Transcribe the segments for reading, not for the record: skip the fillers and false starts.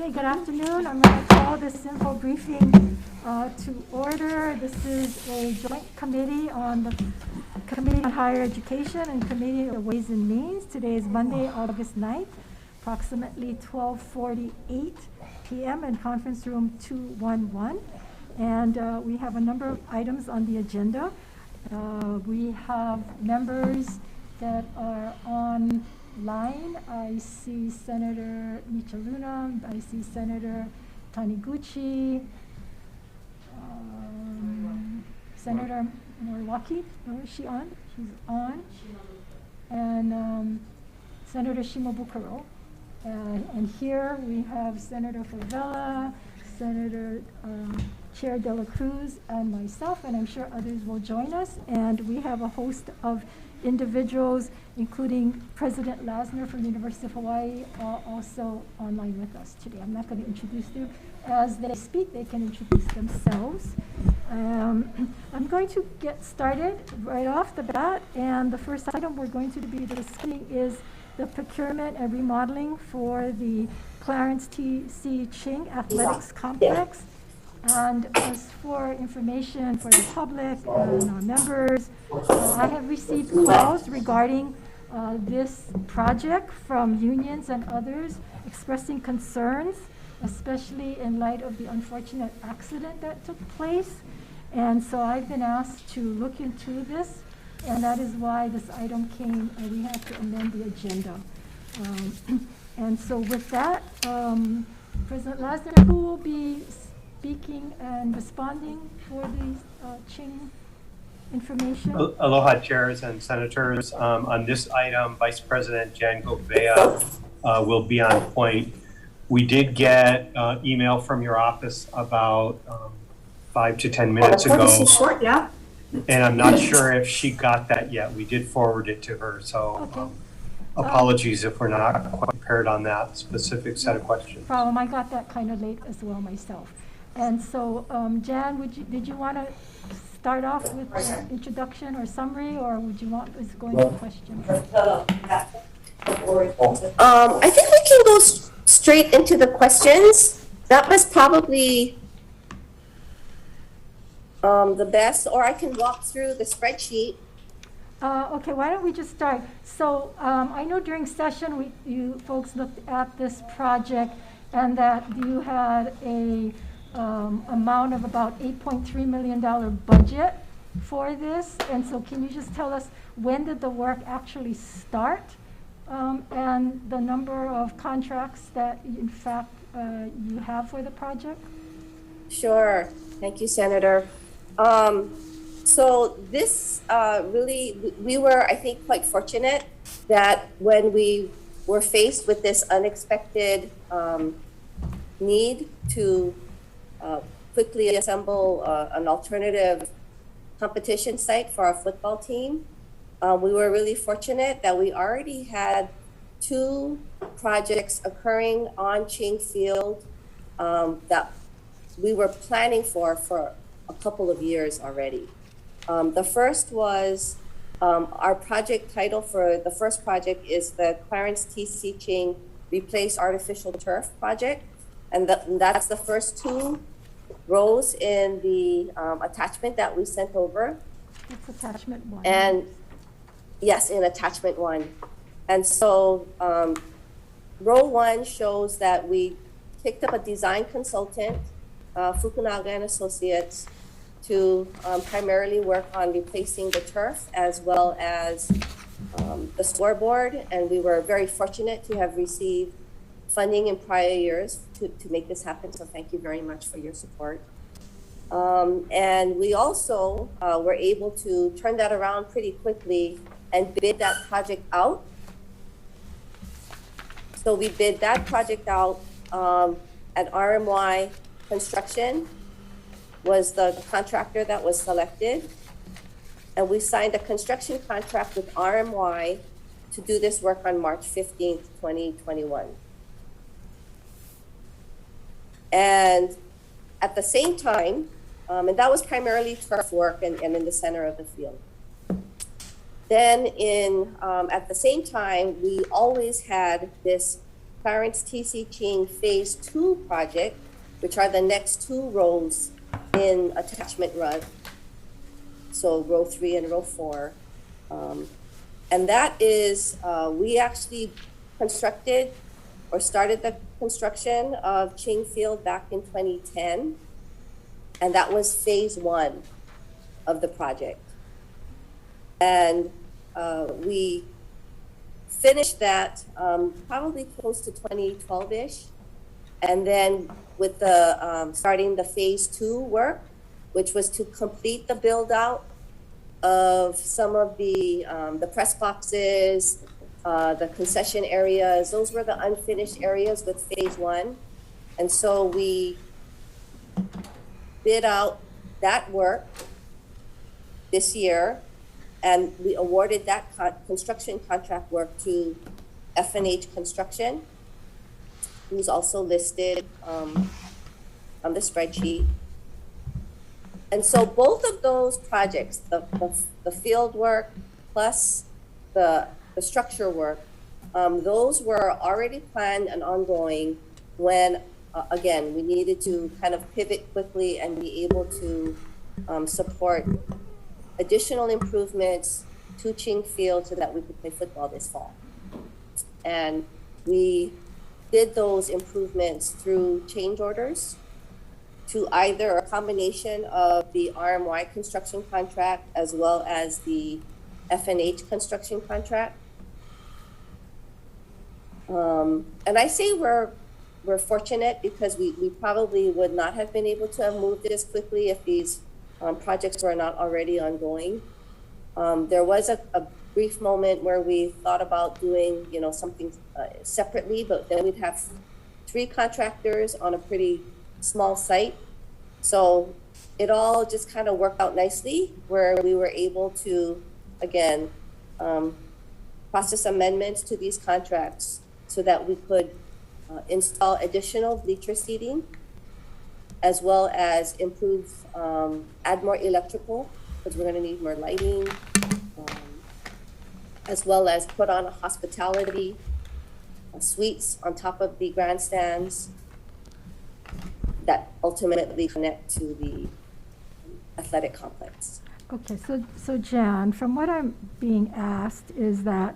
Okay, good afternoon. I'm going to call this simple briefing to order. This is a joint committee on the Committee on Higher Education and Committee on Ways and Means. Today is Monday, August 9th, approximately 12:48 p.m. in conference room 211. And we have a number of items on the agenda. We have members that are online. I see Senator Michaluna, I see Senator Taniguchi, Senator Moriwaki, is she on? She's on. And Senator Shimabukuro. And here we have Senator Favela, Senator Chair De La Cruz, and myself, and I'm sure others will join us. And we have a host of individuals, including President Lasner from the University of Hawaii, also online with us today. I'm not going to introduce them. As they speak, they can introduce themselves. I'm going to get started right off the bat, and the first item we're going to be discussing is the procurement and remodeling for the Clarence T.C. Ching Athletics Complex. And as for information for the public and our members, I have received calls regarding this project from unions and others expressing concerns, especially in light of the unfortunate accident that took place. And so I've been asked to look into this, and that is why this item came, and we have to amend the agenda. And so with that, President Lasner, who will be speaking and responding for the Ching information? Aloha, chairs and senators. On this item, Vice President Jan Govea will be on point. We did get email from your office about 5 to 10 minutes ago. This is short, yeah. And I'm not sure if she got that yet. We did forward it to her, so Okay. Apologies if we're not quite prepared on that specific set of questions. Problem. I got that kind of late as well myself. And so, Jan, did you want to start off with an introduction or summary, or would you want us going to questions? I think we can go straight into the questions. That was probably the best, or I can walk through the spreadsheet. Okay, why don't we just start? So I know during session you folks looked at this project and that you had a amount of about $8.3 million budget for this. And so can you just tell us when did the work actually start and the number of contracts that in fact you have for the project? Sure. Thank you, Senator. So this really, we were, I think, quite fortunate that when we were faced with this unexpected need to quickly assemble an alternative competition site for our football team, we were really fortunate that we already had 2 projects occurring on Ching Field that we were planning for a couple of years already. The first was our project title for the first project is the Clarence T.C. Ching Replace Artificial Turf Project. And that's the first 2 rows in the attachment that we sent over. It's attachment 1. And yes, in attachment 1. And so row 1 shows that we picked up a design consultant, Fukunaga and Associates, to primarily work on replacing the turf as well as the scoreboard. And we were very fortunate to have received funding in prior years to make this happen. So thank you very much for your support. And we also were able to turn that around pretty quickly and bid that project out. So we bid that project out at RMY Construction was the contractor that was selected. And we signed a construction contract with RMY to do this work on March 15th, 2021. And at the same time, and that was primarily turf work and in the center of the field. Then at the same time, we always had this Clarence T.C. Ching Phase 2 project, which are the next two rows in attachment run. So row 3 and row 4. And that is, we actually constructed or started the construction of Ching Field back in 2010. And that was phase 1 of the project. And we finished that probably close to 2012-ish. And then with the starting the phase 2 work, which was to complete the build out of some of the press boxes, the concession areas. Those were the unfinished areas with phase 1. And so we bid out that work this year, and we awarded that construction contract work to F&H Construction, who's also listed on the spreadsheet. And so both of those projects, the field work plus the structure work, those were already planned and ongoing when, again, we needed to kind of pivot quickly and be able to support additional improvements to Ching Field so that we could play football this fall. And we did those improvements through change orders to either a combination of the RMY construction contract as well as the F&H construction contract. And I say we're fortunate because we probably would not have been able to have moved this quickly if these projects were not already ongoing. There was a brief moment where we thought about doing, something separately, but then we'd have 3 contractors on a pretty small site. So it all just kind of worked out nicely where we were able to, again, process amendments to these contracts so that we could install additional bleacher seating, as well as improve, add more electrical, because we're going to need more lighting, as well as put on a hospitality suites on top of the grandstands that ultimately connect to the athletic complex. Okay, so Jan, from what I'm being asked is that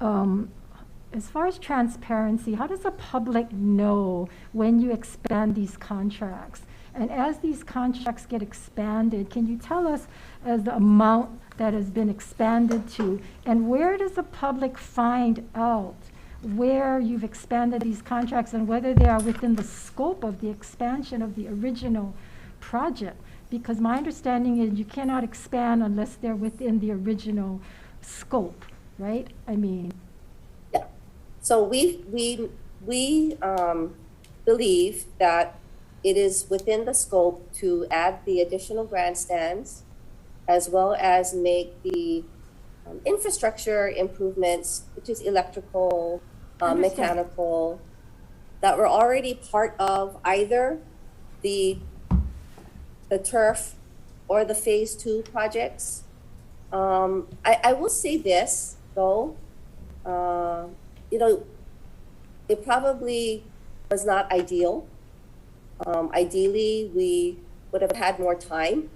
as far as transparency, how does the public know when you expand these contracts? And as these contracts get expanded, can you tell us as the amount that has been expanded to, and where does the public find out where you've expanded these contracts and whether they are within the scope of the expansion of the original project? Because my understanding is you cannot expand unless they're within the original scope, right? I mean. Yeah. So we believe that it is within the scope to add the additional grandstands, as well as make the infrastructure improvements, which is electrical, mechanical, that were already part of either the turf or the phase 2 projects. I will say this though, it probably was not ideal. Ideally, we would have had more time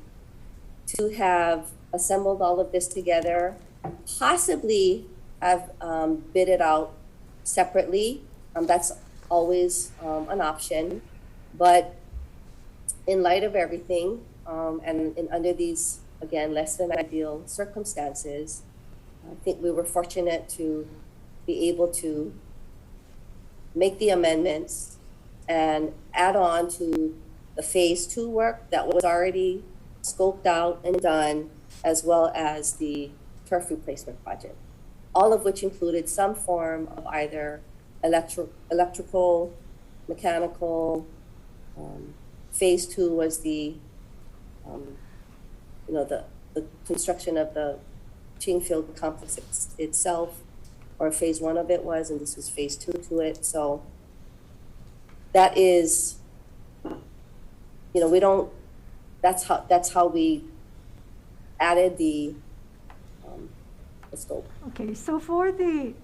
to have assembled all of this together, possibly have bid it out separately. That's always an option. But in light of everything, and under these, again, less than ideal circumstances, I think we were fortunate to be able to make the amendments and add on to the phase 2 work that was already scoped out and done, as well as the turf replacement project, all of which included some form of either electrical, mechanical. Phase 2 was the construction of the Ching Field complex itself, or phase 1 of it was, and this was phase 2 to it. So that is, that's how we added the scope. Okay, so for the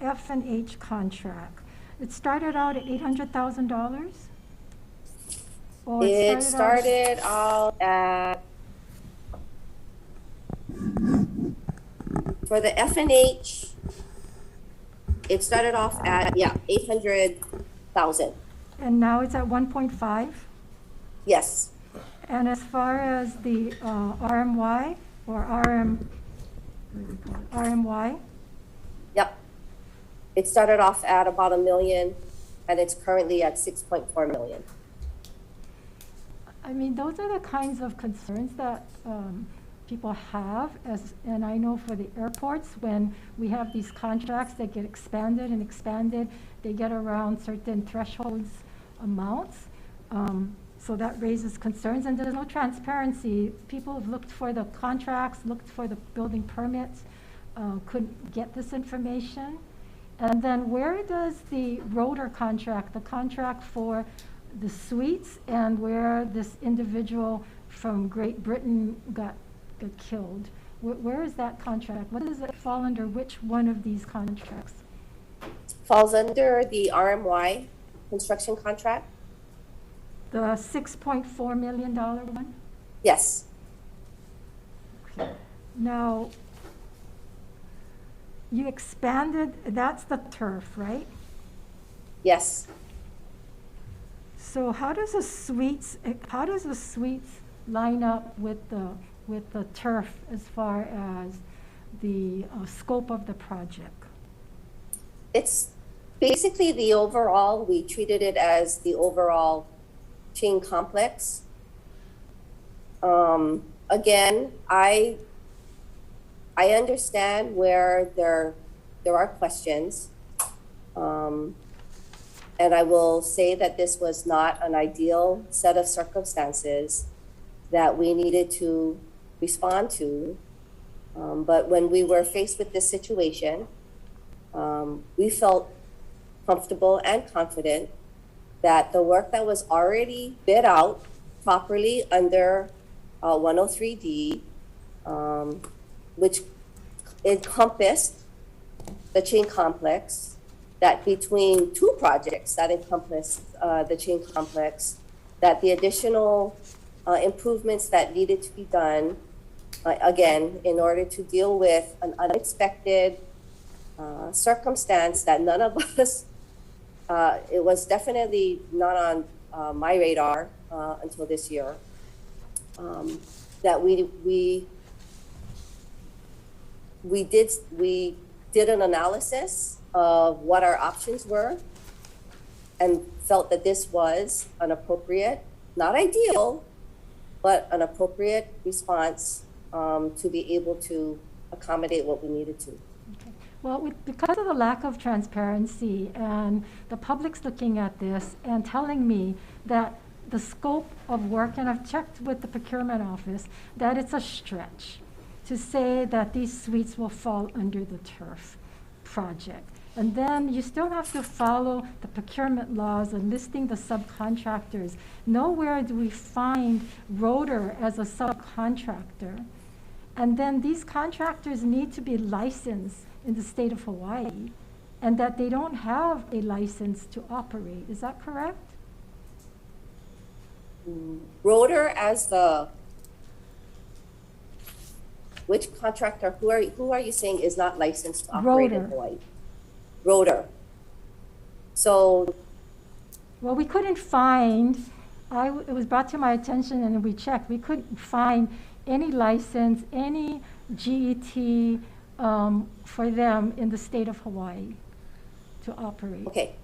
F&H contract, It started out at $800,000? Or It started out at, for the F&H, it started off at, yeah, 800,000. And now it's at 1.5? Yes, And as far as the RMY or RMY, yep. It started off at about $1 million, and it's currently at 6.4 million. I mean, those are the kinds of concerns that people have, and I know for the airports, when we have these contracts that get expanded and expanded, they get around certain thresholds amounts. So that raises concerns, and there's no transparency. People have looked for the contracts, looked for the building permits, couldn't get this information. And then where does the rotor contract, the contract for the suites, and where this individual from Great Britain got killed, where is that contract? What does it fall under? Which one of these contracts? Falls under the RMY construction contract? The $6.4 million one? Yes, Okay. Now, you expanded, that's the turf, right? yes. So how does the suites line up with the turf as far as the scope of the project? It's basically the overall, we treated it as the overall chain complex. Again, I understand where there are questions. And I will say that this was not an ideal set of circumstances that we needed to respond to. But when we were faced with this situation, we felt comfortable and confident that the work that was already bid out properly under 103D, which encompassed the chain complex, that between two projects that encompass the chain complex, that the additional improvements that needed to be done, again, in order to deal with an unexpected circumstance that none of us, it was definitely not on my radar until this year, that we did an analysis of what our options were and felt that this was an appropriate, not ideal, but an appropriate response to be able to accommodate what we needed to. Okay. Well, because of the lack of transparency and the public's looking at this and telling me that the scope of work, and I've checked with the procurement office, that it's a stretch to say that these suites will fall under the turf project. And then you still have to follow the procurement laws and listing the subcontractors. Nowhere do we find Rotor as a subcontractor. And then these contractors need to be licensed in the state of Hawaii, and that they don't have a license to operate. Is that correct? Rotor as the, which contractor, who are you saying is not licensed to operate in Hawaii? Rotor. So. Well, we couldn't find, it was brought to my attention and we checked, we couldn't find any license, any GET for them in the state of Hawaii to operate. Okay.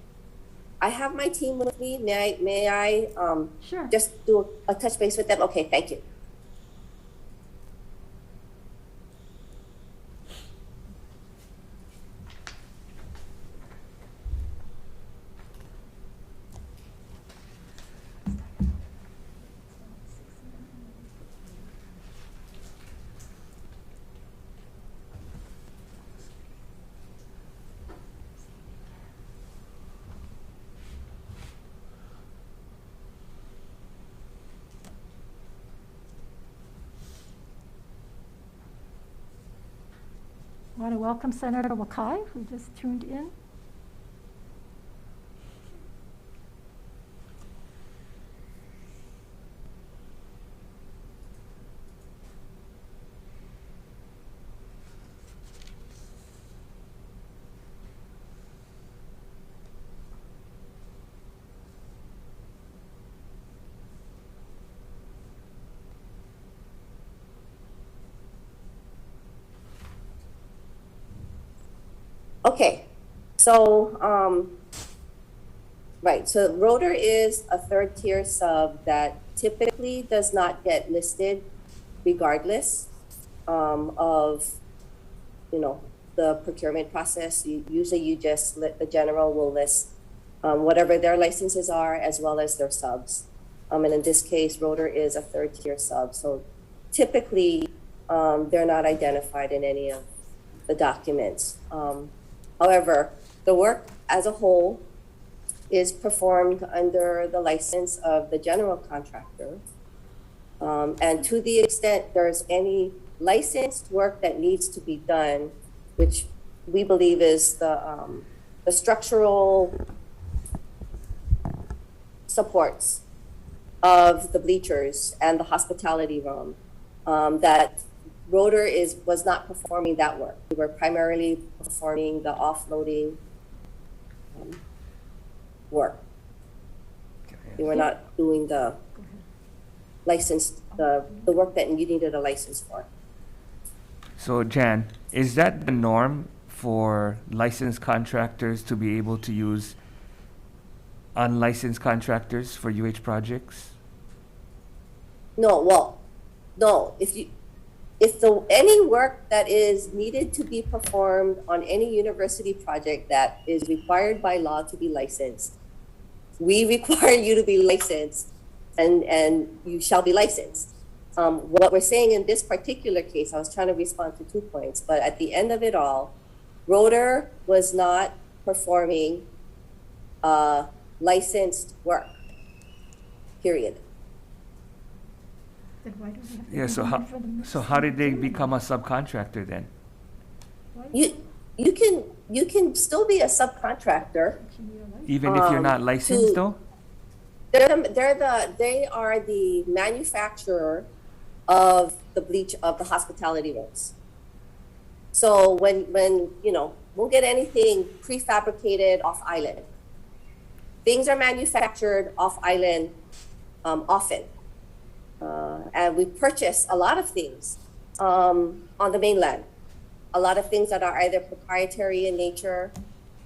I have my team with me. May I Sure. just do a touch base with them? Okay, thank you. I want to welcome Senator Rcuh, who just tuned in. Okay, so, right, so Rotor is a third tier sub that typically does not get listed regardless of, you know, the procurement process. Usually you just, the general will list whatever their licenses are as well as their subs. And in this case, Rotor is a third tier sub. So typically they're not identified in any of the documents. However, the work as a whole is performed under the license of the general contractor. And to the extent there's any licensed work that needs to be done, which we believe is the structural supports of the bleachers and the hospitality room, that Rotor was not performing that work. We were primarily performing the offloading work. We were not doing the license, the work that you needed a license for. So Jan, is that the norm for licensed contractors to be able to use unlicensed contractors for UH projects? No, well, no. If any work that is needed to be performed on any university project that is required by law to be licensed, we require you to be licensed, and you shall be licensed. What we're saying in this particular case, I was trying to respond to 2 points, but at the end of it all, Rotor was not performing licensed work, period. Then why do we have to Yeah, so do how, it for the so next how did they term? become a subcontractor then? Why You can still be a subcontractor. should you allow- Even if you're not licensed though? They are the manufacturer of the hospitality rooms. So when you know, we'll get anything prefabricated off island. Things are manufactured off island often. And we purchase a lot of things on the mainland. A lot of things that are either proprietary in nature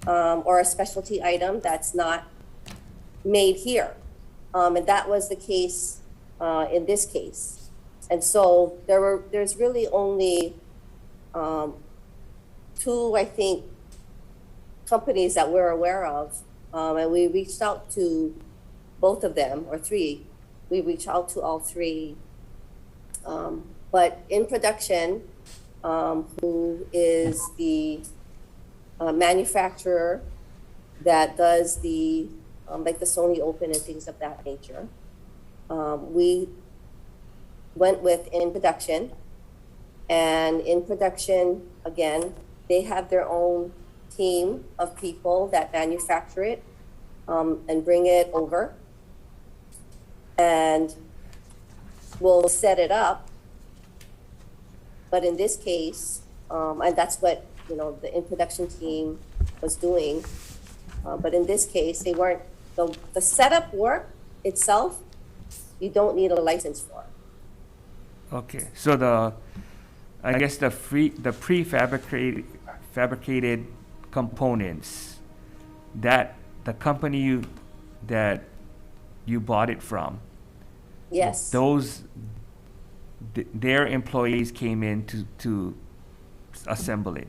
or a specialty item that's not made here. And that was the case in this case. And so there's really only two, I think, companies that we're aware of. And we reached out to both of them, or three. We reached out to all three. But in production, who is the manufacturer that does the like the Sony Open and things of that nature. We went with In Production, and In Production, again, they have their own team of people that manufacture it and bring it over, and we'll set it up. But in this case, and that's what, you know, the In Production team was doing. But in this case, they weren't, the setup work itself, you don't need a license for. Okay, so I guess the fabricated components that the company that you bought it from, Yes. their employees came in to assemble it,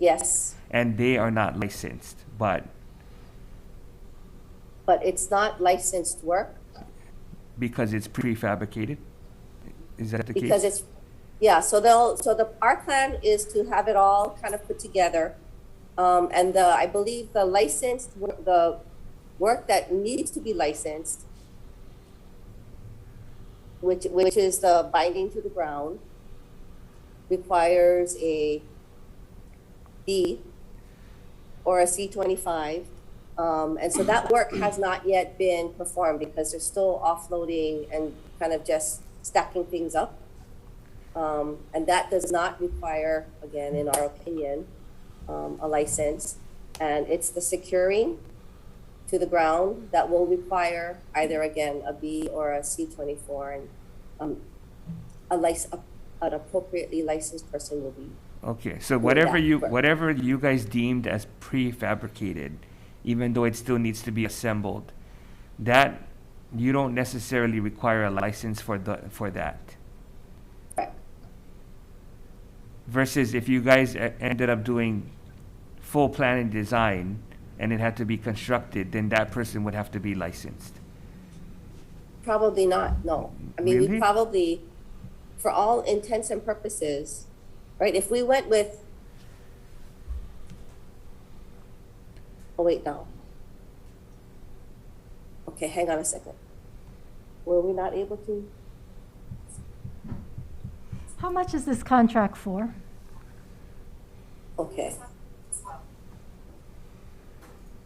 Yes. and they are not licensed, but It's not licensed work because it's prefabricated. Is that the because case? it's, yeah, our plan is to have it all kind of put together. And I believe the the work that needs to be licensed, which is the binding to the ground, requires a B or a C25. And so that work has not yet been performed because they're still offloading and kind of just stacking things up. And that does not require, again, in our opinion, a license. And it's the securing to the ground that will require either, again, a B or a C24. And an appropriately licensed person will be Okay, so Yeah. whatever you guys deemed as prefabricated, even though it still needs to be assembled, that you don't necessarily require a license for that. Right. Versus if you guys ended up doing full plan and design and it had to be constructed, then that person would have to be licensed. Probably not, no. I mean, Really? we probably, for all intents and purposes, right, if we went with, oh, wait, no. Okay, hang on a second. Were we not able to? How much is this contract for? Okay.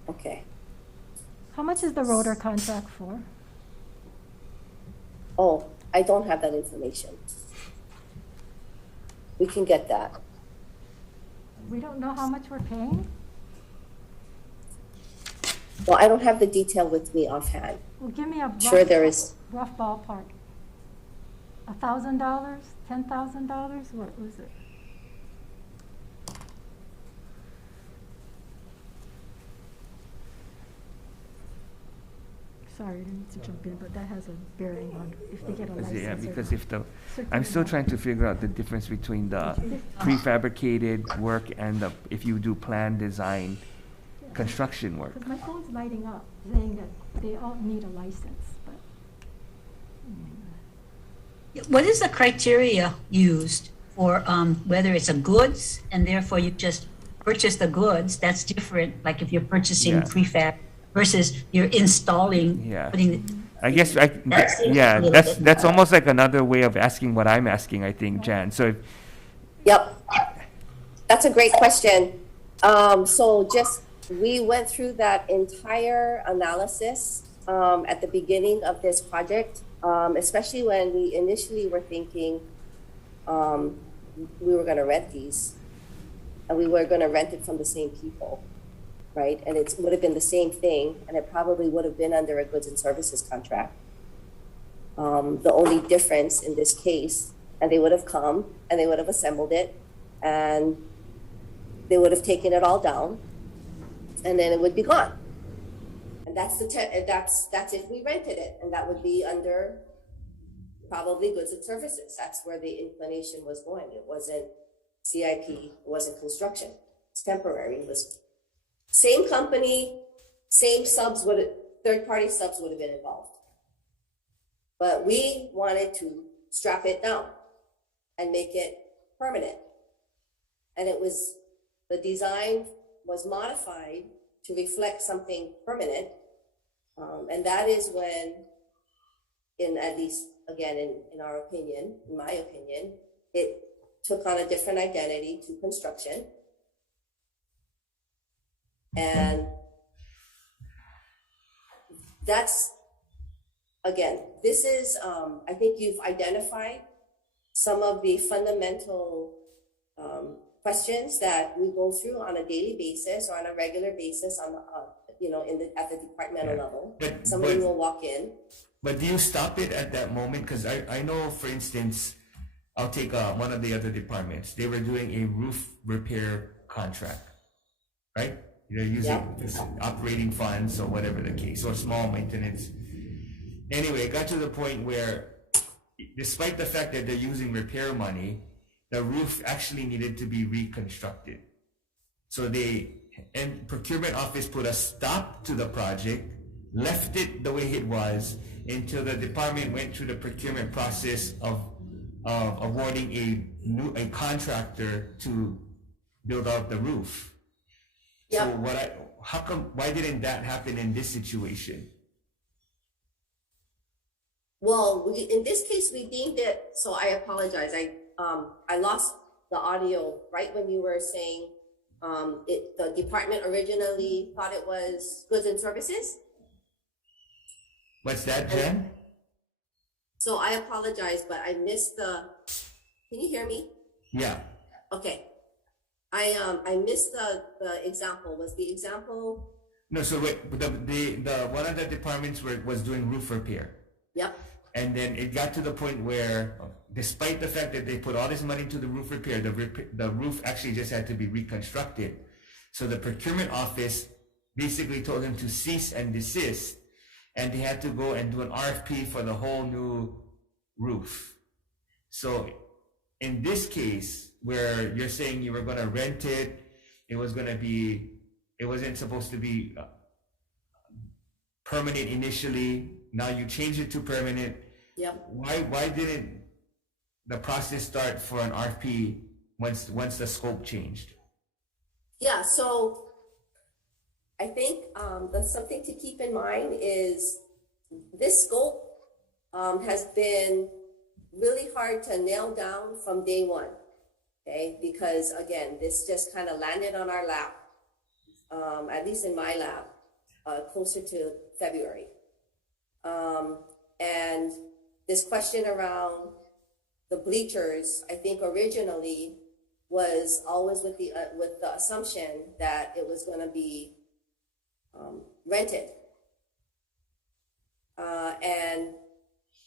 Okay. How much is the rotor contract for? Oh, I don't have that information. We can get that. We don't know how much we're paying? Well, I don't have the detail with me offhand. Well, give me a rough, Sure there is. rough ballpark. $1,000? $10,000? What was it? Sorry, I didn't mean to jump in, but that has a bearing on if they get a license. Yeah, or because not. if the, So I'm give still me trying to figure out the difference between the prefabricated work and the, if you do plan, design, construction work. Because my phone's lighting up, saying that they all need a license, but. What is the criteria used for whether it's a goods and therefore you just purchase the goods? That's different. Like if you're purchasing Yeah. prefab versus you're installing, Yeah. putting. I guess, That seems yeah, a little that's bit that's more. almost like another way of asking what I'm asking, I think, Jan. So if, Yep. That's a great question. So just, we went through that entire analysis at the beginning of this project, especially when we initially were thinking we were gonna rent these, and we were gonna rent it from the same people, right? And it would have been the same thing, and it probably would have been under a goods and services contract. The only difference in this case, and they would have come and they would have assembled it, and they would have taken it all down, and then it would be gone. And that's that's if we rented it, and that would be under probably goods and services. That's where the inclination was going. It wasn't CIP, it wasn't construction. It's temporary. It was same company, same subs third-party subs would have been involved. But we wanted to strap it down and make it permanent. And the design was modified to reflect something permanent. And that is when, at least again, in our opinion, in my opinion, it took on a different identity to construction. And that's, again, this is, I think you've identified some of the fundamental questions that we go through on a daily basis or on a regular basis on the, at the departmental level. Somebody will walk in. but do you stop it at that moment? Because I know, for instance, I'll take one of the other departments. They were doing a roof repair contract, right? They're using operating funds or whatever the case, or small maintenance. Anyway, it got to the point where, despite the fact that they're using repair money, the roof actually needed to be reconstructed. So and procurement office put a stop to the project, left it the way it was until the department went through the procurement process of awarding a contractor to build out the roof. So why didn't that happen in this situation? Well, in this case, we deemed it, so I apologize. I lost the audio right when you were saying the department originally thought it was goods and services. What's that, Jen? So I apologize, but I missed can you hear me? Yeah. Okay. I missed the example. Was the example? No, so wait, the one of the departments was doing roof repair. Yep. And then it got to the point where despite the fact that they put all this money into the roof repair, the roof actually just had to be reconstructed. So the procurement office basically told them to cease and desist, and they had to go and do an RFP for the whole new roof. So in this case, where you're saying you were going to rent it, it wasn't supposed to be permanent initially. Now you changed it to permanent. Yep. Why didn't the process start for an RFP once the scope changed? Yeah, so I think something to keep in mind is this scope has been really hard to nail down from day one, okay? Because again, this just kind of landed on our lap, at least in my lap, closer to February. And this question around the bleachers, I think originally was always with the assumption that it was going to be rented. And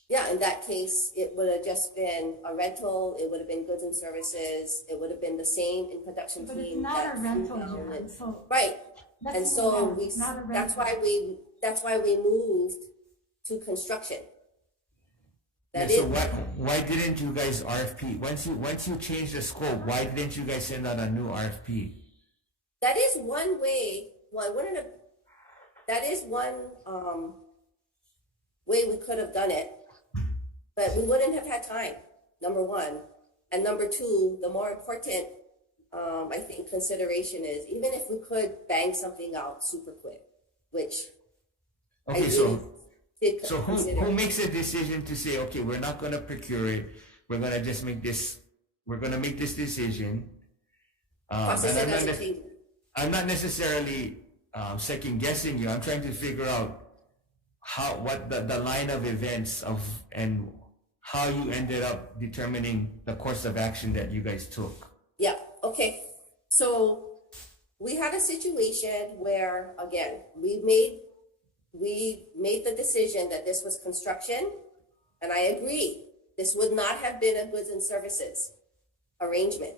yeah, in that case, it would have just been a rental. It would have been goods and services. It would have been the same in production But it's team. not a rental yet, so. Right. that's And so not- we, it's not a that's rental. why we moved to construction. That Yeah, so is, why didn't you guys RFP? Once you changed the scope, why didn't you guys send out a new RFP? that is one way, that is one way we could have done it, but we wouldn't have had time, number one. And number two, the more important, I think, consideration is, even if we could bang something out super quick, which I Okay, really did so consider. who makes a decision to say, okay, we're not going to procure it, we're going to just make this decision? Process And it as a team. I'm not necessarily second guessing you. I'm trying to figure out what the line of events and how you ended up determining the course of action that you guys took. Yeah, okay. So we had a situation where, again, we made the decision that this was construction, and I agree, this would not have been a goods and services arrangement.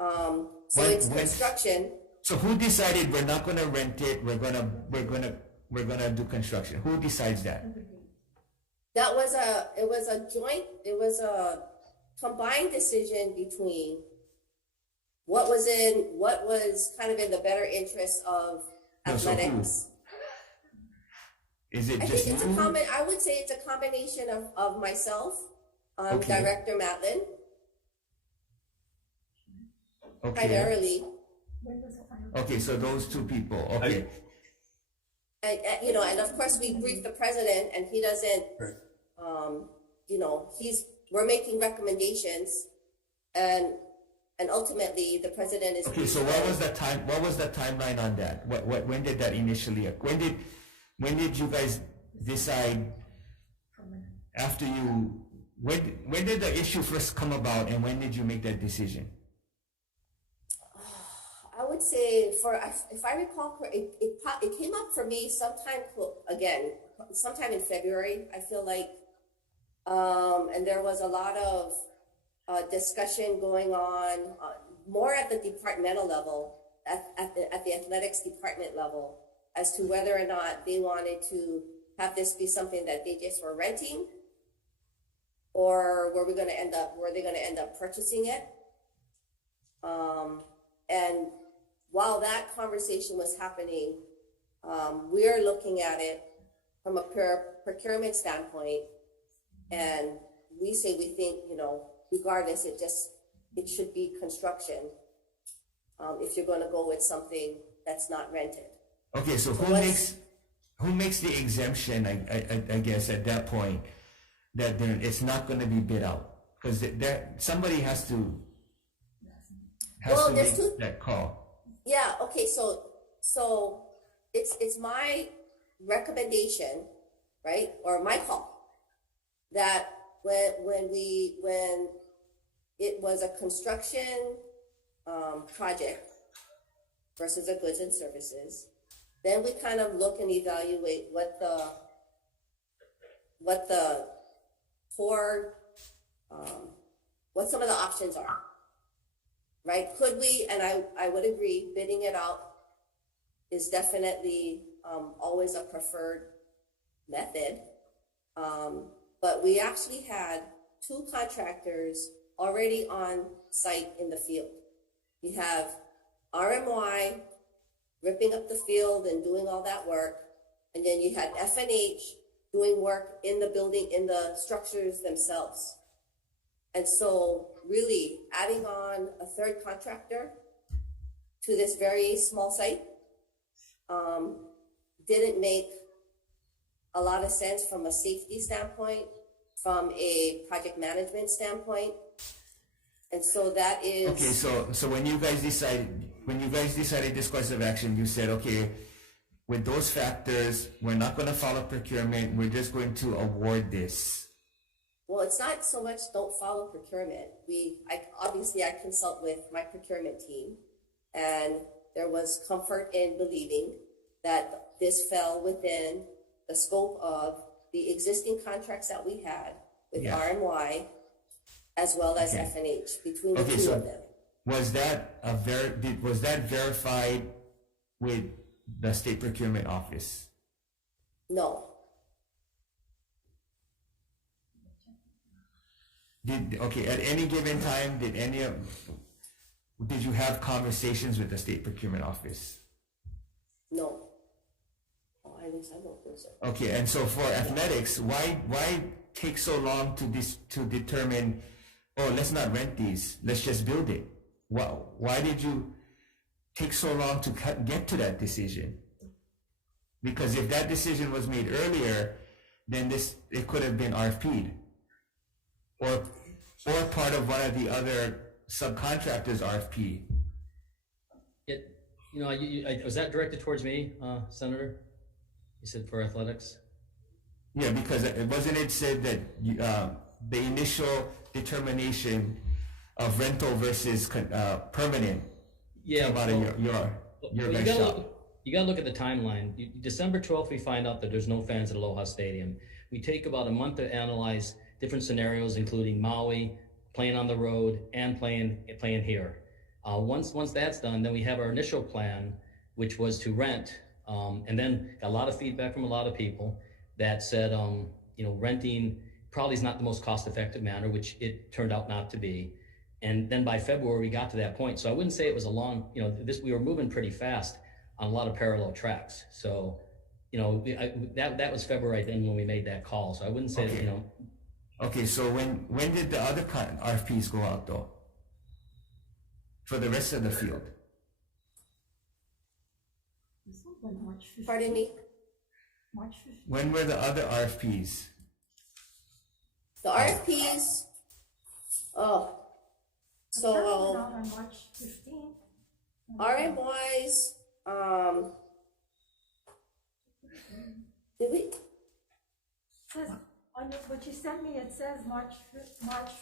So it's construction. So who decided we're not going to rent it? We're gonna do construction. Who decides that? It was a combined decision between what was kind of in the better interest of No, so who? athletics. Is it I just think it's you? I would say it's a combination of myself, Okay. Director Matlin, Okay. primarily, Okay, so those two people. Okay. and, and of course we briefed the president, and he doesn't, we're making recommendations, and ultimately the president is. Okay, so what was the timeline on that? When did that initially? When did you guys decide after you? When did the issue first come about, and when did you make that decision? I would say, if I recall, it came up for me sometime in February, I feel like, and there was a lot of discussion going on, more at the departmental level, at the athletics department level, as to whether or not they wanted to have this be something that they just were renting, or were they going to end up purchasing it? And while that conversation was happening, we're looking at it from a procurement standpoint, and we think, regardless, it should be construction, if you're going to go with something that's not rented. Okay, so who makes the exemption? I guess at that point that it's not going to be bid out, because somebody has to make that call. Yeah. Okay. So it's my recommendation, right, or my call, that when it was a construction project versus a goods and services, then we kind of look and evaluate what the core what some of the options are, right? Could we, and I would agree, bidding it out is definitely always a preferred method. But we actually had 2 contractors already on site in the field. You have RMY ripping up the field and doing all that work. And then you had F&H doing work in the building, in the structures themselves. And so really adding on a 3rd contractor to this very small site didn't make a lot of sense from a safety standpoint, from a project management standpoint. And so that is... Okay, so when you guys decided this course of action, you said, okay, with those factors, we're not going to follow procurement, we're just going to award this. Well, it's not so much don't follow procurement. I consult with my procurement team, and there was comfort in believing that this fell within the scope of the existing contracts that we had with RMY as well as F&H, between the two of them. Was that verified with the state procurement office? No. At any given time, did you have conversations with the state procurement office? No. At least I don't think so. Okay, and so for athletics, why take so long to determine, oh, let's not rent these, let's just build it? Why did you take so long to get to that decision? Because if that decision was made earlier, then it could have been RFP'd. Or part of one of the other subcontractors RFP. Was that directed towards me, Senator? You said for athletics? Yeah, because it said that the initial determination of rental versus permanent came out of your guys' shop. You gotta look at the timeline. December 12th, we find out that there's no fans at Aloha Stadium. We take about a month to analyze different scenarios, including Maui, playing on the road, and playing here. Once that's done, then we have our initial plan, which was to rent, and then got a lot of feedback from a lot of people that said, renting probably is not the most cost-effective manner, which it turned out not to be. And then by February, we got to that point. So I wouldn't say it was a long, we were moving pretty fast on a lot of parallel tracks. So, that was February then when we made that call. So I wouldn't say that, Okay, so when did the other RFPs go out though? For the rest of the field? Pardon me? March 15th. When were the other RFPs? The RFPs, The first one out on March 15th. RM-wise, did we? Says, on what you sent me, it says March 15th,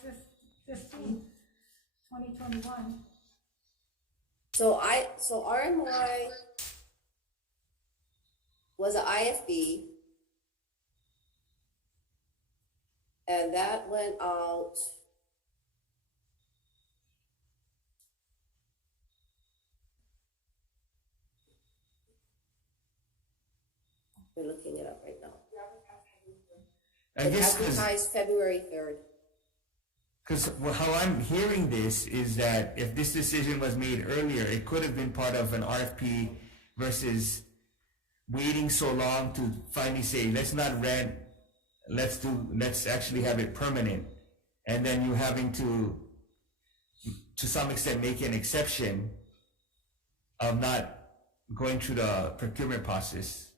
2021. So RMY was an IFB, and that went out we're looking it up right now. I guess Advertised February 3rd. because how I'm hearing this is that if this decision was made earlier, it could have been part of an RFP versus waiting so long to finally say, let's not rent, let's actually have it permanent. And then you having to some extent make an exception of not going through the procurement process.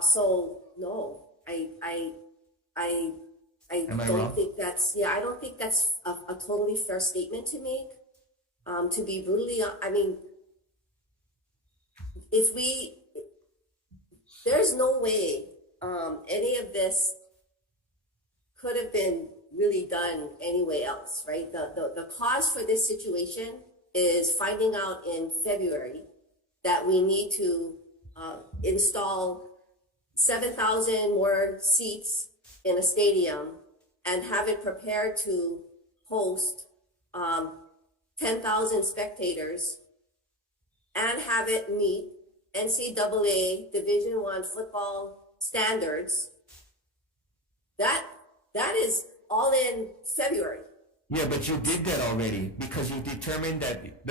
So no, I Am I don't wrong? think that's, I don't think that's a totally fair statement to make. To be brutally, there's no way any of this could have been really done anyway else, right? The cause for this situation is finding out in February that we need to install 7,000 more seats in a stadium and have it prepared to host 10,000 spectators and have it meet NCAA Division I football standards, that is all in February. Yeah, but you did that already because you determined that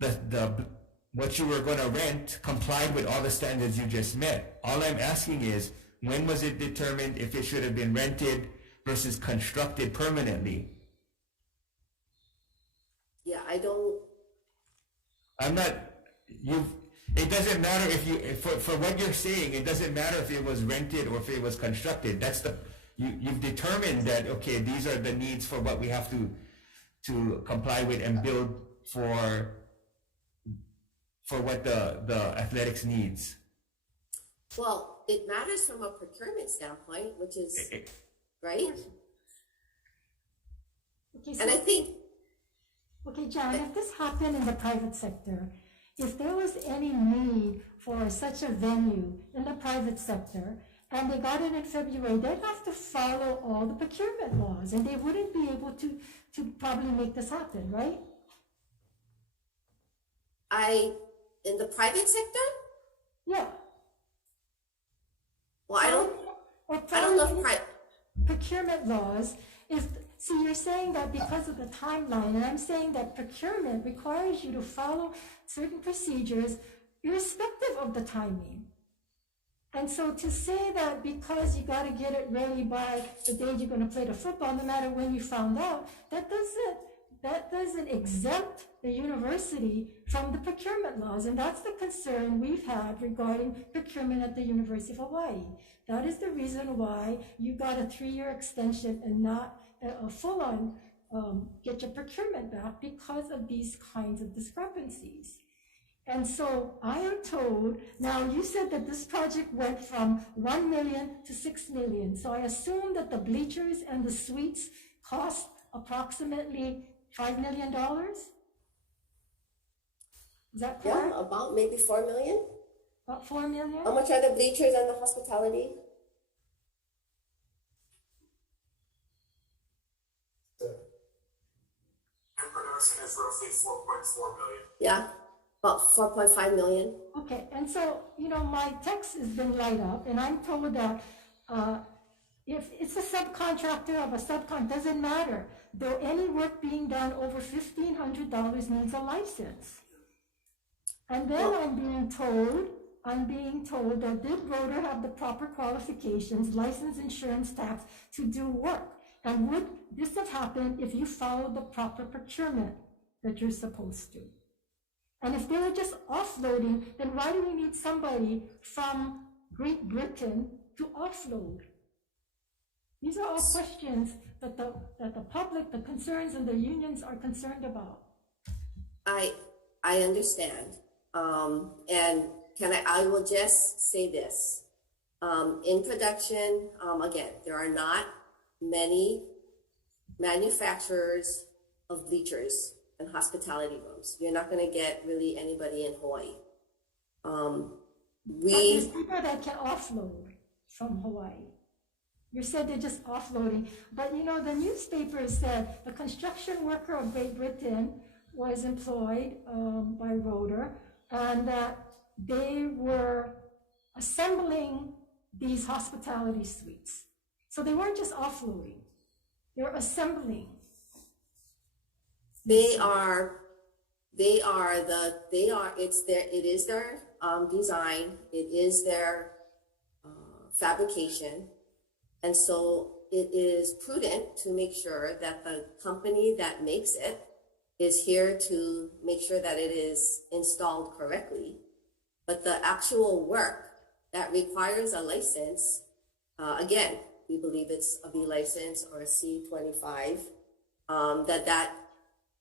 the what you were going to rent complied with all the standards you just met. All I'm asking is, when was it determined if it should have been rented versus constructed permanently? Yeah, I'm not, it doesn't matter if you, for what you're saying, it doesn't matter if it was rented or if it was constructed. That's you've determined that, okay, these are the needs for what we have to comply with and build for what the athletics needs. Well, it matters from a procurement standpoint, which is, right? Okay, so, And I think, okay, John, if this happened in the private sector, if there was any need for such a venue in the private sector, and they got it in February, they'd have to follow all the procurement laws, and they wouldn't be able to probably make this happen, right? in the private sector, Yeah. well, I don't know if procurement laws, see, you're saying that because of the timeline, and I'm saying that procurement requires you to follow certain procedures irrespective of the timing. And so to say that because you got to get it ready by the day you're going to play the football, no matter when you found out, that doesn't exempt the university from the procurement laws. And that's the concern we've had regarding procurement at the University of Hawaii. That is the reason why you got a 3-year extension and not a full-on get your procurement back, because of these kinds of discrepancies. And so I am told, now you said that this project went from 1 million to 6 million. So I assume that the bleachers and the suites cost approximately $5 million? Is that correct? Yeah, about maybe 4 million. About 4 million? How much are the bleachers and the hospitality? And production is roughly 4.4 million. Yeah, about 4.5 million. Okay, and so, my text has been light up, and I'm told that if it's a subcontractor of a subcon, doesn't matter. Though any work being done over $1,500 needs a license. And then I'm being told that did Rhoda have the proper qualifications, license, insurance, tax to do work? And would this have happened if you followed the proper procurement that you're supposed to? And if they were just offloading, then why do we need somebody from Great Britain to offload? These are all questions that the public, the concerns, and the unions are concerned about. I understand. And I will just say this. In production, again, there are not many manufacturers of bleachers and hospitality rooms. You're not going to get really anybody in Hawaii. But there's people that can offload from Hawaii. You said they're just offloading, but the newspaper said the construction worker of Great Britain was employed by Rhoda, and that they were assembling these hospitality suites. So they weren't just offloading; they're assembling. It is their design, it is their fabrication. And so it is prudent to make sure that the company that makes it is here to make sure that it is installed correctly. But the actual work that requires a license, again, we believe it's a B license or a C25, that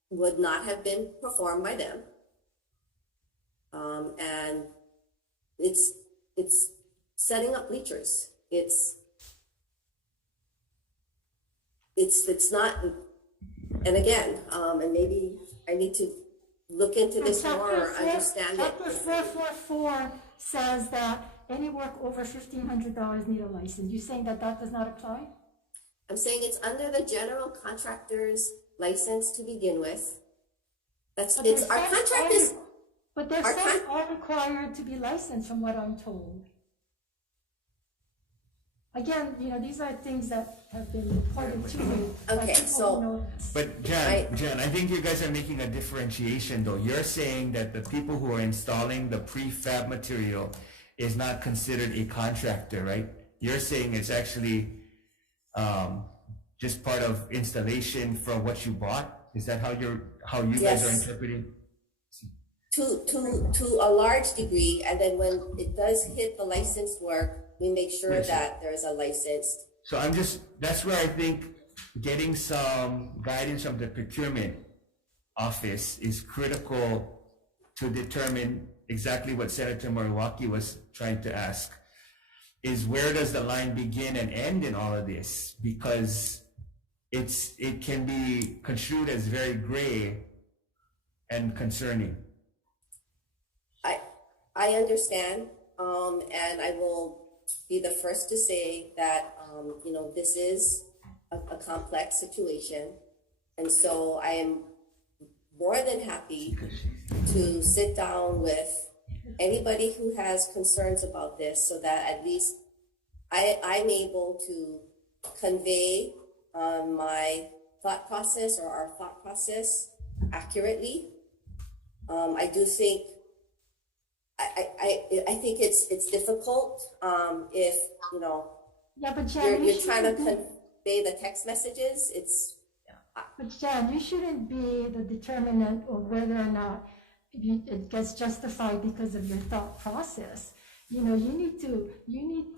would not have been performed by them. And it's setting up bleachers. It's not, and again, and maybe I need to look into this more or understand it. Chapter 444 says that any work over $1,500 need a license. You saying that does not apply? I'm saying it's under the general contractor's license to begin with. That's, But it's, there's our some contract are- is, But there's our some are required to be licensed from what I'm told. Again, these are things that have been reported to me. by Okay, people, so- But Jan, I think you guys are making a differentiation though. You're saying that the people who are installing the prefab material is not considered a contractor, right? You're saying it's actually just part of installation from what you bought? Is that how you guys are Yes. interpreting? to a large degree, and then when it does hit the licensed work, we make sure Yes. that there's a licensed. So that's where I think getting some guidance from the procurement office is critical to determine exactly what Senator Moriwaki was trying to ask, is where does the line begin and end in all of this? Because it can be construed as very gray and concerning. I understand, and I will be the first to say that, this is a complex situation. And so I am more than happy to sit down with anybody who has concerns about this so that at least I'm able to convey my thought process or our thought process accurately. I do think I think it's difficult if Yeah, but Jan, you're trying to convey the text messages. But Jan, you shouldn't be the determinant of whether or not it gets justified because of your thought process. You need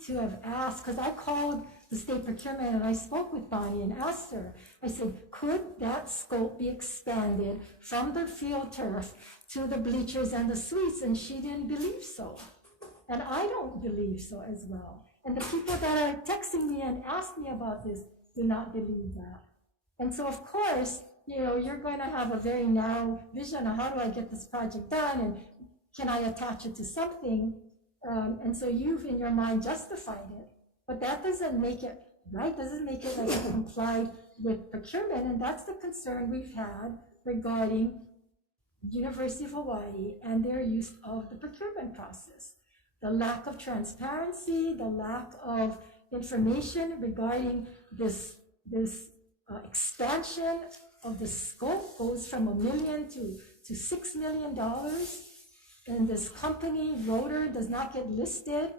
to have asked, because I called the state procurement and I spoke with Bonnie and asked her, I said, could that scope be expanded from the field turf to the bleachers and the suites? And she didn't believe so. And I don't believe so as well. And the people that are texting me and ask me about this do not believe that. And so, of course, you're going to have a very narrow vision of how do I get this project done and can I attach it to something? And so you've, in your mind, justified it. But that doesn't make it right, doesn't make it like it complied with procurement. And that's the concern we've had regarding University of Hawaii and their use of the procurement process. The lack of transparency, the lack of information regarding this expansion of the scope goes from $1 million to $6 million. And this company, Rotor, does not get listed.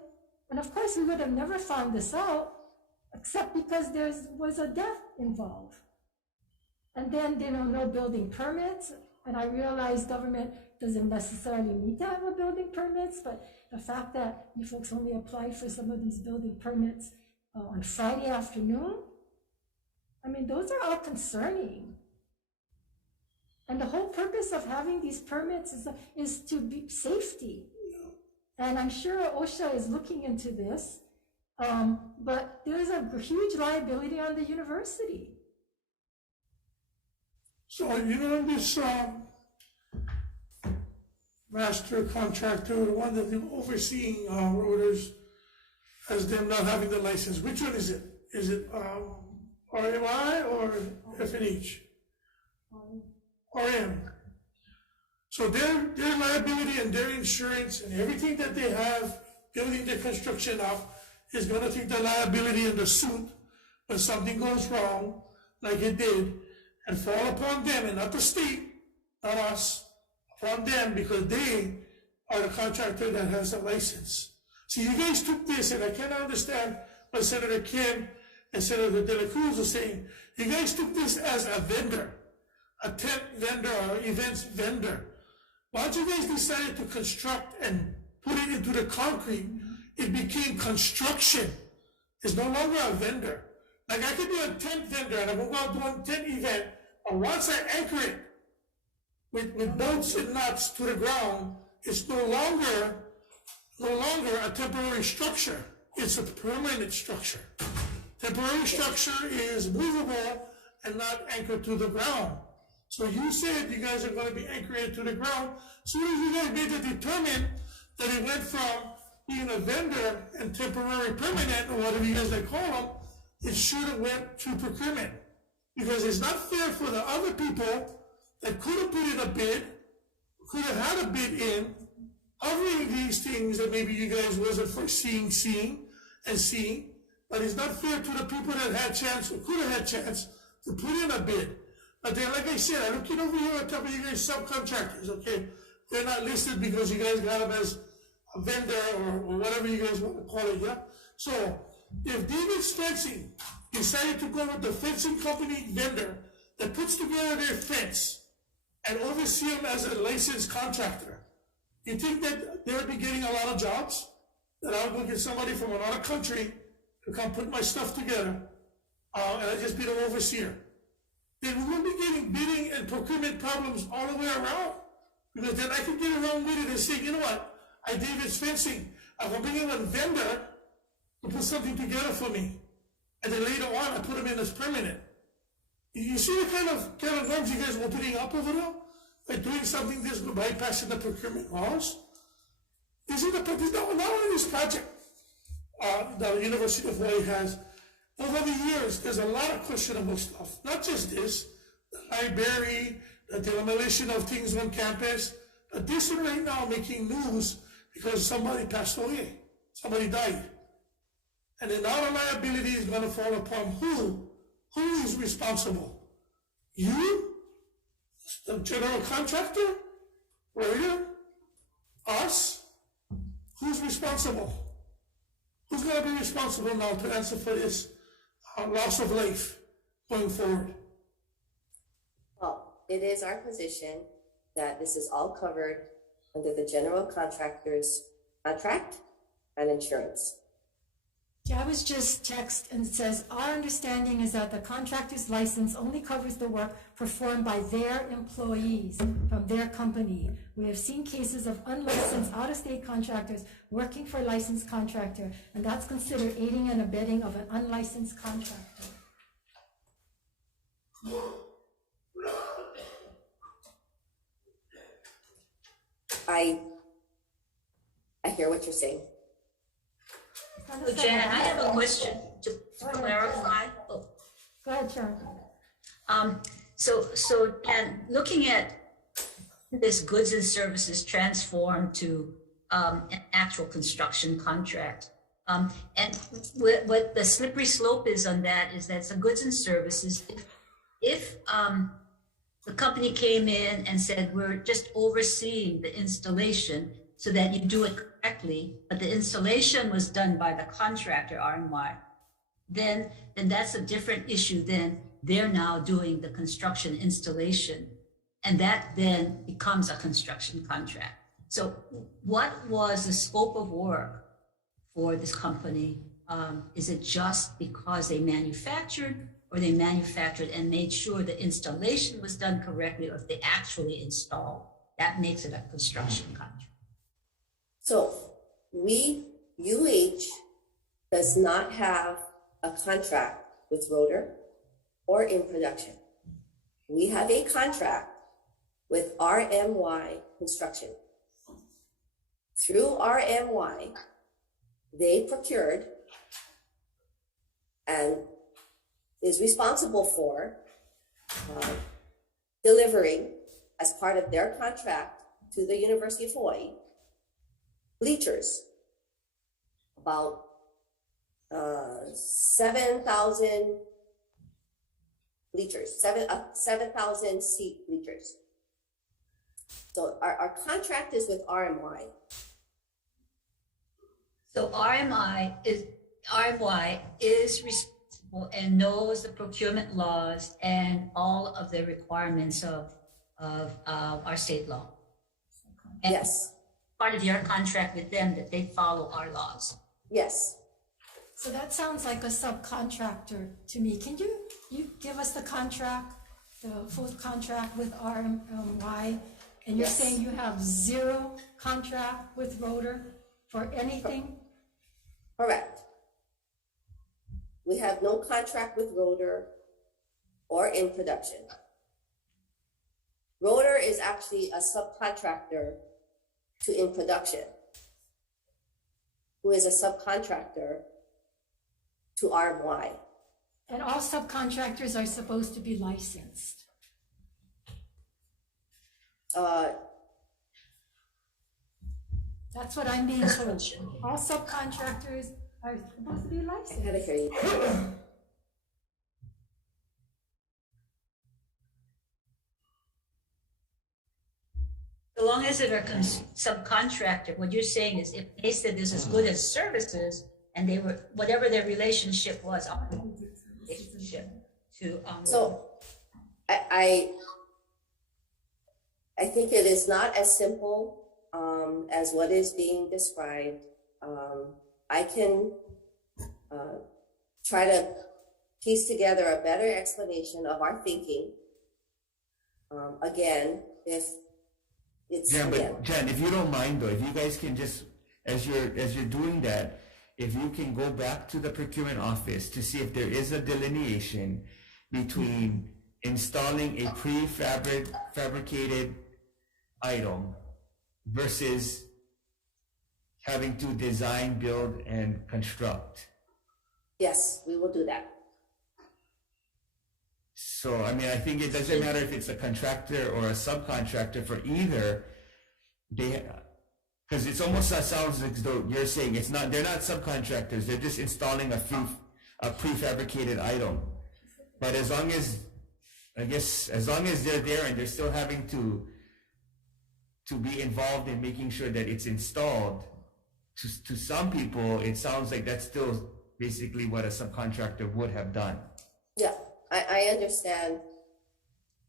And of course, we would have never found this out except because there was a death involved. And then, no building permits. And I realize government doesn't necessarily need to have a building permits, but the fact that you folks only applied for some of these building permits on Friday afternoon, those are all concerning. And the whole purpose of having these permits is to be safety. And I'm sure OSHA is looking into this, but there's a huge liability on the university. So, this master contractor, the one that's overseeing rotors, as them not having the license, which one is it? Is it RMI or FNH? RM. So their liability and their insurance and everything that they have building their construction up is going to take the liability and the suit when something goes wrong, like it did, and fall upon them and not the state, not us, upon them, because they are the contractor that has the license. So you guys took this, and I cannot understand what Senator Kim and Senator De La Cruz are saying. You guys took this as a vendor, a tent vendor or events vendor. Once you guys decided to construct and put it into the concrete, it became construction. It's no longer a vendor. Like I could be a tent vendor and I'm going to do a tent event, but once I anchor it with bolts and nuts to the ground, it's no longer a temporary structure. It's a permanent structure. Temporary structure is movable and not anchored to the ground. So you said you guys are going to be anchored to the ground. As soon as you guys made it determine that it went from being a vendor and temporary permanent, or whatever you guys like call them, it should have went to procurement. Because it's not fair for the other people that could have put in a bid, could have had a bid in, covering these things that maybe you guys wasn't foreseeing, seeing, but it's not fair to the people that had chance or could have had chance to put in a bid. But then, like I said, I look over here on top of you guys subcontractors, okay? They're not listed because you guys got them as a vendor or whatever you guys want to call it, yeah? So, if David's Fencing decided to go with the fencing company vendor that puts together their fence and oversee them as a licensed contractor, you think that they would be getting a lot of jobs? That I would go get somebody from another country to come put my stuff together, and I just be the overseer? Then we will be getting bidding and procurement problems all the way around. Because then I can get around with it and say, you know what, I David's Fencing, I'm going to bring in a vendor to put something together for me. And then later on, I put them in as permanent. You see the kind of norms you guys were putting up over there? By doing something this, bypassing the procurement laws? This is not only this project the University of Hawaii has. Over the years, there's a lot of questionable stuff. Not just this, the library, the demolition of things on campus, but this one right now making news because somebody passed away, somebody died. And then now the liability is going to fall upon who? Who is responsible? You? The general contractor? Right? Us? Who's responsible? Who's going to be responsible now to answer for this loss of life going forward? Well, it is our position that this is all covered under the general contractor's contract and insurance. Yeah, I was just text and it says, our understanding is that the contractor's license only covers the work performed by their employees from their company. We have seen cases of unlicensed out-of-state contractors working for a licensed contractor, and that's considered aiding and abetting of an unlicensed contractor. I hear what you're saying. So Jan, I have a question to clarify. Oh. Go ahead, Sharon. So Jan, looking at this goods and services transformed to an actual construction contract, and what the slippery slope is on that is that some goods and services, if the company came in and said, we're just overseeing the installation so that you do it correctly, but the installation was done by the contractor, RMY, then that's a different issue than they're now doing the construction installation. And that then becomes a construction contract. So what was the scope of work for this company? Is it just because they manufactured, or they manufactured and made sure the installation was done correctly, or if they actually installed? That makes it a construction contract. So UH does not have a contract with Rotor or in production. We have a contract with RMY Construction. Through RMY, they procured and is responsible for delivering, as part of their contract to the University of Hawaii, bleachers, about 7,000 bleachers, 7,000 seat bleachers. So our contract is with RMY. So RMY is responsible and knows the procurement laws and all of the requirements of our state law. And Yes. part of your contract with them that they follow our laws. Yes. So that sounds like a subcontractor to me. Can you give us the contract, the full contract with RMY? And you're Yes. saying you have zero contract with Rotor for anything? Correct. We have no contract with Rotor or in production. Rotor is actually a subcontractor to in production, who is a subcontractor to RMY. And all subcontractors are supposed to be licensed. That's what I'm being told. All subcontractors are supposed to be I licensed. gotta hear you. So long as it's a subcontractor, what you're saying is if they said this is good as services and they were, whatever their relationship was, relationship to, So I think it is not as simple as what is being described. I can try to piece together a better explanation of our thinking. Again, if it's Yeah, again, but Jen, if you don't mind though, if you guys can just, as you're doing that, if you can go back to the procurement office to see if there is a delineation between installing a fabricated item versus having to design, build, and construct. yes, we will do that. So, I mean, I think it doesn't matter if it's a contractor or a subcontractor for either. Because it's almost sounds as though you're saying they're not subcontractors, they're just installing a prefabricated item. But as long as they're there and they're still having to be involved in making sure that it's installed, to some people, it sounds like that's still basically what a subcontractor would have done. Yeah, I understand.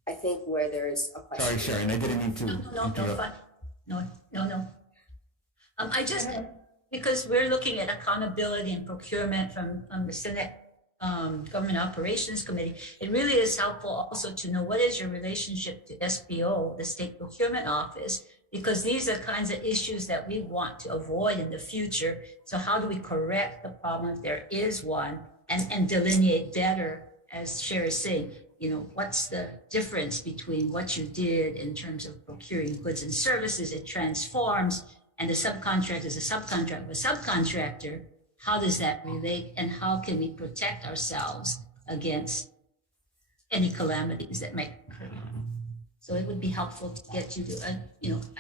I think where there is a question. Sorry, Sharon, I didn't mean to no, interrupt. fine. No. I just, because we're looking at accountability and procurement from the Senate Government Operations Committee, it really is helpful also to know what is your relationship to SPO, the State Procurement Office, because these are kinds of issues that we want to avoid in the future. So how do we correct the problem if there is one and delineate better, as Cher is saying, what's the difference between what you did in terms of procuring goods and services, it transforms, and the subcontract is a subcontract. A subcontractor, how does that relate, and how can we protect ourselves against any calamities that might occur? So it would be helpful to get you to,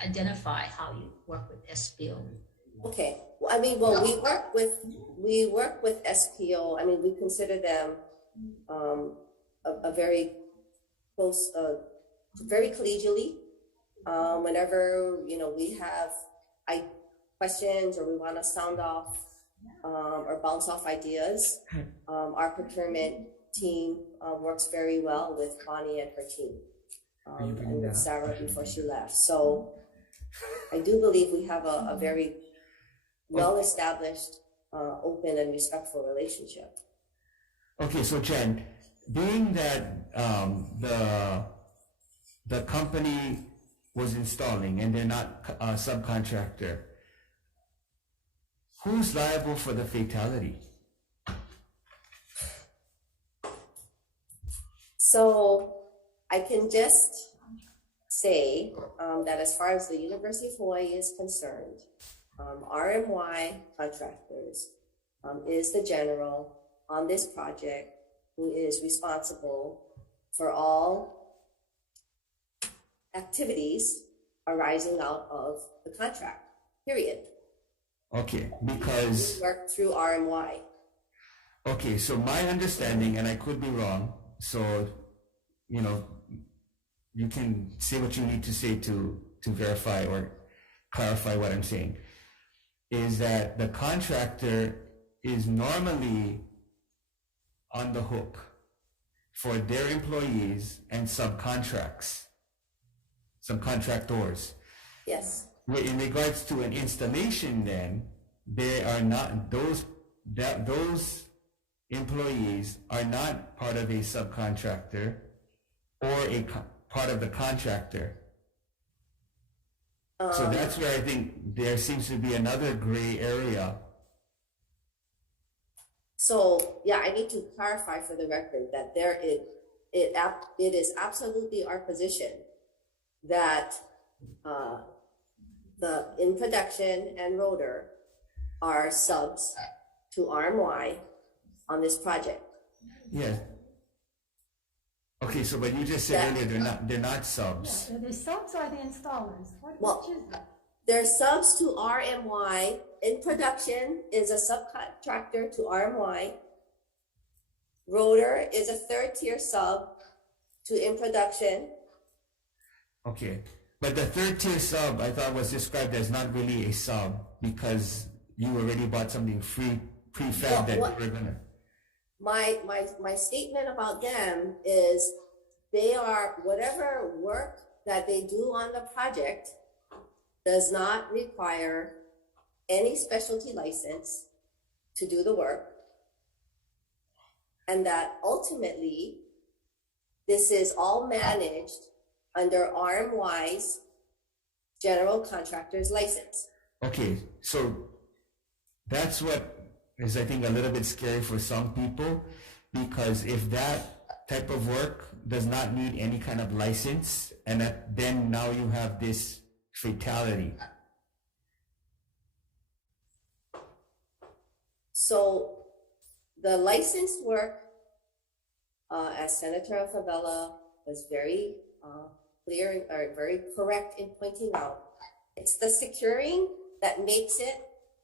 identify how you work with SPO. Okay. Well, I mean, we work with SPO. I mean, we consider them a very close, very collegially. Whenever we have questions or we want to sound off or bounce off ideas, our procurement team works very well with Bonnie and her team. And with Sarah before she left. So I do believe we have a very well-established, open and respectful relationship. Okay, so Jen, being that the company was installing and they're not a subcontractor, who's liable for the fatality? So I can just say that as far as the University of Hawaii is concerned, RMY Contractors is the general on this project who is responsible for all activities arising out of the contract, period. Okay, because... We work through RMY. Okay, so my understanding, and I could be wrong, so, you can say what you need to say to verify or clarify what I'm saying, is that the contractor is normally on the hook for their employees and subcontractors. Yes. In regards to an installation, then, they are not, those employees are not part of a subcontractor or part of the contractor. So that's where I think there seems to be another gray area. So, yeah, I need to clarify for the record that it is absolutely our position that the in production and rotor are subs to RMY on this project. Yeah. Okay, so but you just said earlier they're not subs. Yeah, the subs are the installers. Well, Which is it? they're subs to RMY. In production is a subcontractor to RMY. Rotor is a third tier sub to in production. Okay, but the third tier sub I thought was described as not really a sub because you already bought something prefab that you were gonna. My statement about them is they are, whatever work that they do on the project does not require any specialty license to do the work. And that ultimately, this is all managed under RMY's general contractor's license. Okay, so that's what is I think a little bit scary for some people, because if that type of work does not need any kind of license, and then now you have this fatality. So the licensed work, as Senator Favela was very clear or very correct in pointing out, it's the securing that makes it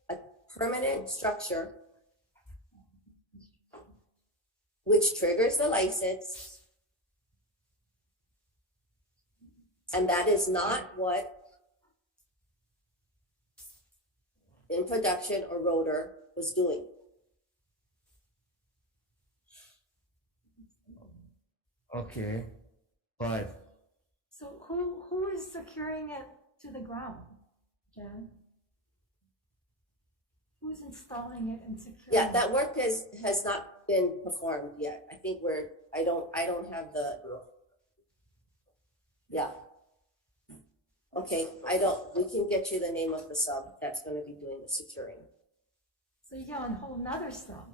a permanent structure, which triggers the license, and that is not what in production or Rotor was doing. Okay, but So who is securing it to the ground, Jan? Who's installing it and securing Yeah, it? that work has not been performed yet. I think I don't have the, yeah. Okay, we can get you the name of the sub that's gonna be doing the securing. So you get on a whole nother stuff.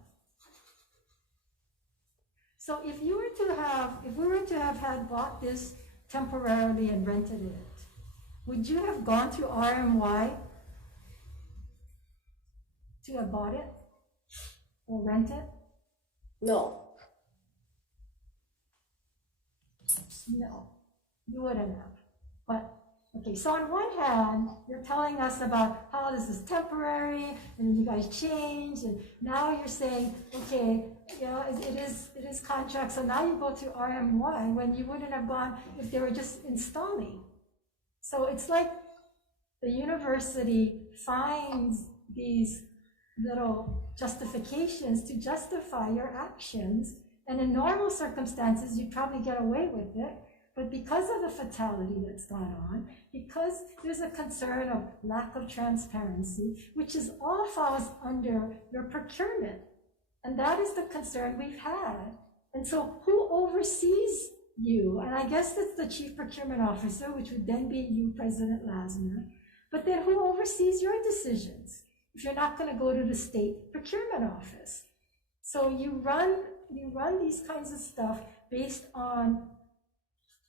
So if we were to have had bought this temporarily and rented it, would you have gone to RMY to have bought it or rent it? No, No, you wouldn't have. But, okay, so on one hand, you're telling us about how this is temporary and then you guys change, and now you're saying, okay, yeah, it is contract, so now you go to RMY when you wouldn't have gone if they were just installing. So it's like the university finds these little justifications to justify your actions, and in normal circumstances, you'd probably get away with it. But because of the fatality that's gone on, because there's a concern of lack of transparency, which is all falls under your procurement. And that is the concern we've had. And so who oversees you? And I guess that's the chief procurement officer, which would then be you, President Lasner. But then who oversees your decisions if you're not going to go to the state procurement office? So you run these kinds of stuff based on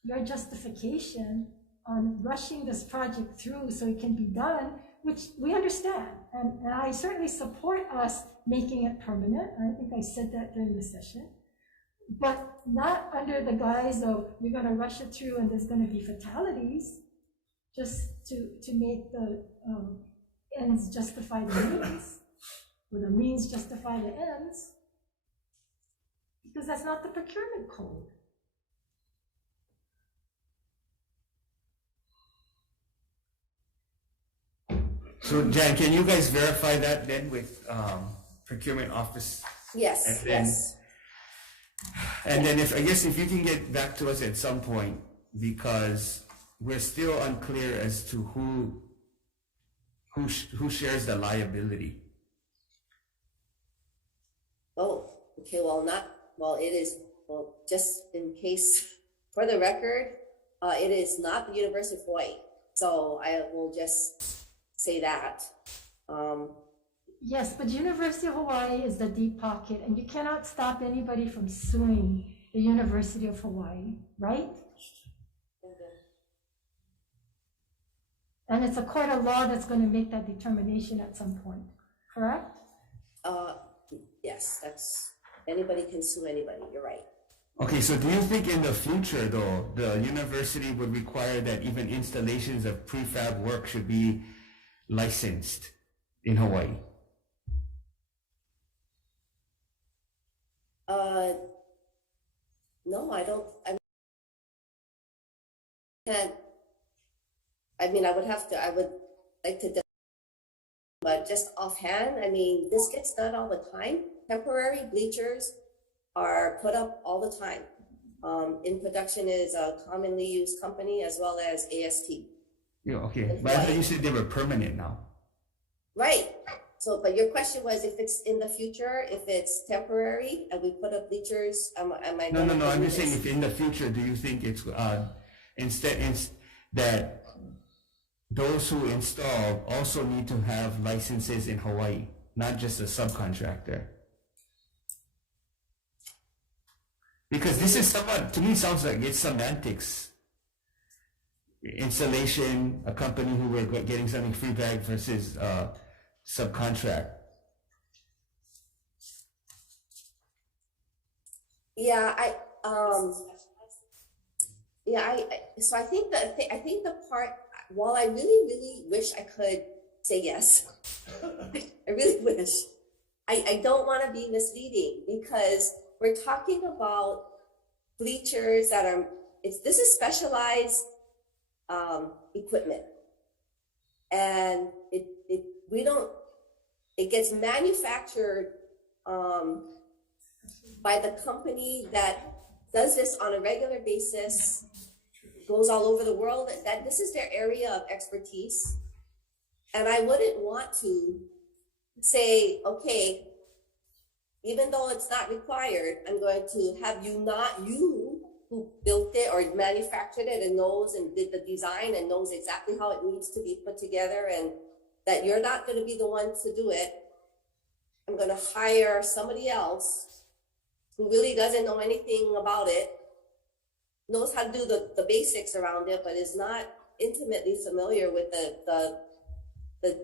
your justification on rushing this project through so it can be done, which we understand. And I certainly support us making it permanent. I think I said that during the session, but not under the guise of you're going to rush it through and there's going to be fatalities, just to make the ends justify the means, or the means justify the ends, because that's not the procurement code. so Jan, can you guys verify that then with procurement office? yes, And then- yes. And then if you can get back to us at some point, because we're still unclear as to who shares the liability. Oh, okay, just in case, for the record, it is not the University of Hawaii. So I will just say that. Yes, but University of Hawaii is the deep pocket, and you cannot stop anybody from suing the University of Hawaii, right? And it's a court of law that's going to make that determination at some point, correct? Yes, Anybody can sue anybody, you're right. Okay, so do you think in the future, though, the university would require that even installations of prefab work should be licensed in Hawaii? No, I don't. I would have to. I would like to, but just offhand, I mean, this gets done all the time. Temporary bleachers are put up all the time. In Production is a commonly used company as well as AST. Yeah, okay. But I thought you said they were permanent now. Right. So, but your question was if it's in the future, if it's temporary and we put up bleachers, am I? No. I'm just saying if in the future, do you think it's instead that those who install also need to have licenses in Hawaii, not just a subcontractor? Because this is somewhat, to me, sounds like it's semantics. Installation, a company who were getting something free bag versus subcontract. So I think the part, while I really wish I could say yes, I really wish, I don't want to be misleading because we're talking about bleachers that are, this is specialized equipment. And it gets manufactured by the company that does this on a regular basis, goes all over the world, that this is their area of expertise. And I wouldn't want to say, okay, even though it's not required, I'm going to have you who built it or manufactured it and knows and did the design and knows exactly how it needs to be put together, and that you're not going to be the one to do it. I'm going to hire somebody else who really doesn't know anything about it, knows how to do the basics around it, but is not intimately familiar with the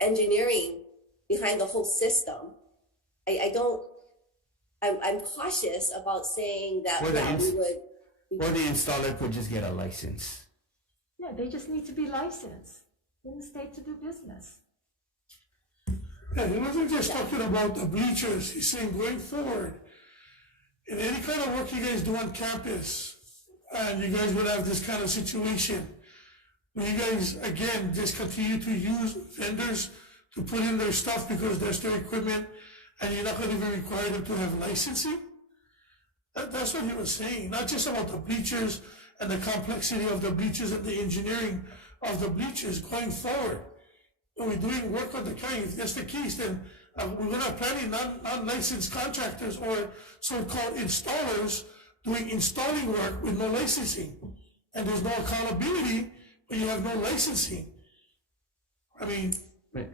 engineering behind the whole system. I'm cautious about saying that Or the installer could just get a license. Yeah, they just need to be licensed in the state to do business. Yeah, he wasn't just talking about the bleachers. He's saying going forward, in any kind of work you guys do on campus, and you guys would have this kind of situation, where you guys, again, just continue to use vendors to put in their stuff because that's their equipment, and you're not going to even require them to have licensing? That's what he was saying, not just about the bleachers and the complexity of the bleachers and the engineering of the bleachers going forward. When we're doing work on the kind, if that's the case, then we're going to have plenty non-licensed contractors or so-called installers doing installing work with no licensing. And there's no accountability when you have no licensing. I mean... Right.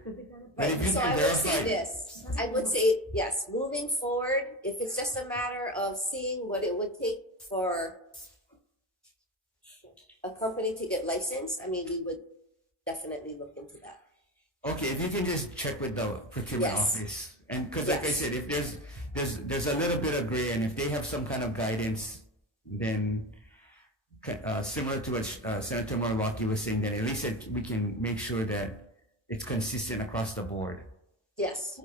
So I would say this, I would say, yes, moving forward, if it's just a matter of seeing what it would take for a company to get licensed, I mean, we would definitely look into that. Okay, if you can just check with the procurement office, and because like I said, if there's a little bit of gray, and if they have some kind of guidance, then similar to what Senator Moriwaki was saying, then at least we can make sure that it's consistent across the board. Yes.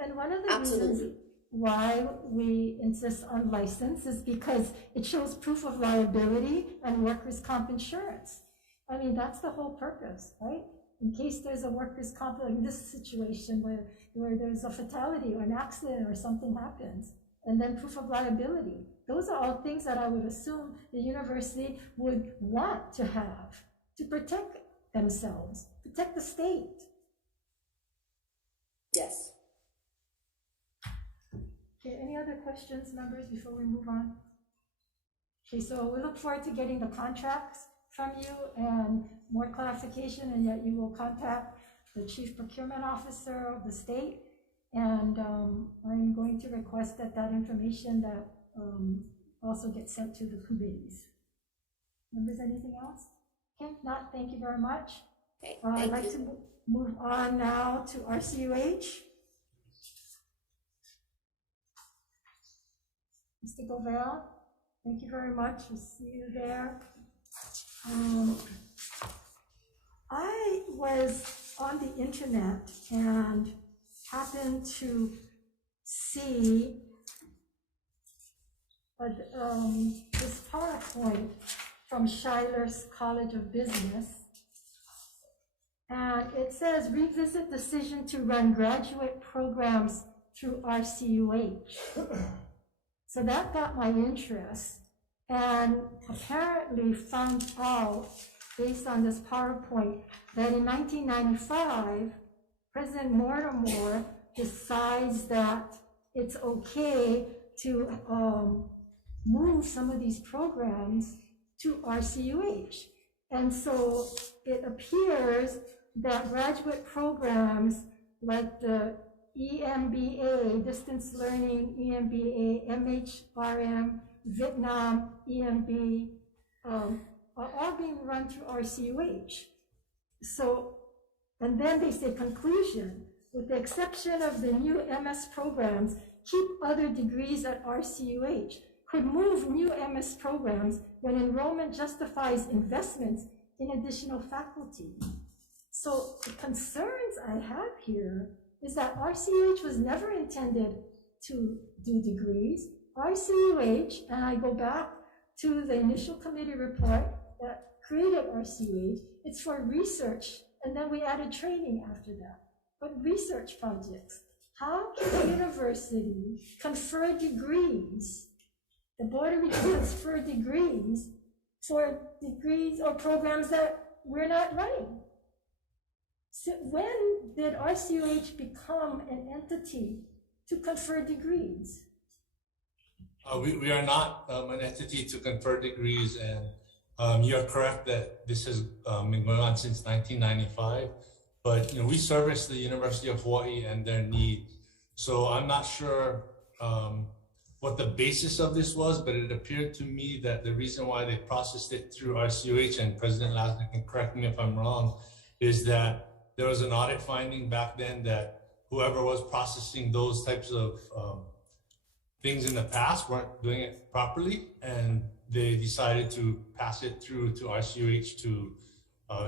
And one of the reasons why we insist on license is because it shows proof of liability and workers' comp insurance. I mean, that's the whole purpose, right? In case there's a workers' comp, like in this situation where there's a fatality or an accident or something happens, and then proof of liability. Those are all things that I would assume the university would want to have to protect themselves, protect the state. Yes. Okay, any other questions, members, before we move on? Okay, so we look forward to getting the contracts from you and more clarification, and yet you will contact the Chief Procurement Officer of the state, and I'm going to request that information that also gets sent to the committees. Members, anything else? Okay, not, thank you very much. Okay, I'd like to move on now to RCUH. Mr. Govea, thank you very much. I see you there. I was on the internet and happened to see this PowerPoint from Schuyler's College of Business. And it says, revisit decision to run graduate programs through RCUH. So that got my interest, and apparently found out, based on this PowerPoint, that in 1995, President Mortimer decides that it's okay to move some of these programs to RCUH. And so it appears that graduate programs like the EMBA, Distance Learning, EMBA, MHRM, Vietnam, EMB, are all being run through RCUH. So, and then they say conclusion, with the exception of the new MS programs, keep other degrees at RCUH, could move new MS programs when enrollment justifies investments in additional faculty. So the concerns I have here is that RCUH was never intended to do degrees. RCUH, and I go back to the initial committee report that created RCUH, it's for research, and then we added training after that. But research projects, how can a university confer degrees, the Board of Regents confer degrees for degrees or programs that we're not running? So when did RCUH become an entity to confer degrees? We are not an entity to confer degrees, and you are correct that this has been going on since 1995. But we service the University of Hawaii and their needs. So I'm not sure what the basis of this was, but it appeared to me that the reason why they processed it through RCUH, and President Lasnik can correct me if I'm wrong, is that there was an audit finding back then that whoever was processing those types of things in the past weren't doing it properly, and they decided to pass it through to RCUH to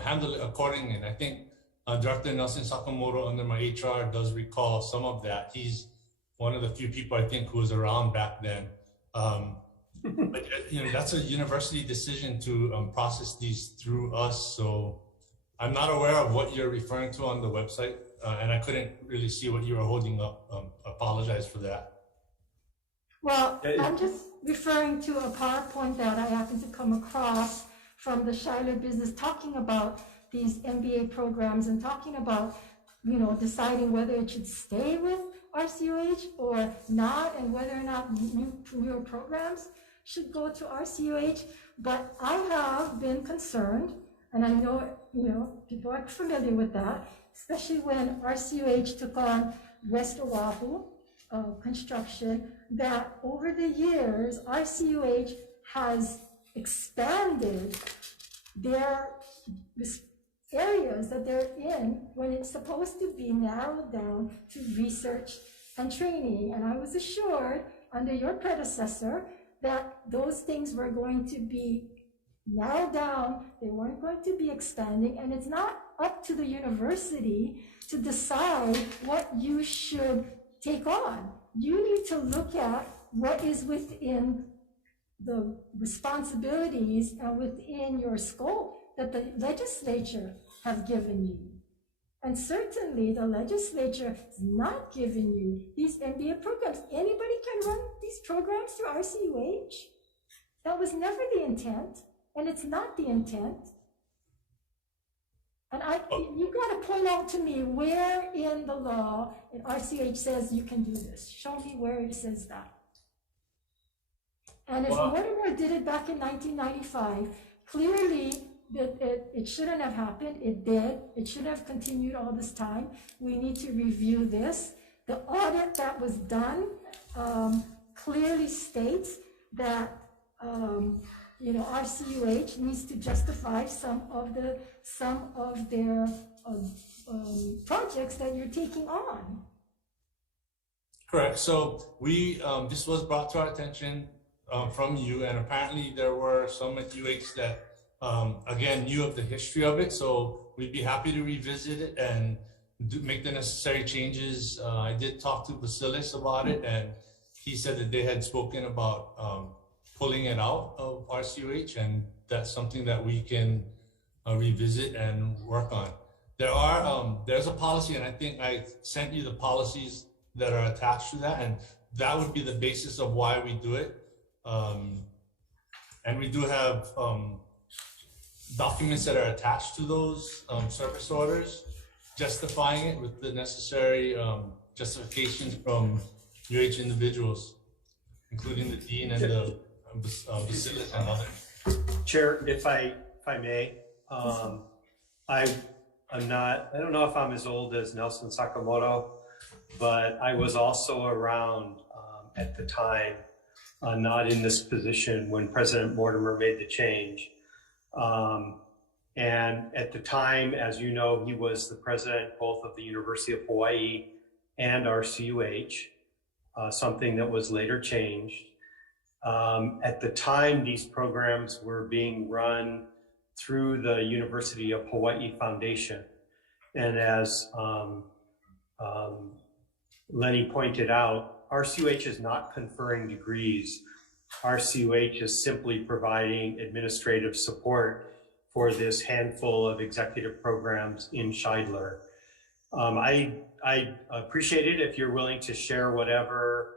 handle it accordingly. And I think Director Nelson Sakamoto under my HR does recall some of that. He's one of the few people I think who was around back then. But that's a university decision to process these through us. So I'm not aware of what you're referring to on the website, and I couldn't really see what you were holding up. Apologize for that. Well, I'm just referring to a PowerPoint that I happened to come across from the Schuyler Business talking about these MBA programs and talking about, deciding whether it should stay with RCUH or not, and whether or not newer programs should go to RCUH. But I have been concerned, and I know, people are familiar with that, especially when RCUH took on West Oahu construction, that over the years, RCUH has expanded their areas that they're in when it's supposed to be narrowed down to research and training. And I was assured under your predecessor that those things were going to be narrowed down, they weren't going to be expanding, and it's not up to the university to decide what you should take on. You need to look at what is within the responsibilities and within your scope that the legislature have given you. And certainly the legislature has not given you these MBA programs. Anybody can run these programs through RCUH. That was never the intent, and it's not the intent. And you got to point out to me where in the law in RCUH says you can do this. Show me where it says that. And if Mortimer did it back in 1995, clearly it shouldn't have happened. It did. It should have continued all this time. We need to review this. The audit that was done clearly states that RCUH needs to justify some of their projects that you're taking on. Correct. So we, this was brought to our attention from you, and apparently there were some at UH that, again, knew of the history of it. So we'd be happy to revisit it and make the necessary changes. I did talk to Basilis about it, and he said that they had spoken about pulling it out of RCUH, and that's something that we can revisit and work on. There's a policy, and I think I sent you the policies that are attached to that, and that would be the basis of why we do it. And we do have documents that are attached to those service orders, justifying it with the necessary justifications from UH individuals, including the dean and the Basilis and others. Chair, if I may, I don't know if I'm as old as Nelson Sakamoto, but I was also around at the time, not in this position when President Mortimer made the change. And at the time, as you know, he was the president both of the University of Hawaii and RCUH, something that was later changed. At the time, these programs were being run through the University of Hawaii Foundation. And as Lenny pointed out, RCUH is not conferring degrees. RCUH is simply providing administrative support for this handful of executive programs in Scheidler. I appreciate it if you're willing to share whatever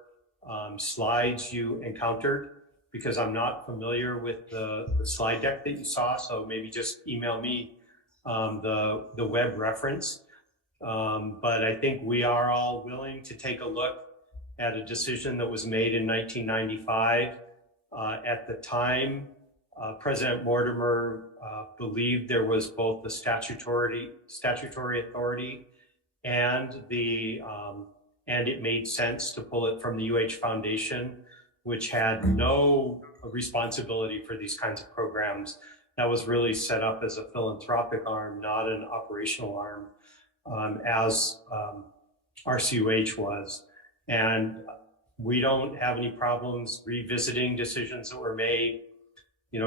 slides you encountered, because I'm not familiar with the slide deck that you saw, so maybe just email me the web reference. But I think we are all willing to take a look at a decision that was made in 1995. At the time, President Mortimer believed there was both the statutory authority and it made sense to pull it from the UH Foundation, which had no responsibility for these kinds of programs. That was really set up as a philanthropic arm, not an operational arm, as RCUH was. And we don't have any problems revisiting decisions that were made,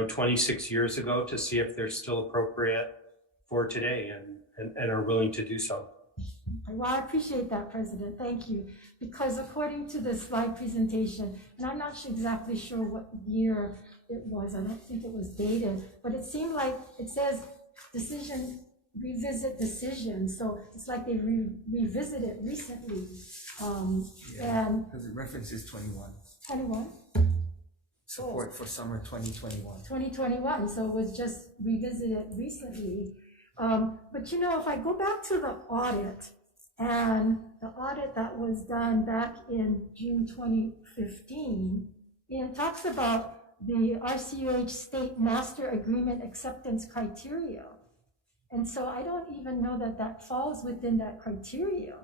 26 years ago to see if they're still appropriate for today and are willing to do so. Well, I appreciate that, President. Thank you. Because according to the slide presentation, and I'm not exactly sure what year it was, I don't think it was dated, but it seemed like it says decision, revisit decision. So it's like they revisit it recently. And because the reference is 21. 21? Support for summer 2021. 2021, so it was just revisited recently. But if I go back to the audit, and the audit that was done back in June 2015, it talks about the RCUH State Master Agreement Acceptance Criteria. And so I don't even know that falls within that criteria.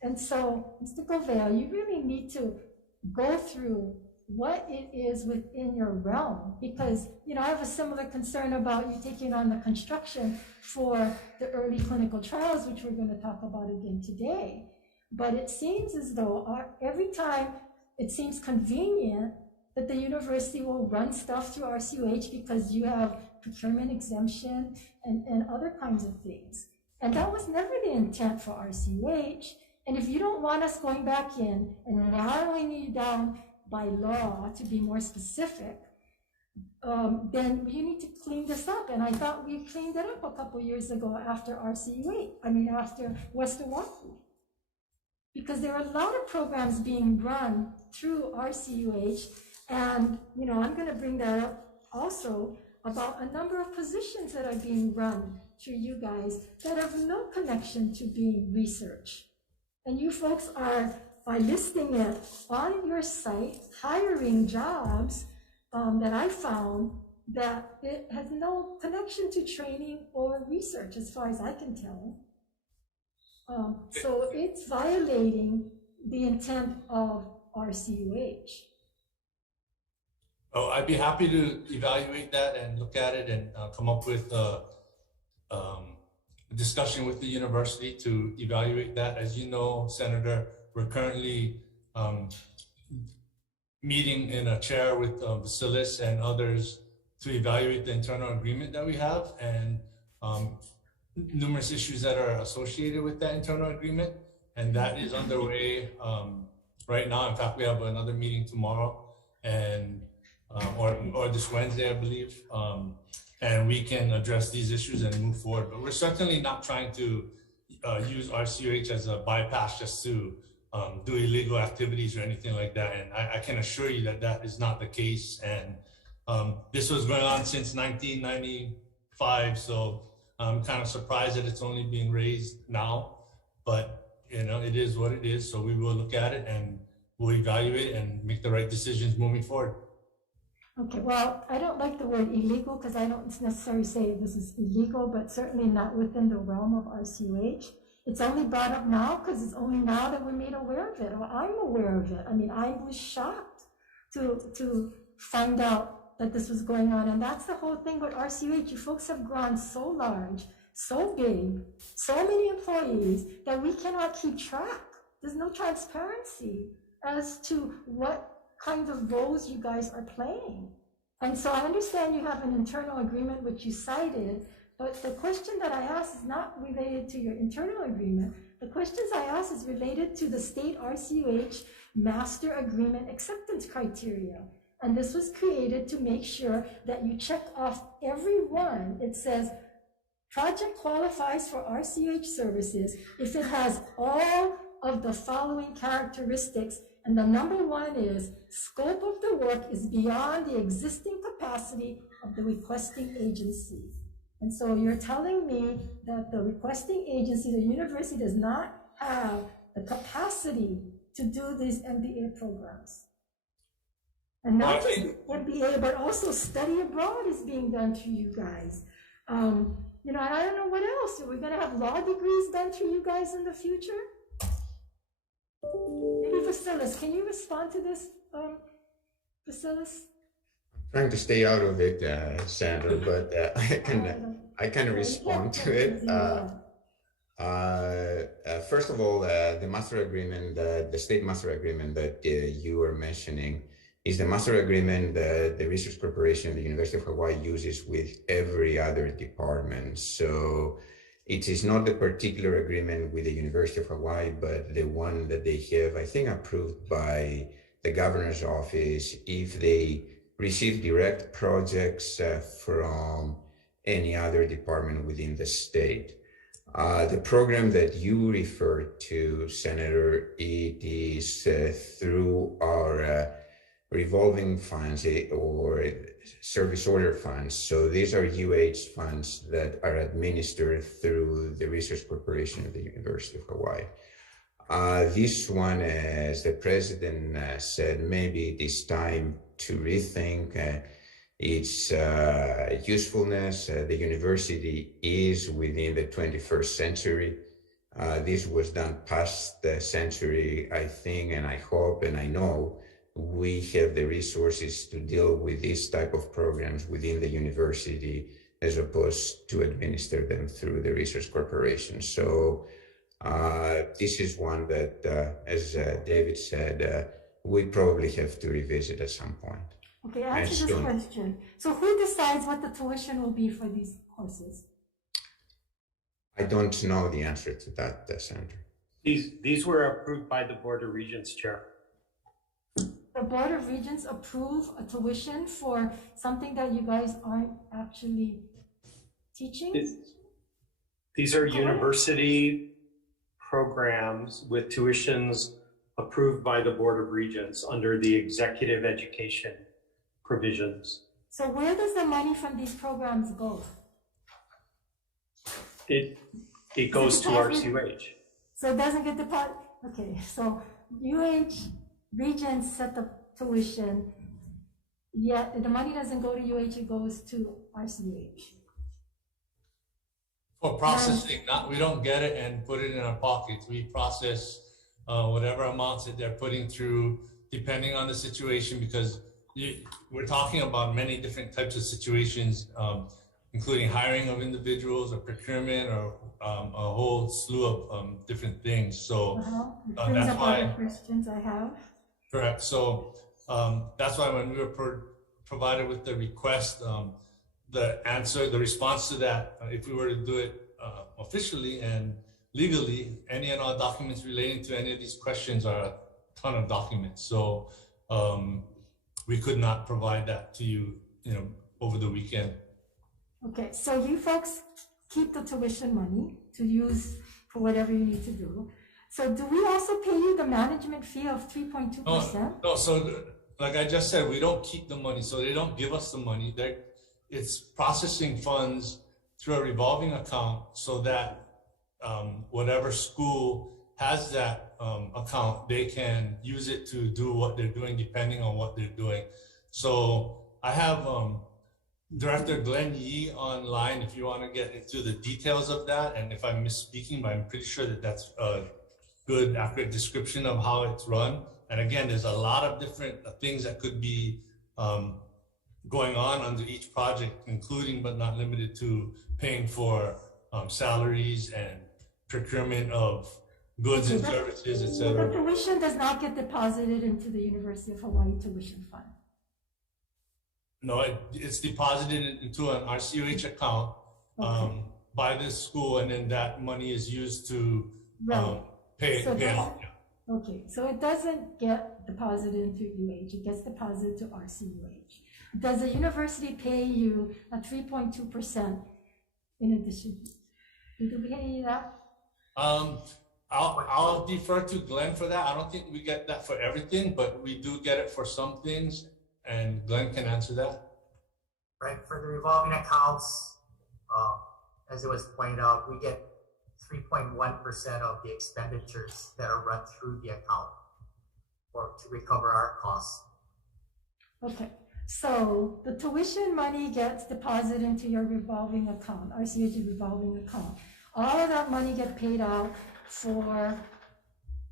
And so, Mr. Gouveia, you really need to go through what it is within your realm, because I have a similar concern about you taking on the construction for the early clinical trials, which we're going to talk about again today. But it seems as though every time it seems convenient that the university will run stuff through RCUH because you have procurement exemption and other kinds of things. And that was never the intent for RCUH. And if you don't want us going back in and narrowing you down by law to be more specific, then you need to clean this up. And I thought we cleaned it up a couple years ago after after Western Wahoo. Because there are a lot of programs being run through RCUH, and I'm going to bring that up also about a number of positions that are being run through you guys that have no connection to being research. And you folks are, by listing it on your site, hiring jobs that I found that it has no connection to training or research as far as I can tell. So it's violating the intent of RCUH. Oh, I'd be happy to evaluate that and look at it and come up with a discussion with the university to evaluate that. As you know, Senator, we're currently meeting in a chair with Basilis and others to evaluate the internal agreement that we have and numerous issues that are associated with that internal agreement. And that is underway right now. In fact, we have another meeting tomorrow and or this Wednesday, I believe. And we can address these issues and move forward. But we're certainly not trying to use RCUH as a bypass just to do illegal activities or anything like that. And I can assure you that that is not the case. And this was going on since 1995. So I'm kind of surprised that it's only being raised now. But you know, it is what it is. So we will look at it and we'll evaluate it and make the right decisions moving forward. Okay, well, I don't like the word illegal because I don't necessarily say this is illegal, but certainly not within the realm of RCUH. It's only brought up now because it's only now that we're made aware of it, or I'm aware of it. I mean, I was shocked to find out that this was going on. And that's the whole thing with RCUH. You folks have grown so large, so big, so many employees that we cannot keep track. There's no transparency as to what kind of roles you guys are playing. And so I understand you have an internal agreement which you cited, but the question that I asked is not related to your internal agreement. The questions I asked is related to the state RCUH master agreement acceptance criteria. And this was created to make sure that you check off every one. It says, project qualifies for RCUH services if it has all of the following characteristics. And the number one is scope of the work is beyond the existing capacity of the requesting agency. And so you're telling me that the requesting agency, the university, does not have the capacity to do these MBA programs. And not just MBA, but also study abroad is being done through you guys. You know, I don't know what else. Are we going to have law degrees done through you guys in the future? Maybe Basilis, can you respond to this, Basilis? Trying to stay out of it, Sandra, but I can respond to it. First of all, the master agreement, the state master agreement that you were mentioning is the master agreement that the Research Corporation of the University of Hawaii uses with every other department. So it is not the particular agreement with the University of Hawaii, but the one that they have, I think, approved by the governor's office if they receive direct projects from any other department within the state. The program that you referred to, Senator, it is through our revolving funds or service order funds. So these are UH funds that are administered through the Research Corporation of the University of Hawaii. This one, as the president said, maybe it is time to rethink its usefulness. The university is within the 21st century. This was done past the century, I think, and I hope, and I know we have the resources to deal with this type of programs within the university as opposed to administer them through the Research Corporation. So this is one that, as David said, we probably have to revisit at some point. Okay, answer this question. So who decides what the tuition will be for these courses? I don't know the answer to that, Senator. These were approved by the Board of Regents, Chair. The Board of Regents approve a tuition for something that you guys aren't actually teaching? These are university programs with tuitions approved by the Board of Regents under the executive education provisions. So where does the money from these programs go? It goes to RCUH. So it doesn't get deposited? Okay, so UH Regents set the tuition, yet the money doesn't go to UH, it goes to RCUH. For processing, we don't get it and put it in our pockets. We process whatever amounts that they're putting through, depending on the situation, because we're talking about many different types of situations. including hiring of individuals or procurement or a whole slew of different things. So Brings that's up why. other questions I have. Correct. So that's why when we were provided with the request, the response to that, if we were to do it officially and legally, any and all documents relating to any of these questions are a ton of documents. So we could not provide that to you, over the weekend. Okay, so you folks keep the tuition money to use for whatever you need to do. So do we also pay you the management fee of 3.2%? No, so like I just said, we don't keep the money. So they don't give us the money. It's processing funds through a revolving account so that whatever school has that account, they can use it to do what they're doing depending on what they're doing. So I have Director Glenn Yee online if you want to get into the details of that. And if I'm misspeaking, but I'm pretty sure that that's a good, accurate description of how it's run. And again, there's a lot of different things that could be going on under each project, including but not limited to paying for salaries and procurement of goods and services, etc. The tuition does not get deposited into the University of Hawaii Tuition Fund. No, it's deposited into an RCUH account by this school, and then that money is used to pay. Okay, so it doesn't get deposited into UH, it gets deposited to RCUH. Does the university pay you a 3.2% in addition? Do we get any of that? I'll defer to Glenn for that. I don't think we get that for everything, but we do get it for some things, and Glenn can answer that. Right, for the revolving accounts, as it was pointed out, we get 3.1% of the expenditures that are run through the account or to recover our costs. Okay, so the tuition money gets deposited into your revolving account, RCUH revolving account. All of that money gets paid out for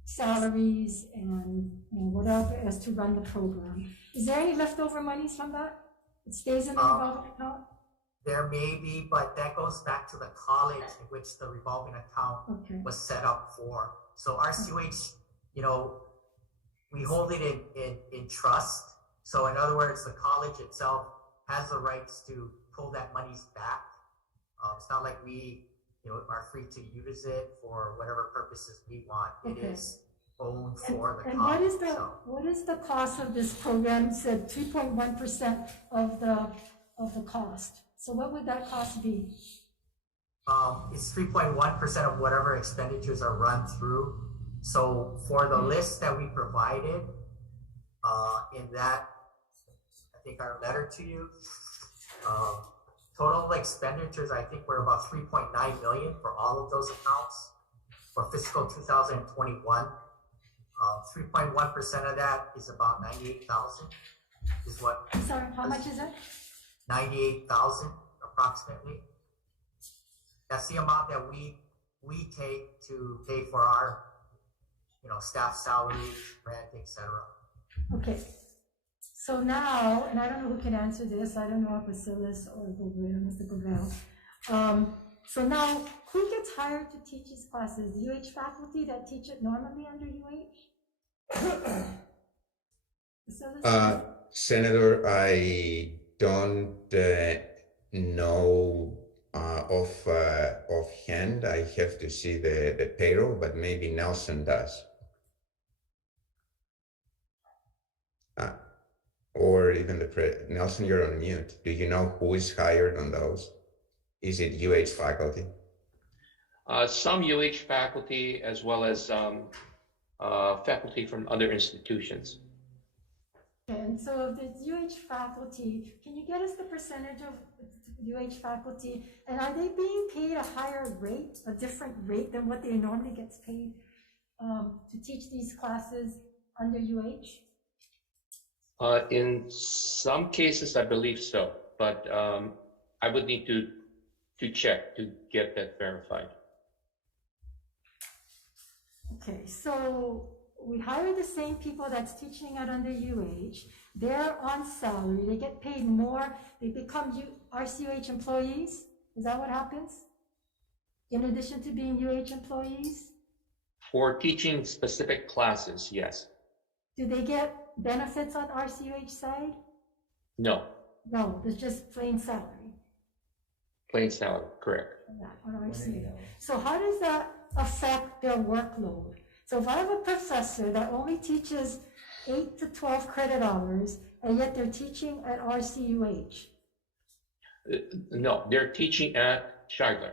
salaries and whatever as to run the program. Is there any leftover monies from that? It stays in the revolving account? There may be, but that goes back to the college in which the revolving account was set up for. So RCUH, we hold it in trust. So in other words, the college itself has the rights to pull that monies back. It's not like we are free to use it for whatever purposes we want. It is owned for the college. What is the cost of this program? You said 3.1% of the cost. So what would that cost be? It's 3.1% of whatever expenditures are run through. So for the list that we provided, in that, I think our letter to you, total expenditures, I think we're about 3.9 million for all of those accounts for fiscal 2021. 3.1% of that is about 98,000 is what. Sorry, how much is it? 98,000 approximately. That's the amount that we take to pay for our, staff salaries, rent, etc. Okay. So now, and I don't know who can answer this. I don't know if Basilis or Mr. Govell. So now, who gets hired to teach these classes? The UH faculty that teach it normally under UH? Senator, I don't know offhand. I have to see the payroll, but maybe Nelson does. Or even Nelson, you're on mute. Do you know who is hired on those? Is it UH faculty? Some UH faculty, as well as faculty from other institutions. And so the UH faculty, can you get us the percentage of UH faculty? And are they being paid a higher rate, a different rate than what they normally gets paid to teach these classes under UH? In some cases, I believe so, but I would need to check to get that verified. Okay, so we hire the same people that's teaching it under UH. They're on salary. They get paid more. They become RCUH employees. Is that what happens? In addition to being UH employees? For teaching specific classes, yes. Do they get benefits on RCUH side? No, No, it's just plain salary. plain salary, correct. On RCUH. So how does that affect their workload? So if I have a professor that only teaches 8 to 12 credit hours, and yet they're teaching at RCUH. No, they're teaching at Scheidler.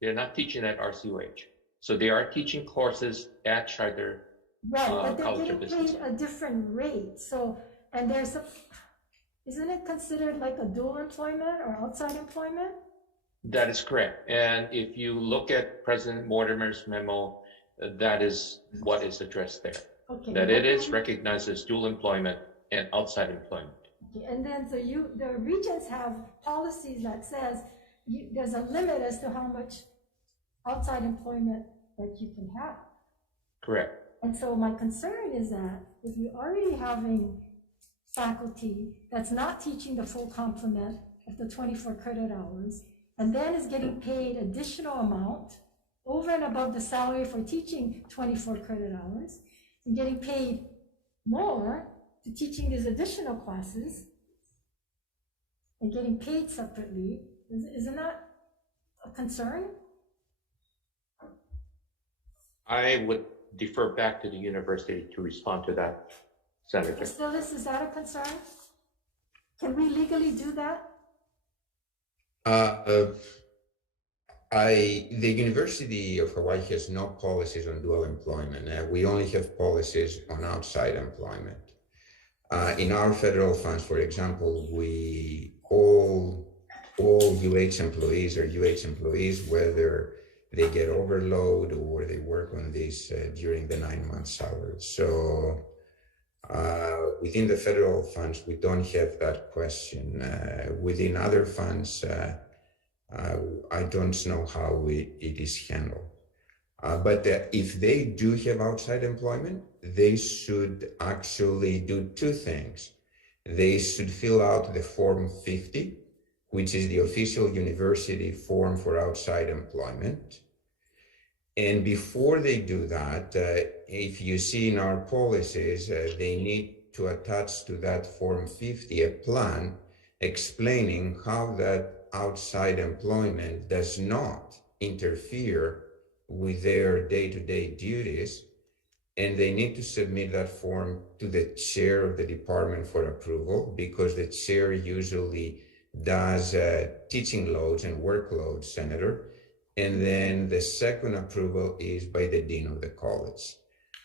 They're not teaching at RCUH. So they are teaching courses at Scheidler. Right, but they're College of getting Business. paid a different rate. So, and there's a, isn't it considered like a dual employment or outside employment? That is correct. And if you look at President Mortimer's memo, that is what is addressed there. Okay. That it is recognized as dual employment and outside employment. Okay, and then so the regions have policies that says there's a limit as to how much outside employment that you can have. Correct. And so my concern is that if you're already having faculty that's not teaching the full complement of the 24 credit hours, and then is getting paid additional amount over and above the salary for teaching 24 credit hours, and getting paid more to teaching these additional classes, and getting paid separately, isn't that a concern? I would defer back to the university to respond to that, Senator. Mr. List, is that a concern? Can we legally do that? The University of Hawaii has no policies on dual employment. We only have policies on outside employment. In our federal funds, for example, all UH employees are UH employees, whether they get overload or they work on this during the 9-month salary. So within the federal funds, we don't have that question. Within other funds, I don't know how it is handled. But if they do have outside employment, they should actually do two things. They should fill out the Form 50, which is the official university form for outside employment. And before they do that, if you see in our policies, they need to attach to that Form 50 a plan explaining how that outside employment does not interfere with their day-to-day duties, and they need to submit that form to the chair of the department for approval, because the chair usually does teaching loads and workloads, Senator, and then the second approval is by the dean of the college.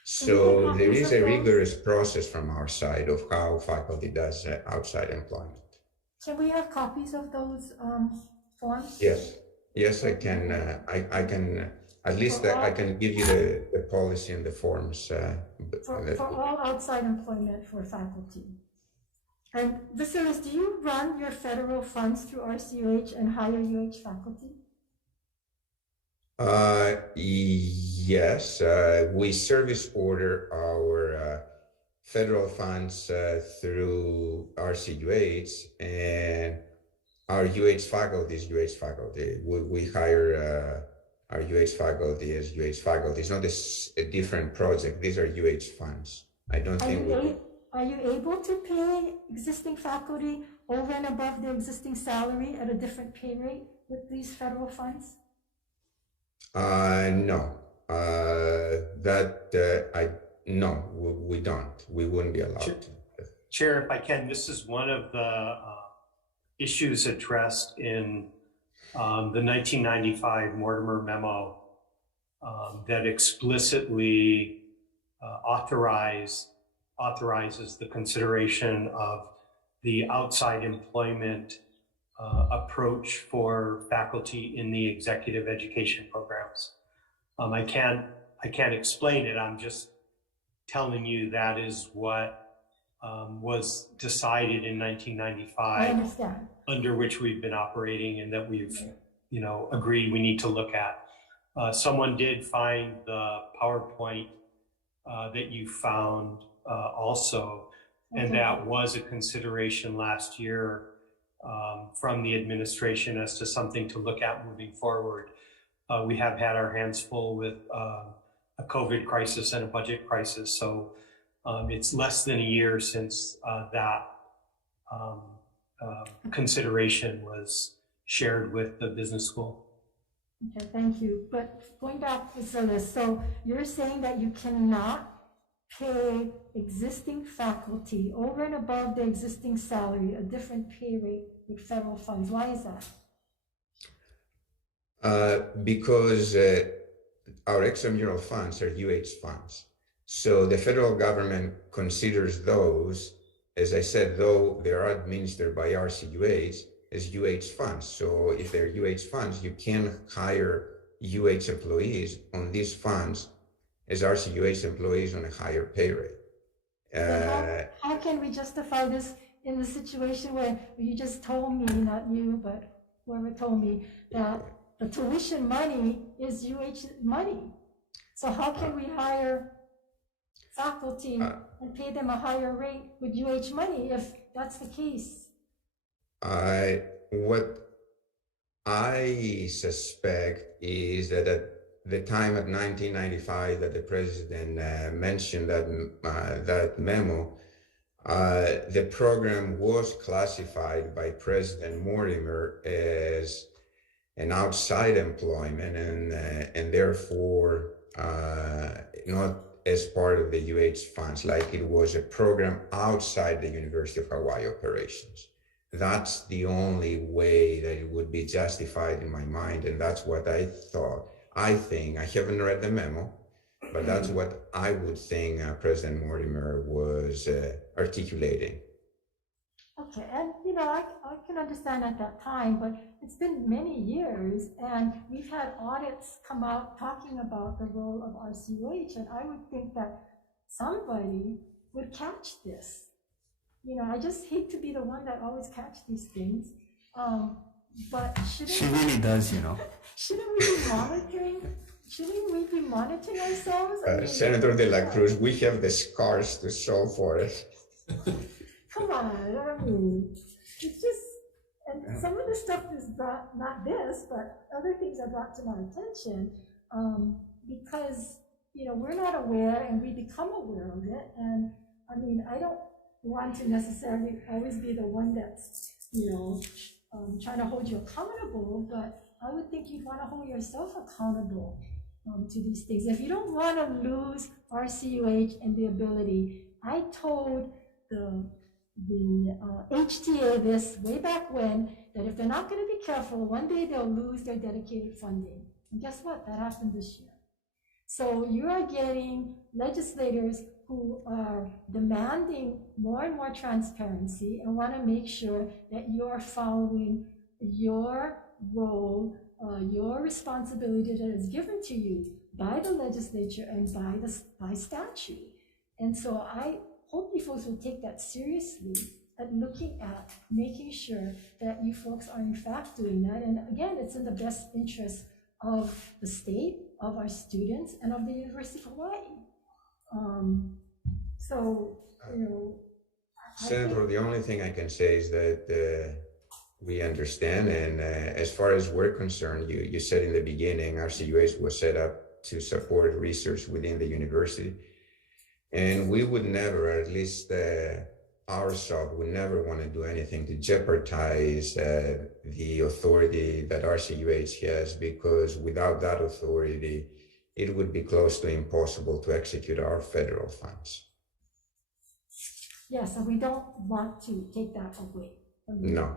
So there is a rigorous process from our side of how faculty does outside employment. Can we have copies of those forms? Yes, I can. I can. At least I can give you the policy and the forms. For all outside employment for faculty. And Viceris, do you run your federal funds through RCUH and hire UH faculty? Yes, we service order our federal funds through RCUH, and our UH faculty is UH faculty. We hire our UH faculty as UH faculty. It's not a different project. These are UH funds. I don't think. Are you able to pay existing faculty over and above their existing salary at a different pay rate with these federal funds? No. No, we don't. We wouldn't be allowed to. Chair, if I can, this is one of the issues addressed in the 1995 Mortimer memo that explicitly authorizes the consideration of the outside employment approach for faculty in the executive education programs. I can't explain it. I'm just telling you that is what was decided in 1995. I understand. Under which we've been operating, and that we've, agreed we need to look at. Someone did find the PowerPoint that you found also. And that was a consideration last year from the administration as to something to look at moving forward. We have had our hands full with a COVID crisis and a budget crisis. So it's less than a year since that consideration was shared with the business school. Okay, thank you. But going back to the list, so you're saying that you cannot pay existing faculty over and above the existing salary a different pay rate with federal funds. Why is that? Because our extramural funds are UH funds. So the federal government considers those, as I said, though they are administered by RCUH, as UH funds. So if they're UH funds, you can hire UH employees on these funds as RCUH employees on a higher pay rate. How can we justify this in the situation where you just told me, not you, but whoever told me, that the tuition money is UH money? So how can we hire faculty and pay them a higher rate with UH money if that's the case? What I suspect is that at the time of 1995 that the president mentioned that memo, the program was classified by President Mortimer as an outside employment and therefore not as part of the UH funds, like it was a program outside the University of Hawaii operations. That's the only way that it would be justified in my mind, and that's what I thought. I think, I haven't read the memo, but that's what I would think President Mortimer was articulating. Okay, and I can understand at that time, but it's been many years, and we've had audits come out talking about the role of RCUH, and I would think that somebody would catch this. I just hate to be the one that always catch these things, but she really does, Shouldn't we be monitoring? Shouldn't we be monitoring ourselves? Senator De La Cruz, we have the scars to show for it. Come on, I mean, it's just, and some of the stuff is brought, not this, but other things are brought to my attention because, we're not aware and we become aware of it. And I mean, I don't want to necessarily always be the one that's, trying to hold you accountable, but I would think you'd want to hold yourself accountable to these things. If you don't want to lose RCUH and the ability, I told the HTA this way back when, that if they're not going to be careful, one day they'll lose their dedicated funding. And guess what? That happened this year. So you are getting legislators who are demanding more and more transparency and want to make sure that you're following your role, your responsibility that is given to you by the legislature and by statute. And so I hope you folks will take that seriously at looking at making sure that you folks are in fact doing that. And again, it's in the best interest of the state, of our students, and of the University of Hawaii. Senator, the only thing I can say is that we understand, and as far as we're concerned, you said in the beginning, RCUH was set up to support research within the university. And we would never, at least our sub would never want to do anything to jeopardize the authority that RCUH has, because without that authority, it would be close to impossible to execute our federal funds. Yes, and we don't want to take that away from you. No.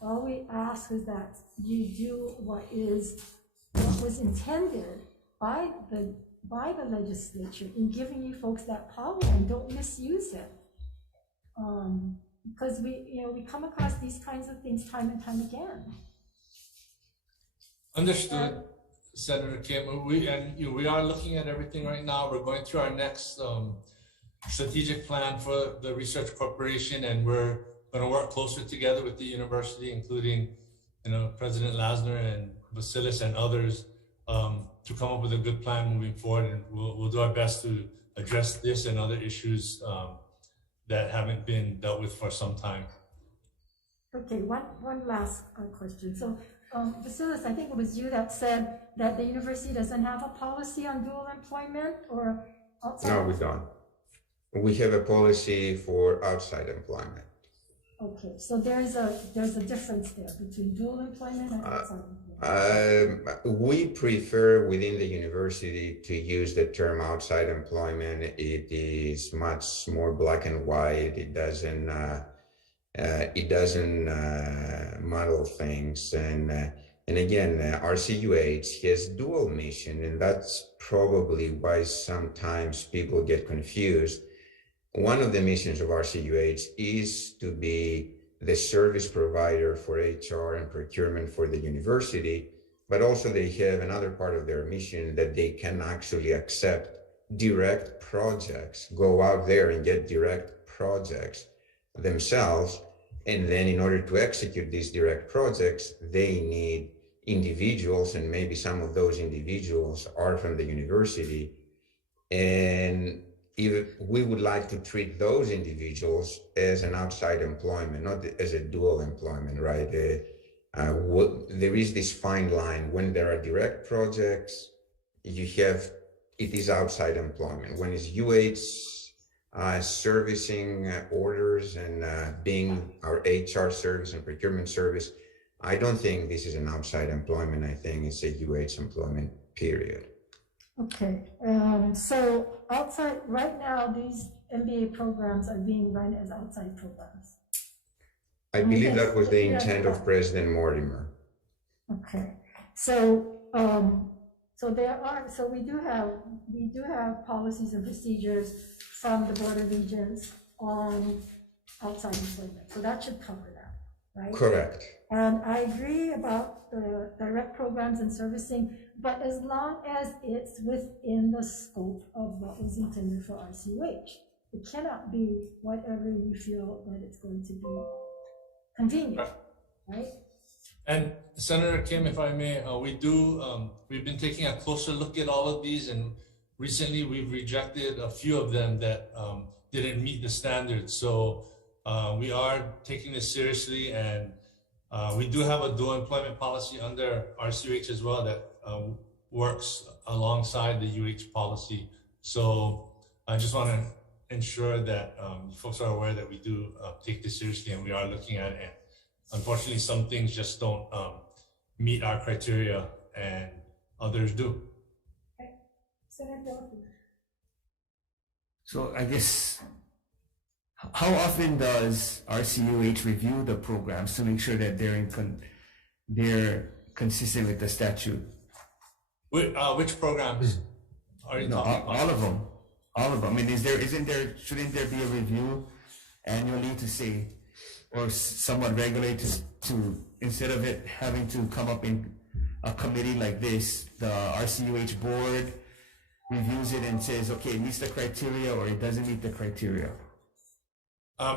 All we ask is that you do what was intended by the legislature in giving you folks that power, and don't misuse it. Because we come across these kinds of things time and time again. Understood, Senator Kim. We are looking at everything right now. We're going through our next strategic plan for the Research Corporation, and we're going to work closer together with the university, including President Lasner and Vasilis and others, to come up with a good plan moving forward. And we'll do our best to address this and other issues that haven't been dealt with for some time. Okay, one last question. So, Basilis, I think it was you that said that the university doesn't have a policy on dual employment or outside? No, we don't. We have a policy for outside employment. Okay, so there's a difference there between dual employment and outside employment. We prefer within the university to use the term outside employment. It is much more black and white. It doesn't model things. And again, RCUH has dual mission, and that's probably why sometimes people get confused. One of the missions of RCUH is to be the service provider for HR and procurement for the university, but also they have another part of their mission that they can actually accept direct projects, go out there and get direct projects themselves. And then in order to execute these direct projects, they need individuals, and maybe some of those individuals are from the university. And we would like to treat those individuals as an outside employment, not as a dual employment, right? There is this fine line. When there are direct projects, it is outside employment. When it's UH servicing orders and being our HR service and procurement service, I don't think this is an outside employment. I think it's a UH employment, period. Okay, so outside, right now, these MBA programs are being run as outside programs. I believe that was the intent of President Mortimer. Okay, so we do have policies and procedures from the Board of Regents on outside employment, so that should cover that, right? Correct. And I agree about the direct programs and servicing, but as long as it's within the scope of what was intended for RCUH. It cannot be whatever you feel that it's going to be convenient, right? And Senator Kim, if I may, we've been taking a closer look at all of these, and recently we've rejected a few of them that didn't meet the standards. So we are taking this seriously, and we do have a dual employment policy under RCUH as well that works alongside the UH policy. So I just want to ensure that folks are aware that we do take this seriously, and we are looking at it. And unfortunately, some things just don't meet our criteria, and others do. Okay. Senator. So I guess, how often does RCUH review the programs to make sure that they're consistent with the statute? Which programs are you talking about? All of them. All of them. I mean, shouldn't there be a review annually to say, or somewhat regularly to instead of it having to come up in a committee like this, the RCUH board reviews it and says, okay, it meets the criteria or it doesn't meet the criteria?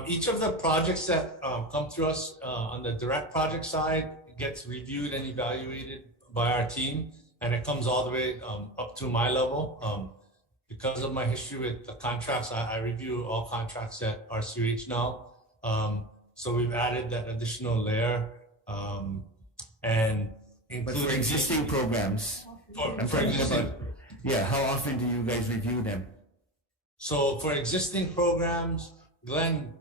Each of the projects that come through us on the direct project side gets reviewed and evaluated by our team, and it comes all the way up to my level. Because of my history with the contracts, I review all contracts at RCUH now. So we've added that additional layer, and including for existing programs. How often do you guys review them? So for existing programs, Glenn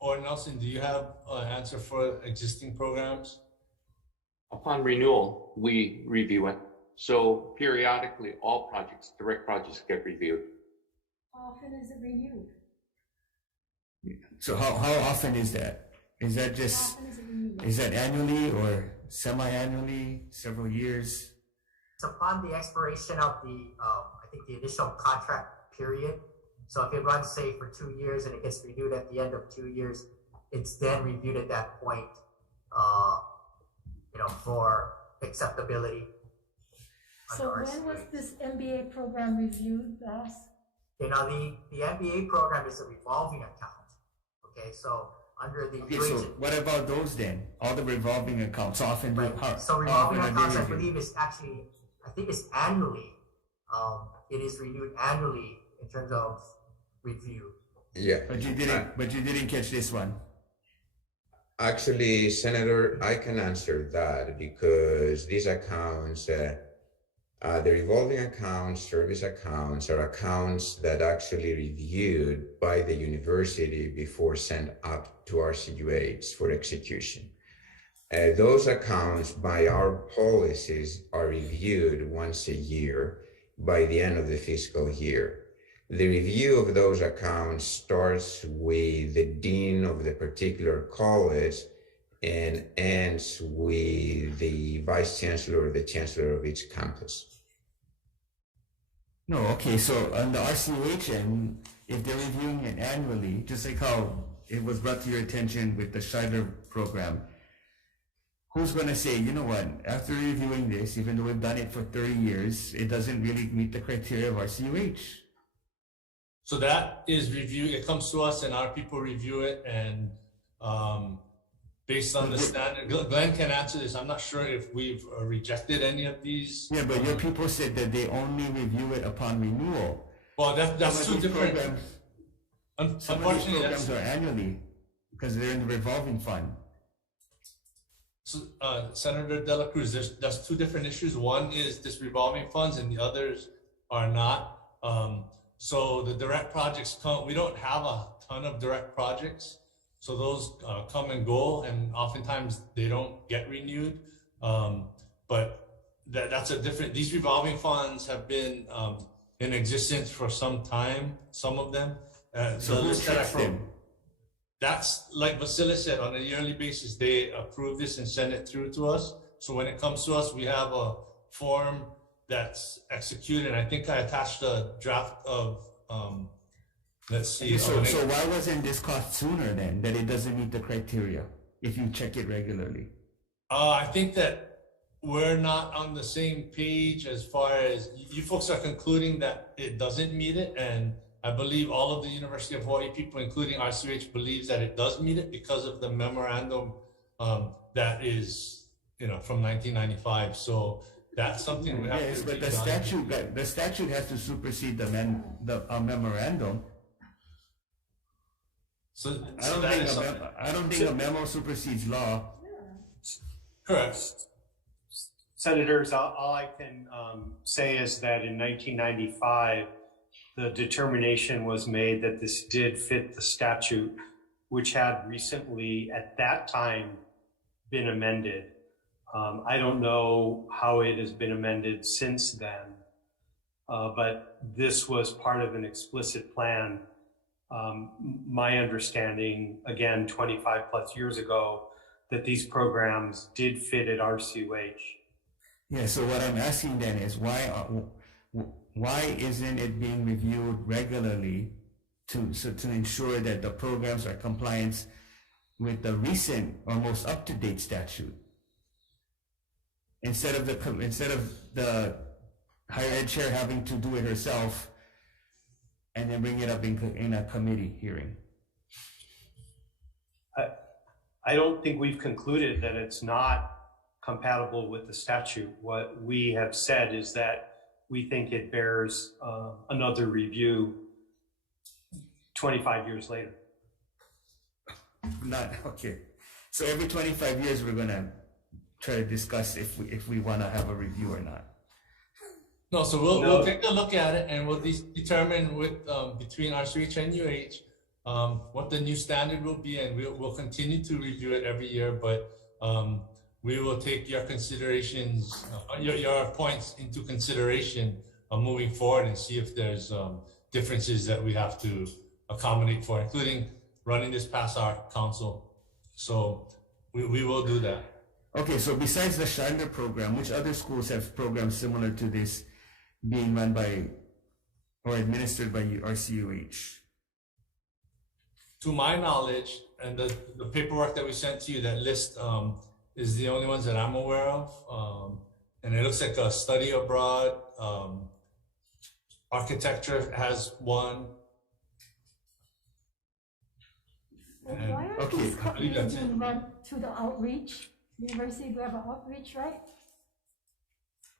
or Nelson, do you have an answer for existing programs? Upon renewal, we review it. So periodically, all projects, direct projects, get reviewed. How often is it renewed? So how often is that? Is that annually or semi-annually, several years? It's upon the expiration of I think the initial contract period. So if it runs, say, for 2 years and it gets renewed at the end of 2 years, it's then reviewed at that point, for acceptability. So when was this MBA program reviewed last? The MBA program is a revolving account. Okay, so under the so what about those then? All the revolving accounts often do. So revolving accounts, I believe, is actually, I think it's annually. It is renewed annually in terms of review. Yeah. But you didn't catch this one. Actually, Senator, I can answer that because these accounts, the revolving accounts, service accounts, are accounts that actually reviewed by the university before sent up to RCUH for execution. Those accounts by our policies are reviewed once a year by the end of the fiscal year. The review of those accounts starts with the dean of the particular college and ends with the vice chancellor or the chancellor of each campus. No, okay, so on the RCUH end, if they're reviewing it annually, just like how it was brought to your attention with the Scheidler program, who's going to say, you know what, after reviewing this, even though we've done it for 30 years, it doesn't really meet the criteria of RCUH? So that is review. It comes to us and our people review it, and based on the standard, Glenn can answer this. I'm not sure if we've rejected any of these. Yeah, but your people said that they only review it upon renewal. Well, that's two different programs. Some of these programs are annually because they're in the revolving fund. So, Senator De La Cruz, that's two different issues. One is this revolving funds, and the others are not. So the direct projects come. We don't have a ton of direct projects, so those come and go, and oftentimes they don't get renewed. But that's a different. These revolving funds have been in existence for some time. Some of them. So who checks them? That's like Vasily said, on a yearly basis, they approve this and send it through to us. So when it comes to us, we have a form that's executed. I think I attached a draft of, let's see. So why wasn't this caught sooner then, that it doesn't meet the criteria if you check it regularly? I think that we're not on the same page as far as you folks are concluding that it doesn't meet it. And I believe all of the University of Hawaii people, including RCUH, believes that it does meet it because of the memorandum that is, from 1995. So that's something we have to. But the statute has to supersede the memorandum. So I don't think a memo supersedes law. Correct. Senators, all I can say is that in 1995, the determination was made that this did fit the statute, which had recently, at that time, been amended. I don't know how it has been amended since then, but this was part of an explicit plan. My understanding, again, 25 plus years ago, that these programs did fit at RCUH. Yeah, so what I'm asking then is why isn't it being reviewed regularly to ensure that the programs are compliant with the recent or most up-to-date statute? Instead of the higher ed chair having to do it herself and then bring it up in a committee hearing. I don't think we've concluded that it's not compatible with the statute. What we have said is that we think it bears another review 25 years later. Not okay. So every 25 years, we're gonna try to discuss if we want to have a review or not. No, so we'll take a look at it and we'll determine with between RCUH and UH what the new standard will be, and we'll continue to review it every year. But we will take your considerations, your points into consideration moving forward, and see if there's differences that we have to accommodate for, including running this past our council. So we will do that. Okay, so besides the Scheidler program, which other schools have programs similar to this being run by or administered by RCUH? To my knowledge, and the paperwork that we sent to you, that list is the only ones that I'm aware of. And it looks like a study abroad. Architecture has one. And why are these companies being run to the outreach? University, we have an outreach, right?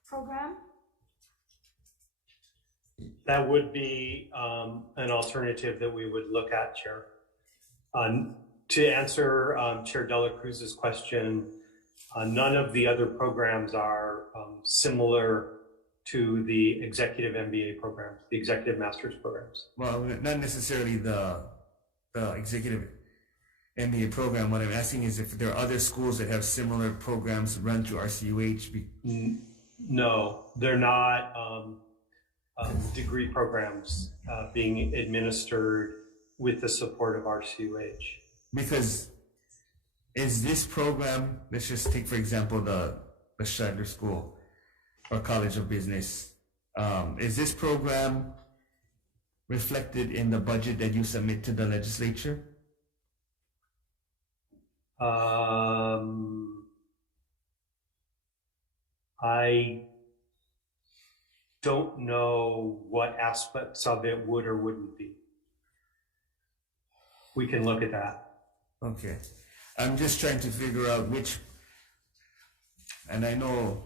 Program? That would be an alternative that we would look at, Chair. To answer Chair Dela Cruz's question, none of the other programs are similar to the executive MBA programs, the executive master's programs. Well, not necessarily the executive MBA program. What I'm asking is if there are other schools that have similar programs run through RCUH. No, they're not degree programs being administered with the support of RCUH. Because is this program, let's just take for example the Scheidler School or College of Business, is this program reflected in the budget that you submit to the legislature? I don't know what aspects of it would or wouldn't be. We can look at that. Okay. I'm just trying to figure out which, and I know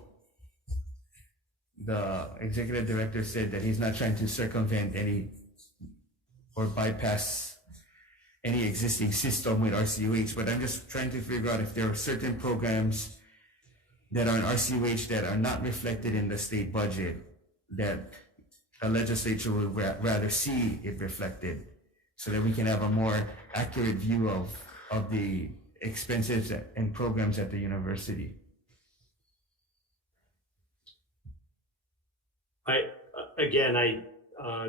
the executive director said that he's not trying to circumvent any or bypass any existing system with RCUH, but I'm just trying to figure out if there are certain programs that are in RCUH that are not reflected in the state budget that the legislature would rather see it reflected so that we can have a more accurate view of the expenses and programs at the university.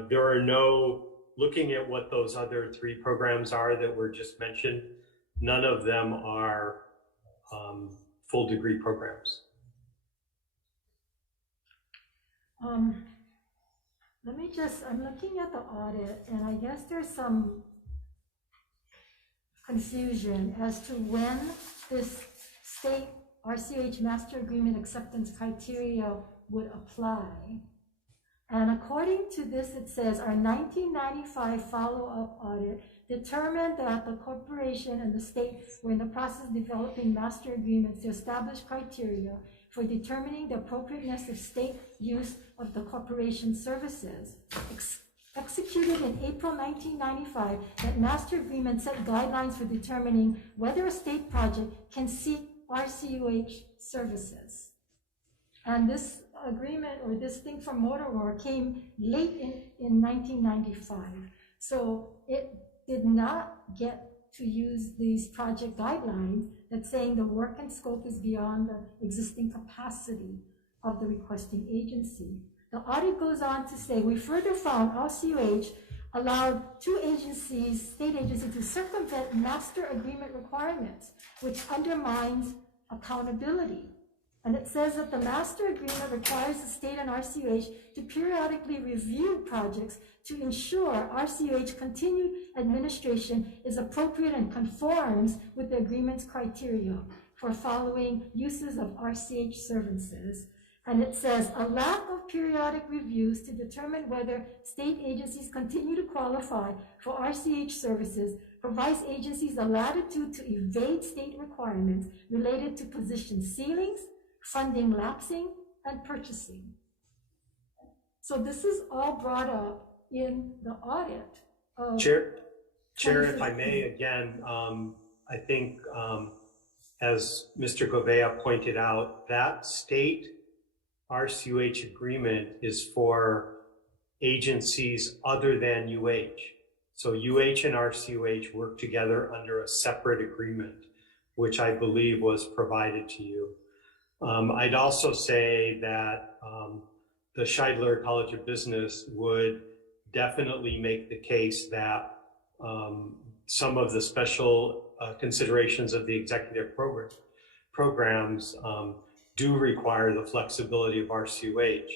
There are no, looking at what those other three programs are that were just mentioned, none of them are full degree programs. I'm looking at the audit, and I guess there's some confusion as to when this state RCUH Master Agreement acceptance criteria would apply. And according to this, it says our 1995 follow-up audit determined that the corporation and the state were in the process of developing master agreements to establish criteria for determining the appropriateness of state use of the corporation's services. Executed in April 1995, that master agreement set guidelines for determining whether a state project can seek RCUH services. And this agreement, or this thing from Motorola, came late in 1995. So it did not get to use these project guidelines that's saying the work and scope is beyond the existing capacity of the requesting agency. The audit goes on to say, we further found RCUH allowed two agencies, state agencies, to circumvent master agreement requirements, which undermines accountability. And it says that the master agreement requires the state and RCUH to periodically review projects to ensure RCUH continued administration is appropriate and conforms with the agreement's criteria for following uses of RCH services. And it says a lack of periodic reviews to determine whether state agencies continue to qualify for RCH services provides agencies the latitude to evade state requirements related to position ceilings, funding lapsing, and purchasing. So this is all brought up in the audit. Chair, if I may, again, I think as Mr. Govea pointed out, that state RCUH agreement is for agencies other than UH. So UH and RCUH work together under a separate agreement, which I believe was provided to you. I'd also say that the Scheidler College of Business would definitely make the case that some of the special considerations of the executive programs do require the flexibility of RCUH.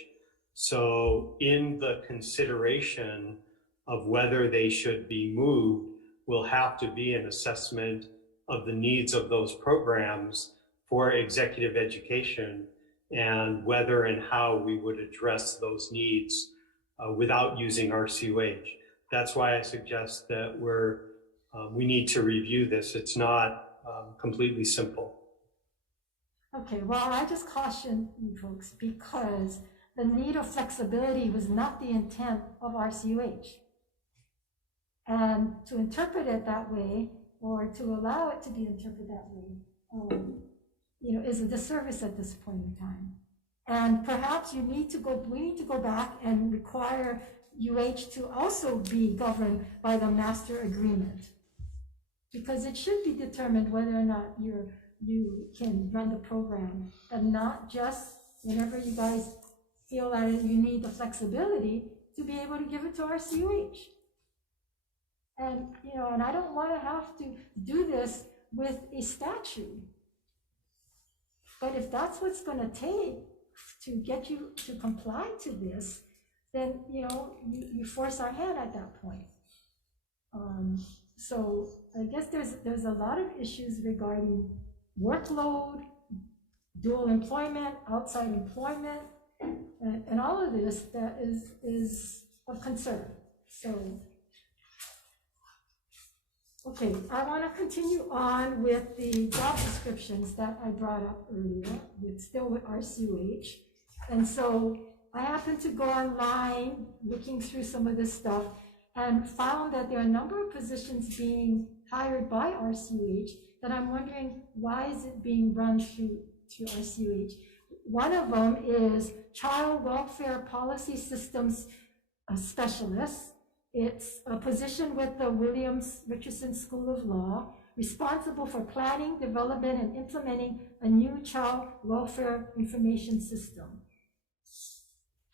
So in the consideration of whether they should be moved will have to be an assessment of the needs of those programs for executive education and whether and how we would address those needs without using RCUH. That's why I suggest that we need to review this. It's not completely simple. Okay, well, I just caution you folks because the need of flexibility was not the intent of RCUH. And to interpret it that way, or to allow it to be interpreted that way, is a disservice at this point in time. And perhaps we need to go back and require UH to also be governed by the master agreement, because it should be determined whether or not you can run the program, and not just whenever you guys feel that you need the flexibility to be able to give it to RCUH. And, and I don't want to have to do this with a statute. But if that's what's going to take to get you to comply to this, then, you force our hand at that point. So I guess there's a lot of issues regarding workload, dual employment, outside employment, and all of this that is of concern. So, okay, I want to continue on with the job descriptions that I brought up earlier, still with RCUH. And so I happened to go online looking through some of this stuff and found that there are a number of positions being hired by RCUH that I'm wondering, why is it being run through RCUH? One of them is Child Welfare Policy Systems Specialist. It's a position with the Williams Richardson School of Law, responsible for planning, development, and implementing a new child welfare information system.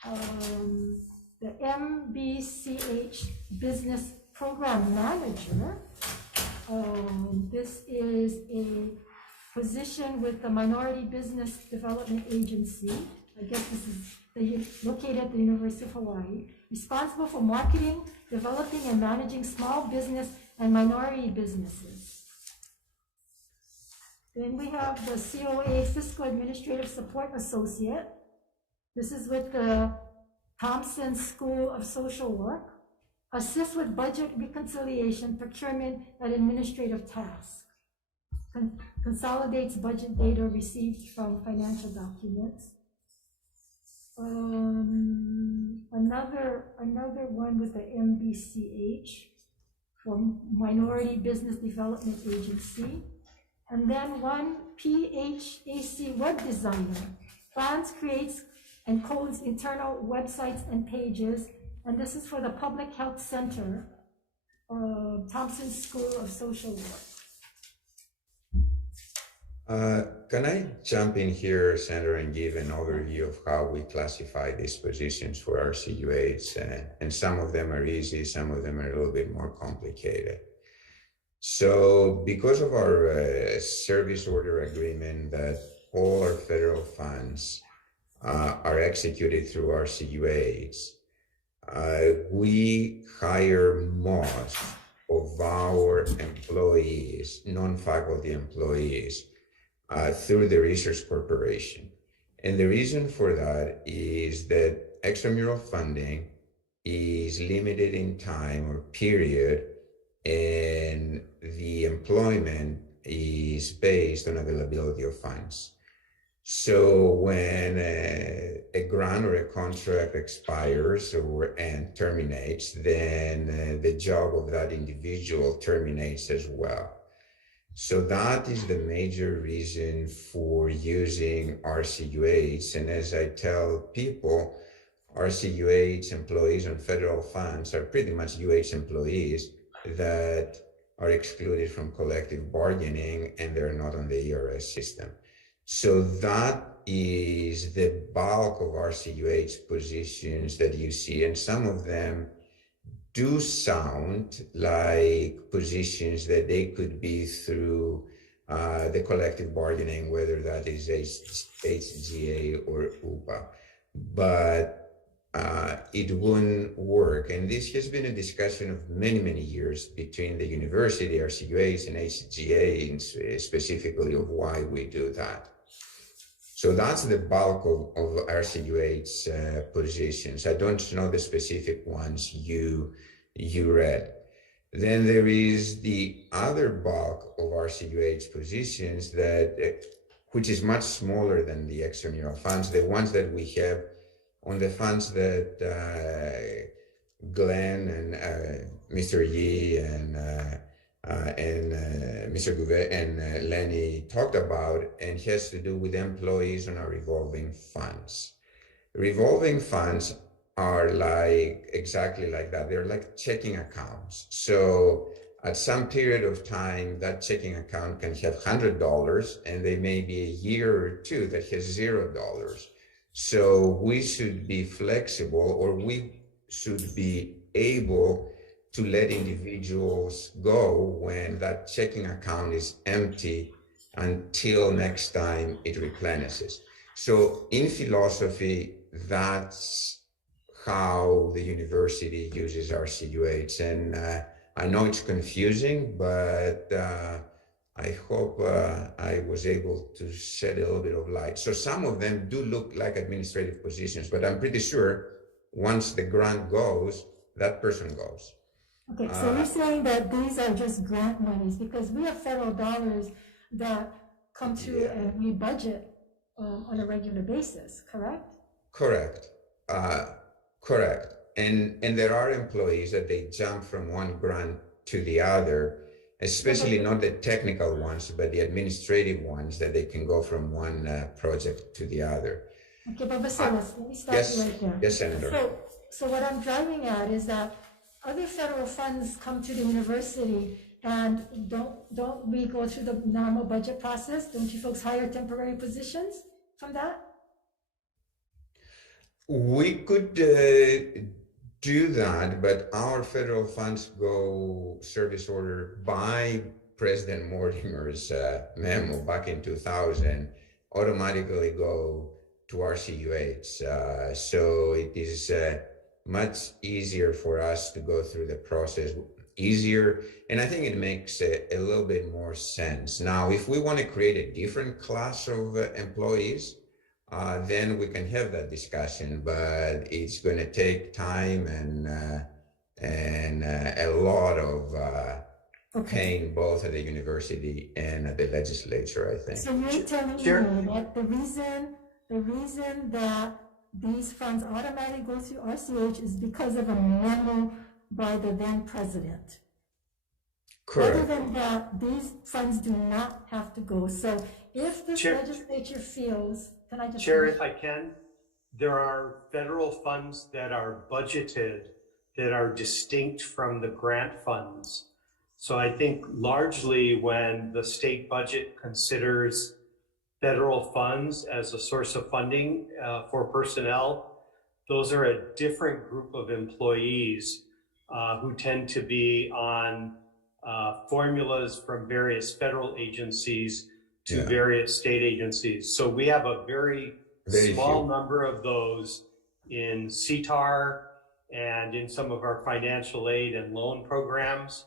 The MBCH Business Program Manager. This is a position with the Minority Business Development Agency. I guess this is located at the University of Hawaii, responsible for marketing, developing, and managing small business and minority businesses. Then we have the COA Fiscal Administrative Support Associate. This is with the Thompson School of Social Work. Assist with budget reconciliation, procurement, and administrative tasks. Consolidates budget data received from financial documents. Another one with the MBCH for Minority Business Development Agency. And then one PHAC Web Designer. Plans, creates, and codes internal websites and pages. And this is for the Public Health Center, Thompson School of Social Work. Can I jump in here, Senator, and give an overview of how we classify these positions for RCUH? And some of them are easy, some of them are a little bit more complicated. So because of our service order agreement that all our federal funds are executed through RCUH, we hire most of our employees, non-faculty employees, through the Research Corporation. And the reason for that is that extramural funding is limited in time or period, and the employment is based on availability of funds. So when a grant or a contract expires and terminates, then the job of that individual terminates as well. So that is the major reason for using RCUH. And as I tell people, RCUH employees on federal funds are pretty much UH employees that are excluded from collective bargaining, and they're not on the ERS system. So that is the bulk of RCUH positions that you see, and some of them do sound like positions that they could be through the collective bargaining, whether that is HGA or UPA, but it wouldn't work. And this has been a discussion of many, many years between the university, RCUH, and HGA, and specifically of why we do that. So that's the bulk of RCUH positions. I don't know the specific ones you read. Then there is the other bulk of RCUH positions which is much smaller than the extramural funds, the ones that we have on the funds that Glenn and Mr. Yee and Mr. Gouvet and Lenny talked about, and has to do with employees on our revolving funds. Revolving funds are like exactly like that. They're like checking accounts. So at some period of time, that checking account can have $100, and there may be a year or two that has $0. So we should be flexible, or we should be able to let individuals go when that checking account is empty until next time it replenishes. So in philosophy, that's how the university uses RCUH. And I know it's confusing, but I hope I was able to shed a little bit of light. So some of them do look like administrative positions, but I'm pretty sure once the grant goes, that person goes. Okay, so you're saying that these are just grant monies, because we have federal dollars that come through and we budget on a regular basis, correct? Correct. Correct. And there are employees that they jump from one grant to the other, especially not the technical ones, but the administrative ones, that they can go from one project to the other. Okay, but Vasilis, let me stop you right there. Yes, Senator. So what I'm driving at is that other federal funds come to the university, and don't we go through the normal budget process? Don't you folks hire temporary positions from that? We could do that, but our federal funds go service order by President Mortimer's memo back in 2000, automatically go to RCUH. So it is much easier for us to go through the process, easier, and I think it makes a little bit more sense. Now, if we want to create a different class of employees, then we can have that discussion, but it's going to take time and a lot of pain, both at the university and at the legislature, I think. So you're telling me that the reason that these funds automatically go through RCH is because of a memo by the then president. Correct. Other than that, these funds do not have to go. So if this legislature feels, can I just Chair, if I can, there are federal funds that are budgeted that are distinct from the grant funds. So I think largely when the state budget considers federal funds as a source of funding for personnel, those are a different group of employees who tend to be on formulas from various federal agencies to various state agencies. So we have a very small number of those in CTAR and in some of our financial aid and loan programs.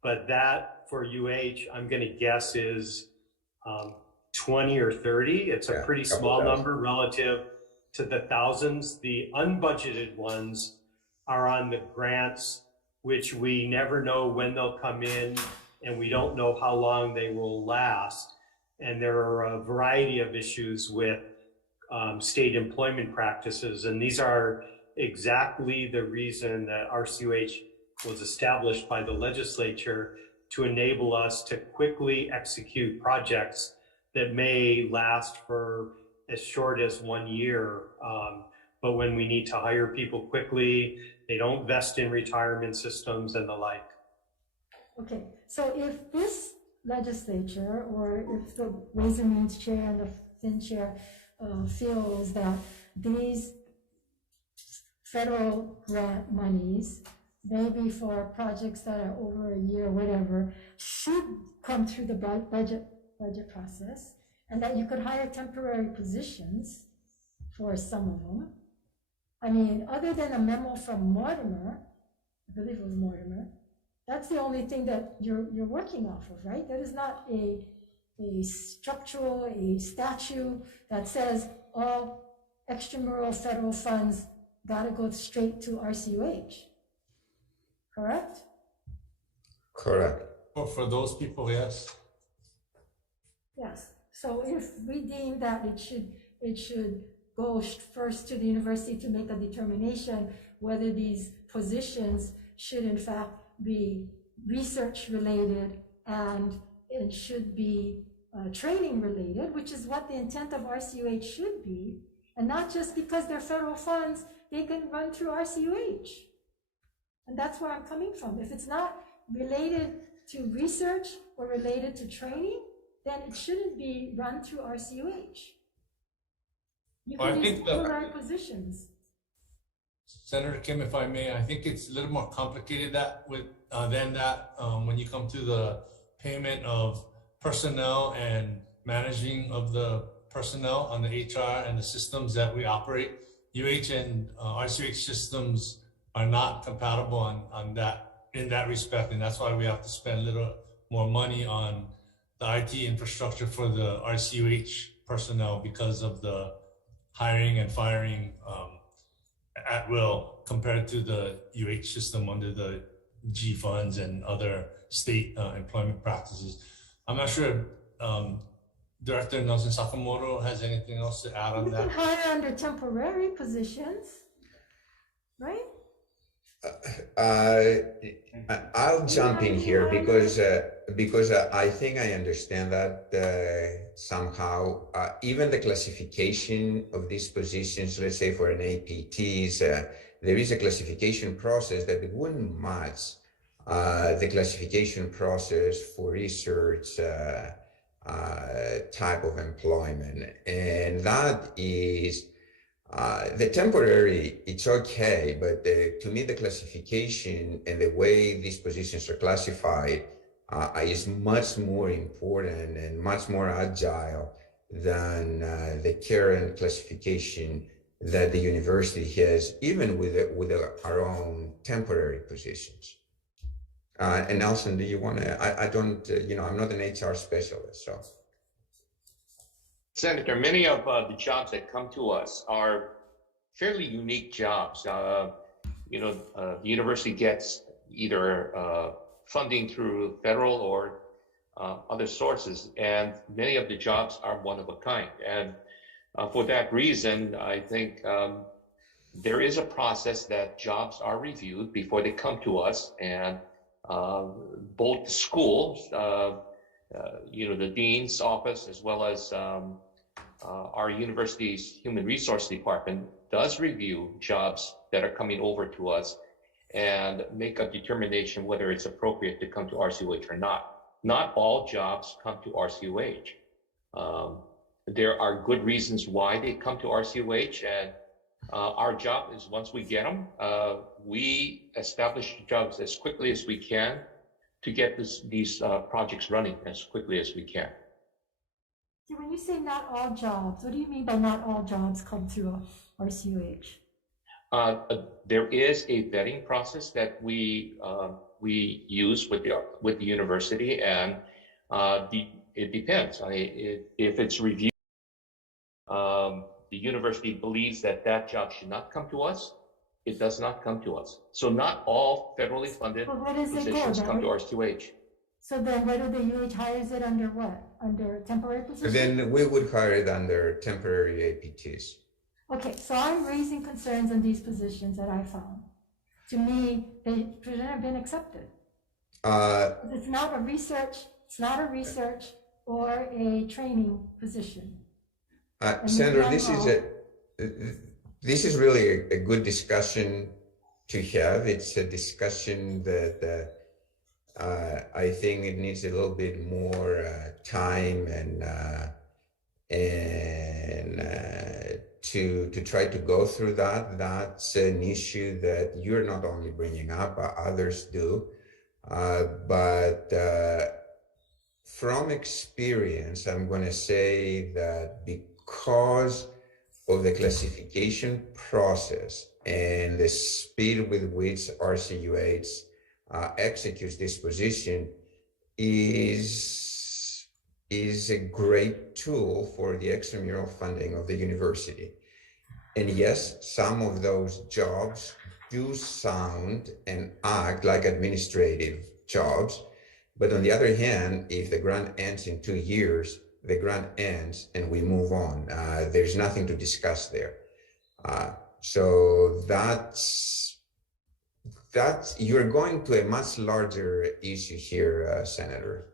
But that for UH, I'm going to guess is 20 or 30. It's a pretty small number relative to the thousands. The unbudgeted ones are on the grants, which we never know when they'll come in, and we don't know how long they will last. And there are a variety of issues with state employment practices. And these are exactly the reason that RCUH was established by the legislature, to enable us to quickly execute projects that may last for as short as 1 year. But when we need to hire people quickly, they don't vest in retirement systems and the like. Okay, so if this legislature, or if the Ways and Means Chair and the Fin Chair feels that these federal grant monies, maybe for projects that are over a year, whatever, should come through the budget process, and that you could hire temporary positions for some of them. I mean, other than a memo from Mortimer, I believe it was Mortimer, that's the only thing that you're working off of, right? There is not a structural, a statute that says all extramural federal funds gotta go straight to RCUH, correct? Correct. Well, for those people, yes. Yes, so if we deem that it should go first to the university to make a determination whether these positions should in fact be research related and it should be training related, which is what the intent of RCUH should be, and not just because they're federal funds, they can run through RCUH. And that's where I'm coming from. If it's not related to research or related to training, then it shouldn't be run through RCUH. You can use temporary positions. Senator Kim, if I may, I think it's a little more complicated than that when you come to the payment of personnel and managing of the personnel on the HR and the systems that we operate. UH and RCUH systems are not compatible on that, in that respect, and that's why we have to spend a little more money on the IT infrastructure for the RCUH personnel because of the hiring and firing at will compared to the UH system under the G funds and other state employment practices. I'm not sure Director Nelson Sakamoto has anything else to add on that. You can hire under temporary positions, right? I'll jump in here because I think I understand that somehow. Even the classification of these positions, let's say for an APTs, there is a classification process that it wouldn't match the classification process for research type of employment, and that is the temporary. It's okay, but to me the classification and the way these positions are classified is much more important and much more agile than the current classification that the university has, even with our own temporary positions. And Nelson, do you want to? I don't. I'm not an HR specialist, so. Senator, many of the jobs that come to us are fairly unique jobs. The university gets either funding through federal or other sources, and many of the jobs are one of a kind. And for that reason, I think there is a process that jobs are reviewed before they come to us, and both schools, the dean's office, as well as our university's human resource department does review jobs that are coming over to us and make a determination whether it's appropriate to come to RCUH or not. Not all jobs come to RCUH. There are good reasons why they come to RCUH, and our job is, once we get them, we establish jobs as quickly as we can to get these projects running as quickly as we can. See, when you say not all jobs, what do you mean by not all jobs come through RCUH? There is a vetting process that we use with the university, and it depends. If it's reviewed, the university believes that job should not come to us, it does not come to us. So not all federally funded positions come to RCUH. So then whether the UH hires it under what? Under temporary positions? Then we would hire it under temporary APTs. Okay, so I'm raising concerns on these positions that I found. To me, they shouldn't have been accepted. It's not a research or a training position. Senator, this is really a good discussion to have. It's a discussion that I think it needs a little bit more time and to try to go through that. That's an issue that you're not only bringing up, others do. But from experience, I'm going to say that because of the classification process and the speed with which RCUH executes this position is a great tool for the extramural funding of the university. And yes, some of those jobs do sound and act like administrative jobs. But on the other hand, if the grant ends in 2 years, the grant ends and we move on. There's nothing to discuss there. So that's you're going to a much larger issue here, Senator.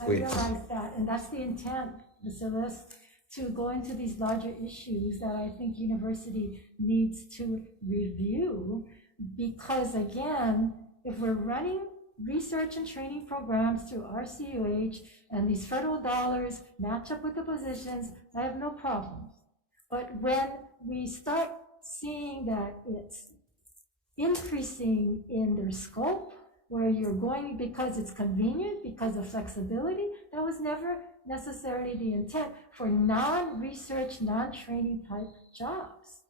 I realize that, and that's the intent, Basilis, to go into these larger issues that I think university needs to review, because again, if we're running research and training programs through RCUH and these federal dollars match up with the positions, I have no problem. But when we start seeing that it's increasing in their scope, where you're going because it's convenient, because of flexibility, that was never necessarily the intent for non-research, non-training type jobs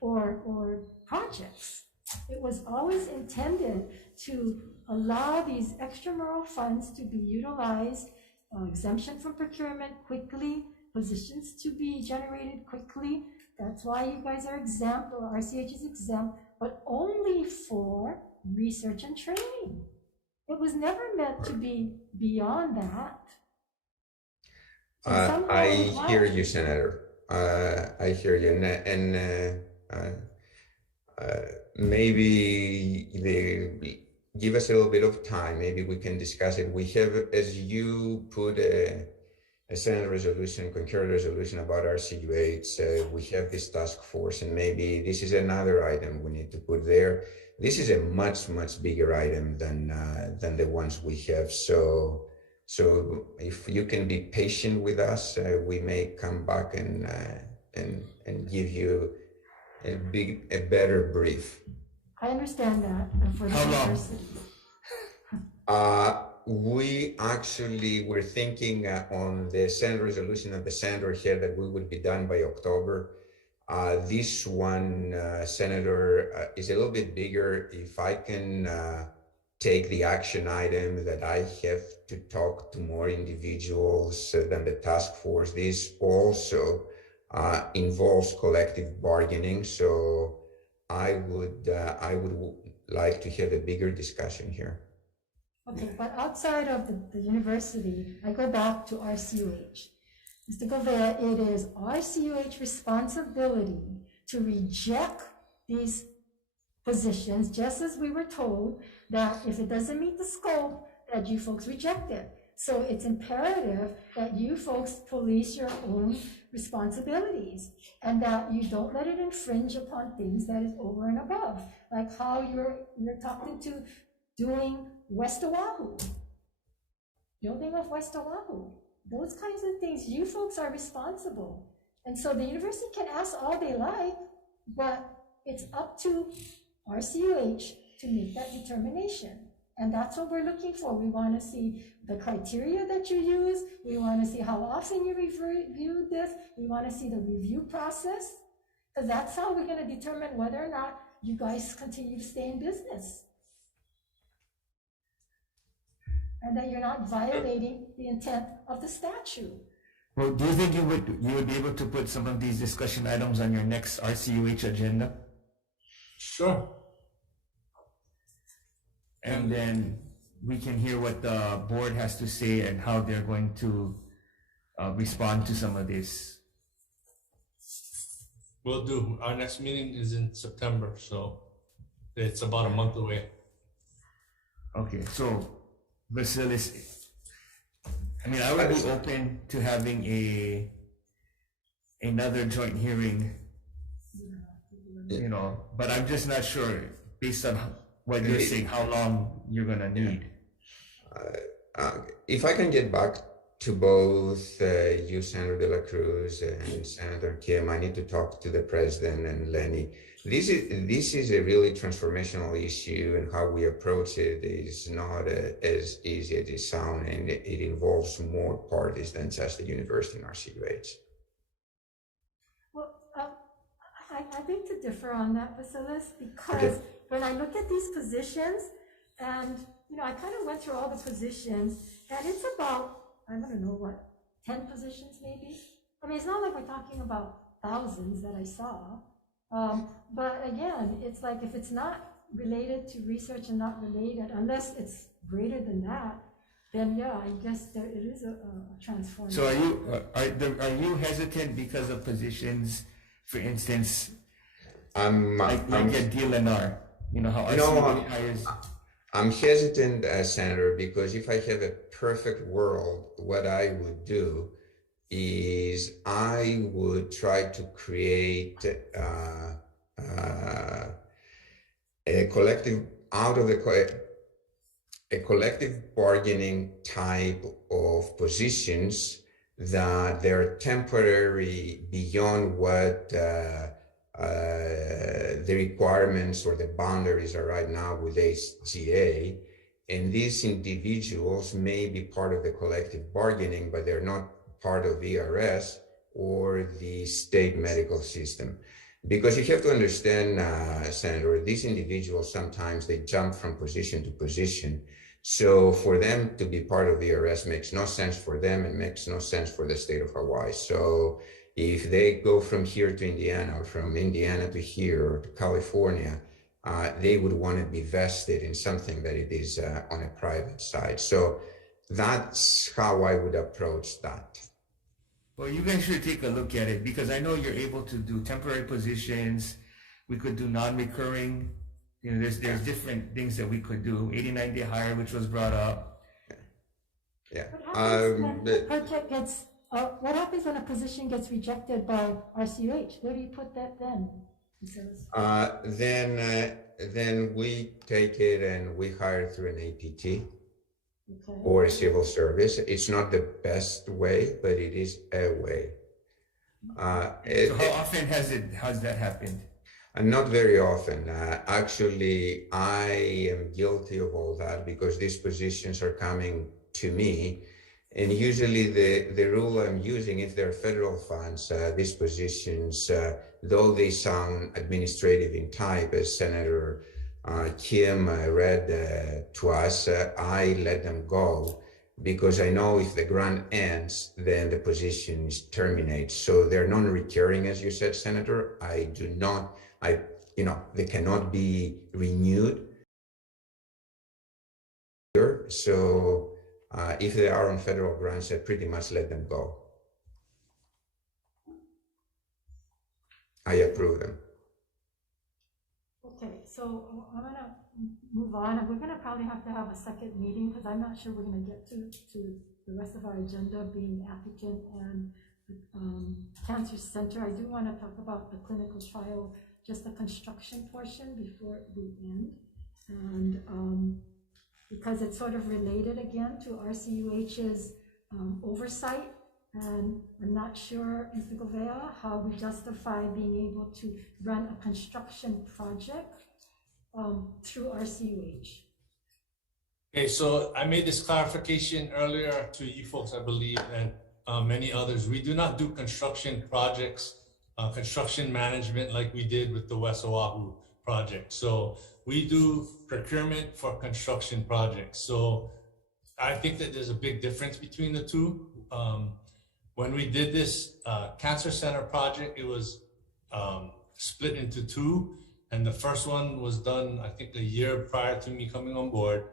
or projects. It was always intended to allow these extramural funds to be utilized, exemption from procurement quickly, positions to be generated quickly. That's why you guys are exempt, or RCH is exempt, but only for research and training. It was never meant to be beyond that. I hear you, Senator. I hear you, and maybe give us a little bit of time. Maybe we can discuss it. We have, as you put a Senate resolution, concurrent resolution about RCUH. We have this task force, and maybe this is another item we need to put there. This is a much bigger item than the ones we have. So if you can be patient with us, we may come back and give you a better brief. I understand that. For the university. We actually were thinking on the Senate resolution of the senator here that we would be done by October. This one, Senator, is a little bit bigger. If I can take the action item that I have to talk to more individuals than the task force, this also involves collective bargaining. So I would like to have a bigger discussion here. Okay, but outside of the university, I go back to RCUH. Mr. Gouveia, it is RCUH responsibility to reject these positions, just as we were told that if it doesn't meet the scope, that you folks reject it. So it's imperative that you folks police your own responsibilities and that you don't let it infringe upon things that is over and above, like how you're talking to doing West Oahu, building of West Oahu. Those kinds of things, you folks are responsible. And so the university can ask all they like, but it's up to RCUH to make that determination. And that's what we're looking for. We want to see the criteria that you use. We want to see how often you review this. We want to see the review process, because that's how we're going to determine whether or not you guys continue to stay in business. And that you're not violating the intent of the statute. Well, do you think you would be able to put some of these discussion items on your next RCUH agenda? Sure. And then we can hear what the board has to say and how they're going to respond to some of this. Will do. Our next meeting is in September, so it's about a month away. Okay, so Basilis, I mean, I would be open to having another joint hearing, you know, but I'm just not sure based on what you're saying, how long you're gonna need. If I can get back to both you, Senator De La Cruz, and Senator Kim, I need to talk to the president and Lenny. This is a really transformational issue, and how we approach it is not as easy as it sounds, and it involves more parties than just the university and RCUH. Well, I beg to differ on that, Basilis, because when I look at these positions, and you know, I kind of went through all the positions, and it's about, I don't know what, 10 positions maybe? I mean, it's not like we're talking about thousands that I saw. But again, it's like if it's not related to research and not related, unless it's greater than that, then yeah, I guess it is a transformation. So are you hesitant because of positions, for instance, like at DLNR, you know, how RCH hires? I'm hesitant, Senator, because if I have a perfect world, what I would do is I would try to create a collective a collective bargaining type of positions that they're temporary beyond what the requirements or the boundaries are right now with HGA. And these individuals may be part of the collective bargaining, but they're not part of ERS or the state medical system. Because you have to understand, Senator, these individuals, sometimes they jump from position to position. So for them to be part of ERS makes no sense for them and makes no sense for the state of Hawaii. So if they go from here to Indiana or from Indiana to here or to California, they would want to be vested in something that it is on a private side. So that's how I would approach that. Well, you guys should take a look at it, because I know you're able to do temporary positions. We could do non-recurring. You know, there's different things that we could do. 89-day hire, which was brought up. Yeah. What happens when a project gets? What happens when a position gets rejected by RCUH? Where do you put that then? Then we take it and we hire through an APT. Okay. Or a civil service. It's not the best way, but it is a way. So how often has that happened? Not very often. Actually, I am guilty of all that because these positions are coming to me. And usually the rule I'm using, if they're federal funds, these positions, though they sound administrative in type, as Senator Kim read to us, I let them go because I know if the grant ends, then the position is terminated. So they're non-recurring, as you said, Senator. They cannot be renewed. So if they are on federal grants, I pretty much let them go. I approve them. Okay, so I'm gonna move on. We're gonna probably have to have a second meeting because I'm not sure we're gonna get to the rest of our agenda, being applicant and cancer center. I do want to talk about the clinical trial, just the construction portion before we end, and because it's sort of related again to RCUH's oversight. And I'm not sure, Mr. Gouveia, how we justify being able to run a construction project through RCUH. Okay, so I made this clarification earlier to you folks, I believe, and many others. We do not do construction projects, construction management like we did with the West Oahu project. So we do procurement for construction projects. So I think that there's a big difference between the two. When we did this cancer center project, it was split into two. And the first one was done, I think, a year prior to me coming on board.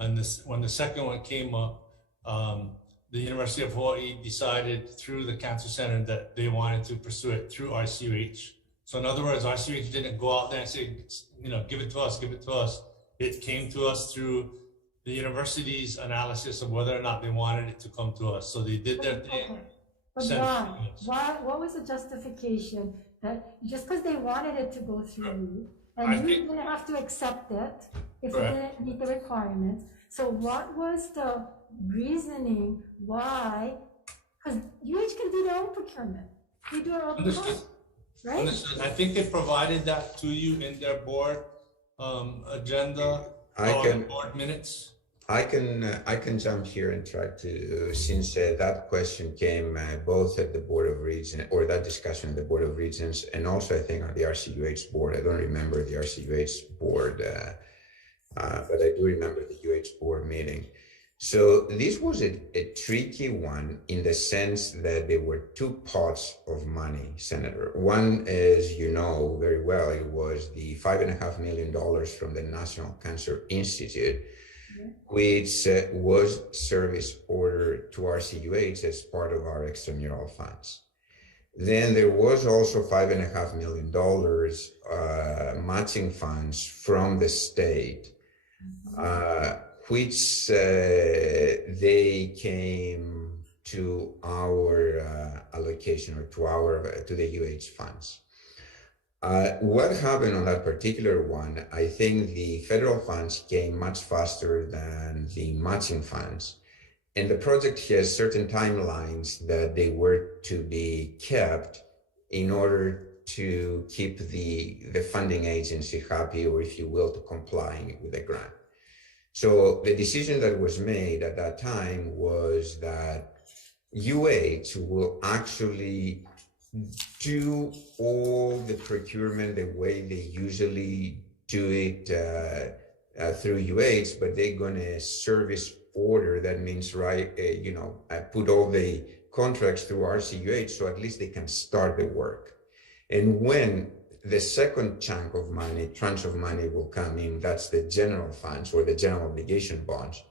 And when the second one came up, the University of Hawaii decided through the cancer center that they wanted to pursue it through RCUH. So in other words, RCUH didn't go out there and say, give it to us, give it to us. It came to us through the university's analysis of whether or not they wanted it to come to us. So they did their thing. Okay. But why? What was the justification that just because they wanted it to go through you, and you didn't have to accept it if it didn't meet the requirements? So what was the reasoning why? Because UH can do their own procurement. They do it all the time, right? Understood. I think they provided that to you in their board agenda or board minutes. I can jump here and try to, since that question came both at the Board of Regents, or that discussion at the Board of Regents, and also I think on the RCUH board. I don't remember the RCUH board, but I do remember the UH board meeting. So this was a tricky one in the sense that there were two pots of money, Senator. One, as you know very well, it was the $5.5 million from the National Cancer Institute, which was service order to RCUH as part of our extramural funds. Then there was also $5.5 million matching funds from the state, which they came to our allocation or to the UH funds. What happened on that particular one, I think the federal funds came much faster than the matching funds. And the project has certain timelines that they were to be kept in order to keep the funding agency happy, or if you will, to complying with the grant. So the decision that was made at that time was that UH will actually do all the procurement the way they usually do it through UH, but they're going to service order. That means, right, put all the contracts through RCUH, so at least they can start the work. And when the second chunk of money, tranche of money will come in, that's the general funds or the general obligation bonds,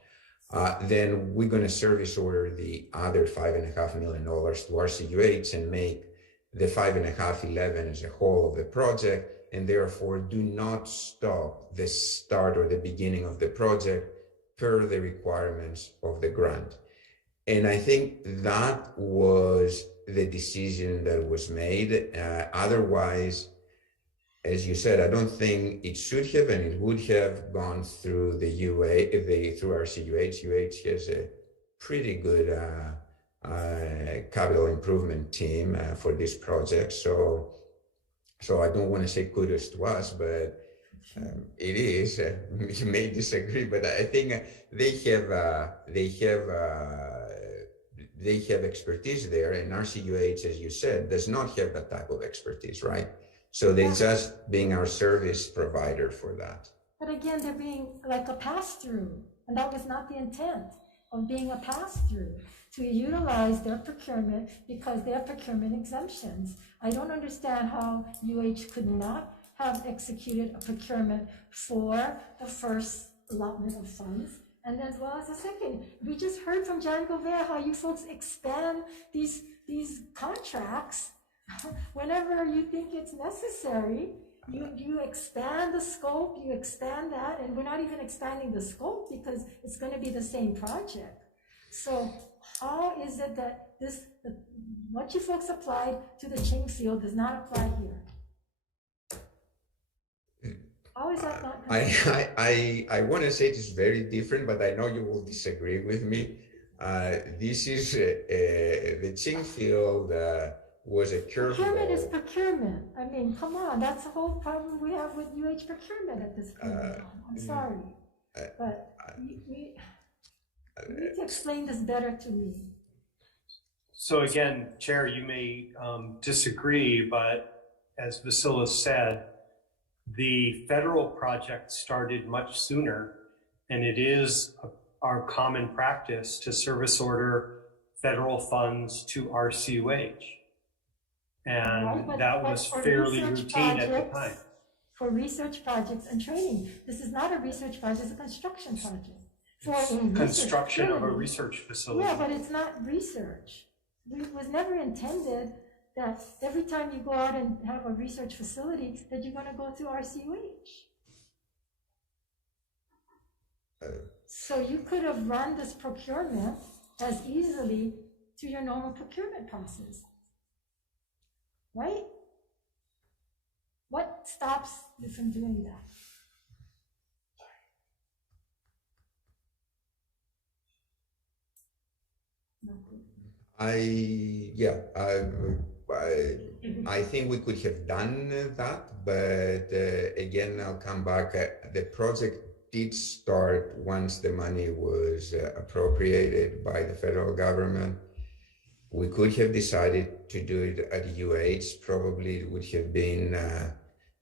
then we're going to service order the other $5.5 million to RCUH and make the 5.5, 11 as a whole of the project, and therefore do not stop the start or the beginning of the project per the requirements of the grant. And I think that was the decision that was made. Otherwise, as you said, I don't think it should have, and it would have gone through the through RCUH. UH has a pretty good capital improvement team for this project. So I don't want to say kudos to us, but it is. You may disagree, but I think they have expertise there, and RCUH, as you said, does not have that type of expertise, right? So they're just being our service provider for that. But again, they're being like a pass-through, and that was not the intent of being a pass-through, to utilize their procurement because they have procurement exemptions. I don't understand how UH could not have executed a procurement for the first allotment of funds, and as well as the second. We just heard from John Gouveia how you folks expand these contracts whenever you think it's necessary. You expand the scope, you expand that, and we're not even expanding the scope because it's going to be the same project. So how is it that what you folks applied to the Ching field does not apply here? How is that not? I want to say it is very different, but I know you will disagree with me. This is the Ching field was a curveball. Procurement is procurement. I mean, come on, that's the whole problem we have with UH procurement at this point in time. I'm sorry, but you need to explain this better to me. So again, Chair, you may disagree, but as Vasila said, the federal project started much sooner, and it is our common practice to service order federal funds to RCUH. And right, that was fairly routine at the time. For research projects and training. This is not a research project, it's a construction project. For Construction of a research facility. Yeah, but it's not research. It was never intended that every time you go out and have a research facility that you're going to go through RCUH. So you could have run this procurement as easily through your normal procurement process, right? What stops you from doing that? I think we could have done that, but again, I'll come back. The project did start once the money was appropriated by the federal government. We could have decided to do it at UH. Probably it would have been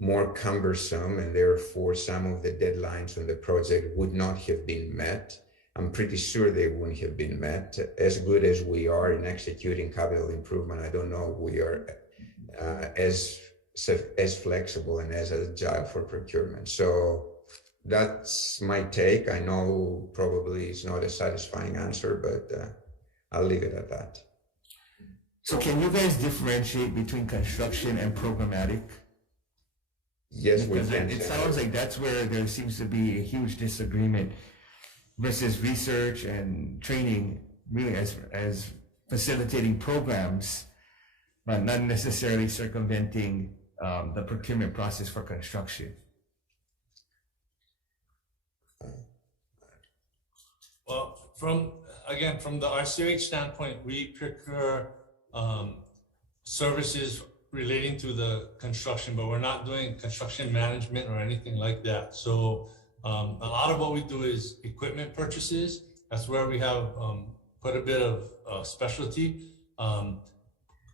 more cumbersome, and therefore some of the deadlines on the project would not have been met. I'm pretty sure they wouldn't have been met. As good as we are in executing capital improvement, I don't know if we are as flexible and as agile for procurement. So That's my take. I know probably it's not a satisfying answer, but I'll leave it at that. So can you guys differentiate between construction and programmatic? Yes, we Because can. it sounds like that's where there seems to be a huge disagreement versus research and training really as facilitating programs, but not necessarily circumventing the procurement process for construction. Well, from the RCH standpoint, we procure services relating to the construction, but we're not doing construction management or anything like that. So a lot of what we do is equipment purchases. That's where we have quite a bit of specialty.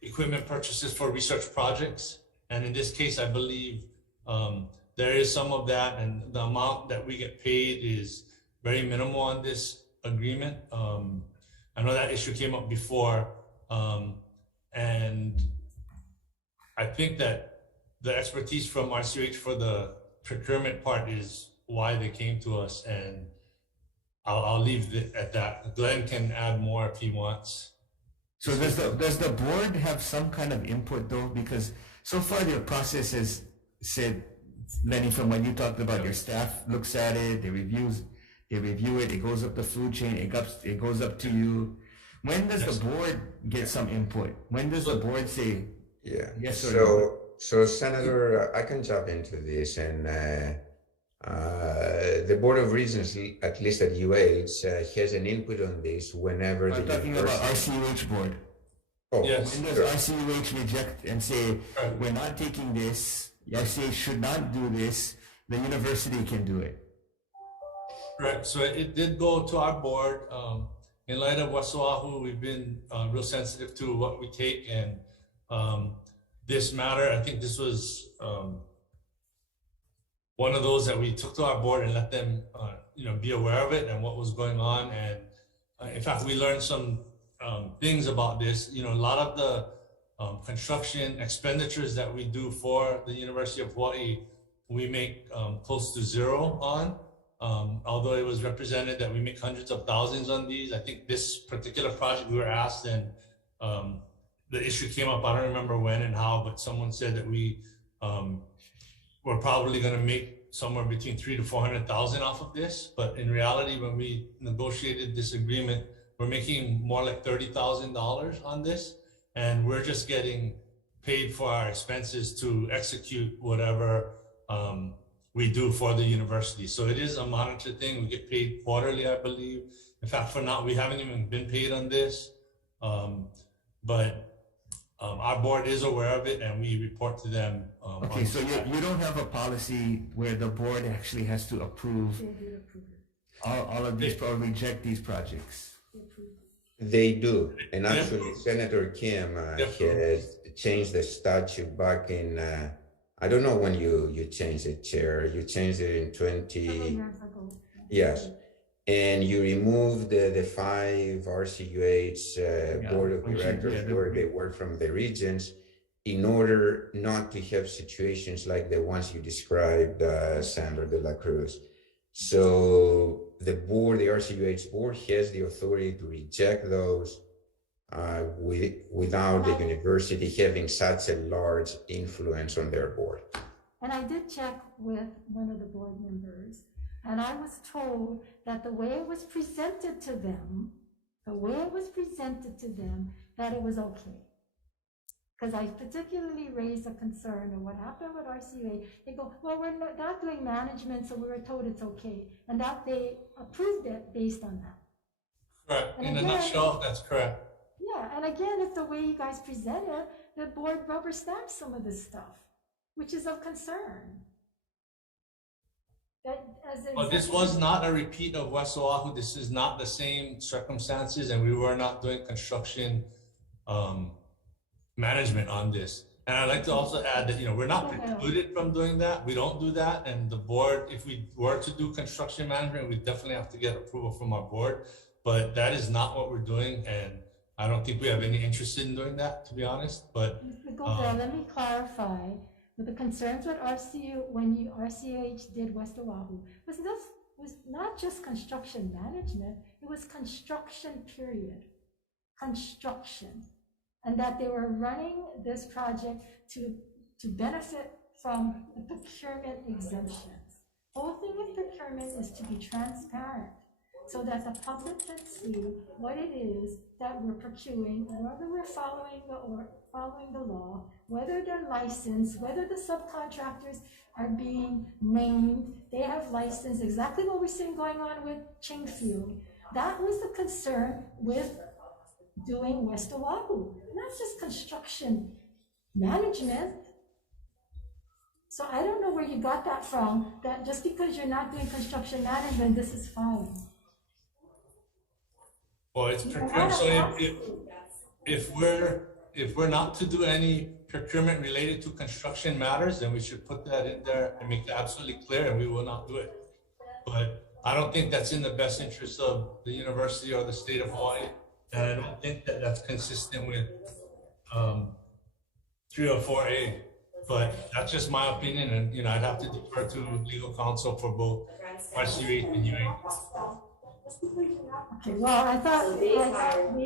Equipment purchases for research projects. And in this case, I believe there is some of that, and the amount that we get paid is very minimal on this agreement. I know that issue came up before, and I think that the expertise from RCH for the procurement part is why they came to us, and I'll leave it at that. Glenn can add more if he wants. So does the board have some kind of input though? Because so far their process has said, Lenny, from what you talked about, your staff looks at it, they review it, it goes up the food chain, it goes up to you. When does the board get some input? When does the board say yes or no? So Senator, I can jump into this, and the Board of Regents, at least at UH, has an input on this whenever I'm talking about RCUH board. Oh, yes. When does RCUH reject and say, we're not taking this, RCH should not do this, the university can do it? Right, so it did go to our board. In light of West Oahu, we've been real sensitive to what we take, and this matter, I think this was one of those that we took to our board and let them be aware of it and what was going on. And in fact, we learned some things about this. A lot of the construction expenditures that we do for the University of Hawaii, we make close to zero on. Although it was represented that we make hundreds of thousands on these. I think this particular project we were asked, and the issue came up, I don't remember when and how, but someone said that we were probably going to make somewhere between $300,000 to $400,000 off of this. But in reality, when we negotiated this agreement, we're making more like $30,000 on this, and we're just getting paid for our expenses to execute whatever we do for the university. So it is a monitored thing. We get paid quarterly, I believe. In fact, for now, we haven't even been paid on this. But our board is aware of it, and we report to them. Okay, so you don't have a policy where the board actually has to approve all of these, or reject these projects? They do. And actually, Senator Kim has changed the statute back in I don't know when you changed it, Chair. You changed it in 20. Yes. And you removed the 5 RCUH board of directors where they work from the regions in order not to have situations like the ones you described, Sandra de la Cruz. So the board, the RCUH board, has the authority to reject those without the university having such a large influence on their board. And I did check with one of the board members, and I was told that the way it was presented to them, that it was okay. Because I particularly raised a concern of what happened with RCA. They go, well, we're not doing management, so we were told it's okay. And that they approved it based on that. Correct. In a nutshell, that's correct. Yeah, and again, it's the way you guys present it, the board rubber stamps some of this stuff, which is of concern. But this was not a repeat of West Oahu. This is not the same circumstances, and we were not doing construction management on this. And I'd like to also add that, we're not precluded from doing that. We don't do that. And the board, if we were to do construction management, we definitely have to get approval from our board. But that is not what we're doing. And I don't think we have any interest in doing that, to be honest. But let me clarify. But the concerns with RCH did West Oahu was not just construction management, it was construction period. Construction. And that they were running this project to benefit from the procurement exemptions. The whole thing with procurement is to be transparent so that the public can see what it is that we're procuring, whether we're following the law, whether they're licensed, whether the subcontractors are being named, they have license, exactly what we're seeing going on with Chingfield. That was the concern with doing West Oahu. And that's just construction management. So I don't know where you got that from, that just because you're not doing construction management, this is fine. Well, it's procurement. So if we're not to do any procurement related to construction matters, then we should put that in there and make it absolutely clear, and we will not do it. But I don't think that's in the best interest of the university or the state of Hawaii. And I don't think that that's consistent with 304A. But that's just my opinion, and I'd have to defer to legal counsel for both RCH and UA. Okay, well, I thought we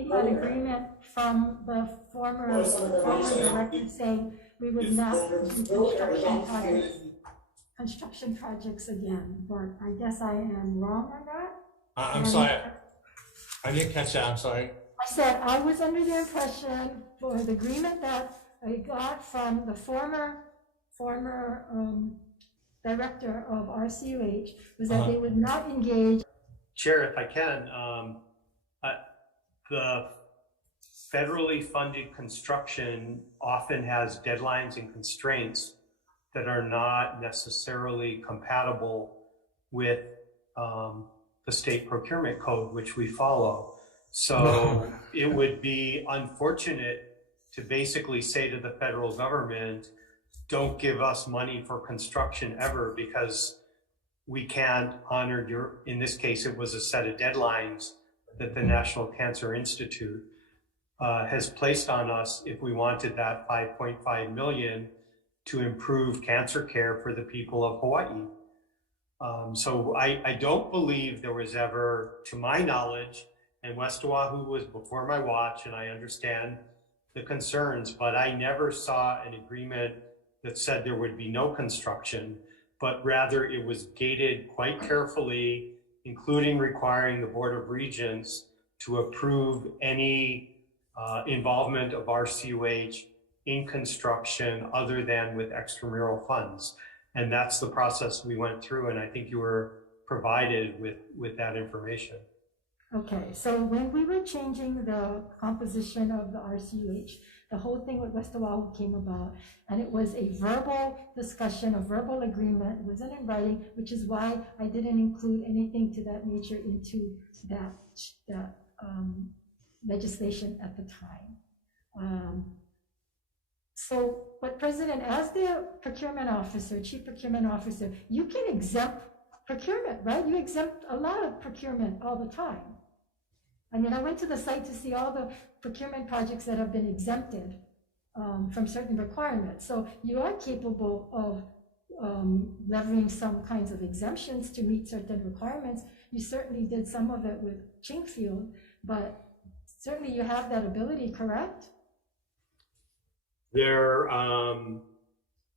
had agreement from the former director saying we would not do construction projects again, but I guess I am wrong on that. I'm sorry, I didn't catch that. I'm sorry. I said I was under the impression for the agreement that I got from the former director of RCUH was that they would not engage. Chair, if I can, the federally funded construction often has deadlines and constraints that are not necessarily compatible with the state procurement code, which we follow. So it would be unfortunate to basically say to the federal government, don't give us money for construction ever, because we can't honor your, in this case, it was a set of deadlines that the National Cancer Institute has placed on us if we wanted that 5.5 million to improve cancer care for the people of Hawaii. So I don't believe there was ever, to my knowledge, and West Oahu was before my watch, and I understand the concerns, but I never saw an agreement that said there would be no construction, but rather it was gated quite carefully, including requiring the Board of Regents to approve any involvement of RCUH in construction other than with extramural funds. And that's the process we went through, and I think you were provided with that information. Okay, so when we were changing the composition of the RCUH, the whole thing with West Oahu came about, and it was a verbal discussion, a verbal agreement. It wasn't in writing, which is why I didn't include anything to that nature into that legislation at the time. But President, as the procurement officer, chief procurement officer, you can exempt procurement, right? You exempt a lot of procurement all the time. I mean, I went to the site to see all the procurement projects that have been exempted from certain requirements. So you are capable of leveraging some kinds of exemptions to meet certain requirements. You certainly did some of it with Chingfield, but certainly you have that ability, correct? Their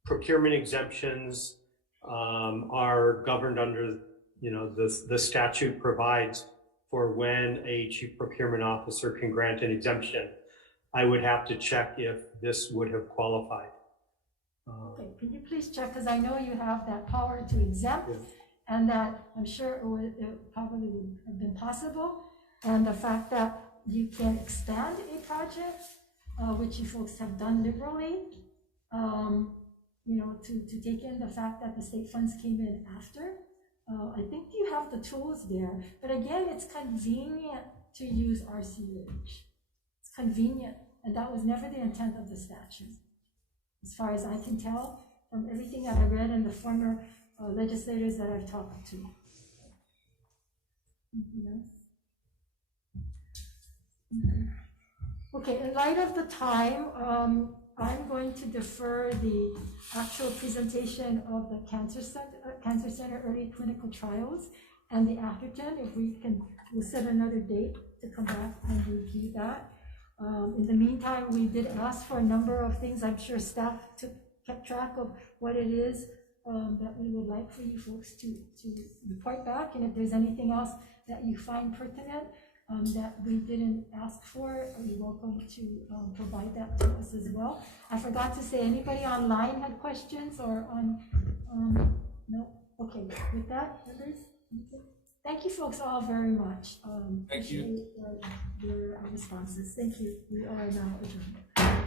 procurement exemptions are governed under, the statute provides for when a chief procurement officer can grant an exemption. I would have to check if this would have qualified. Okay, can you please check, because I know you have that power to exempt, and that I'm sure it probably would have been possible, and the fact that you can expand a project, which you folks have done liberally, to take in the fact that the state funds came in after. I think you have the tools there, but again, it's convenient to use RCH. It's convenient, and that was never the intent of the statute, as far as I can tell from everything that I read and the former legislators that I've talked to. Okay, in light of the time, I'm going to defer the actual presentation of the Cancer Center Early Clinical Trials and the Atherton. If we can, we'll set another date to come back and review that. In the meantime, we did ask for a number of things. I'm sure staff kept track of what it is that we would like for you folks to report back. And if there's anything else that you find pertinent that we didn't ask for, you're welcome to provide that to us as well. I forgot to say, anybody online had questions or on, no? Okay, with that, others? Thank you folks all very much. Thank you. Your responses. Thank you. We are now adjourned.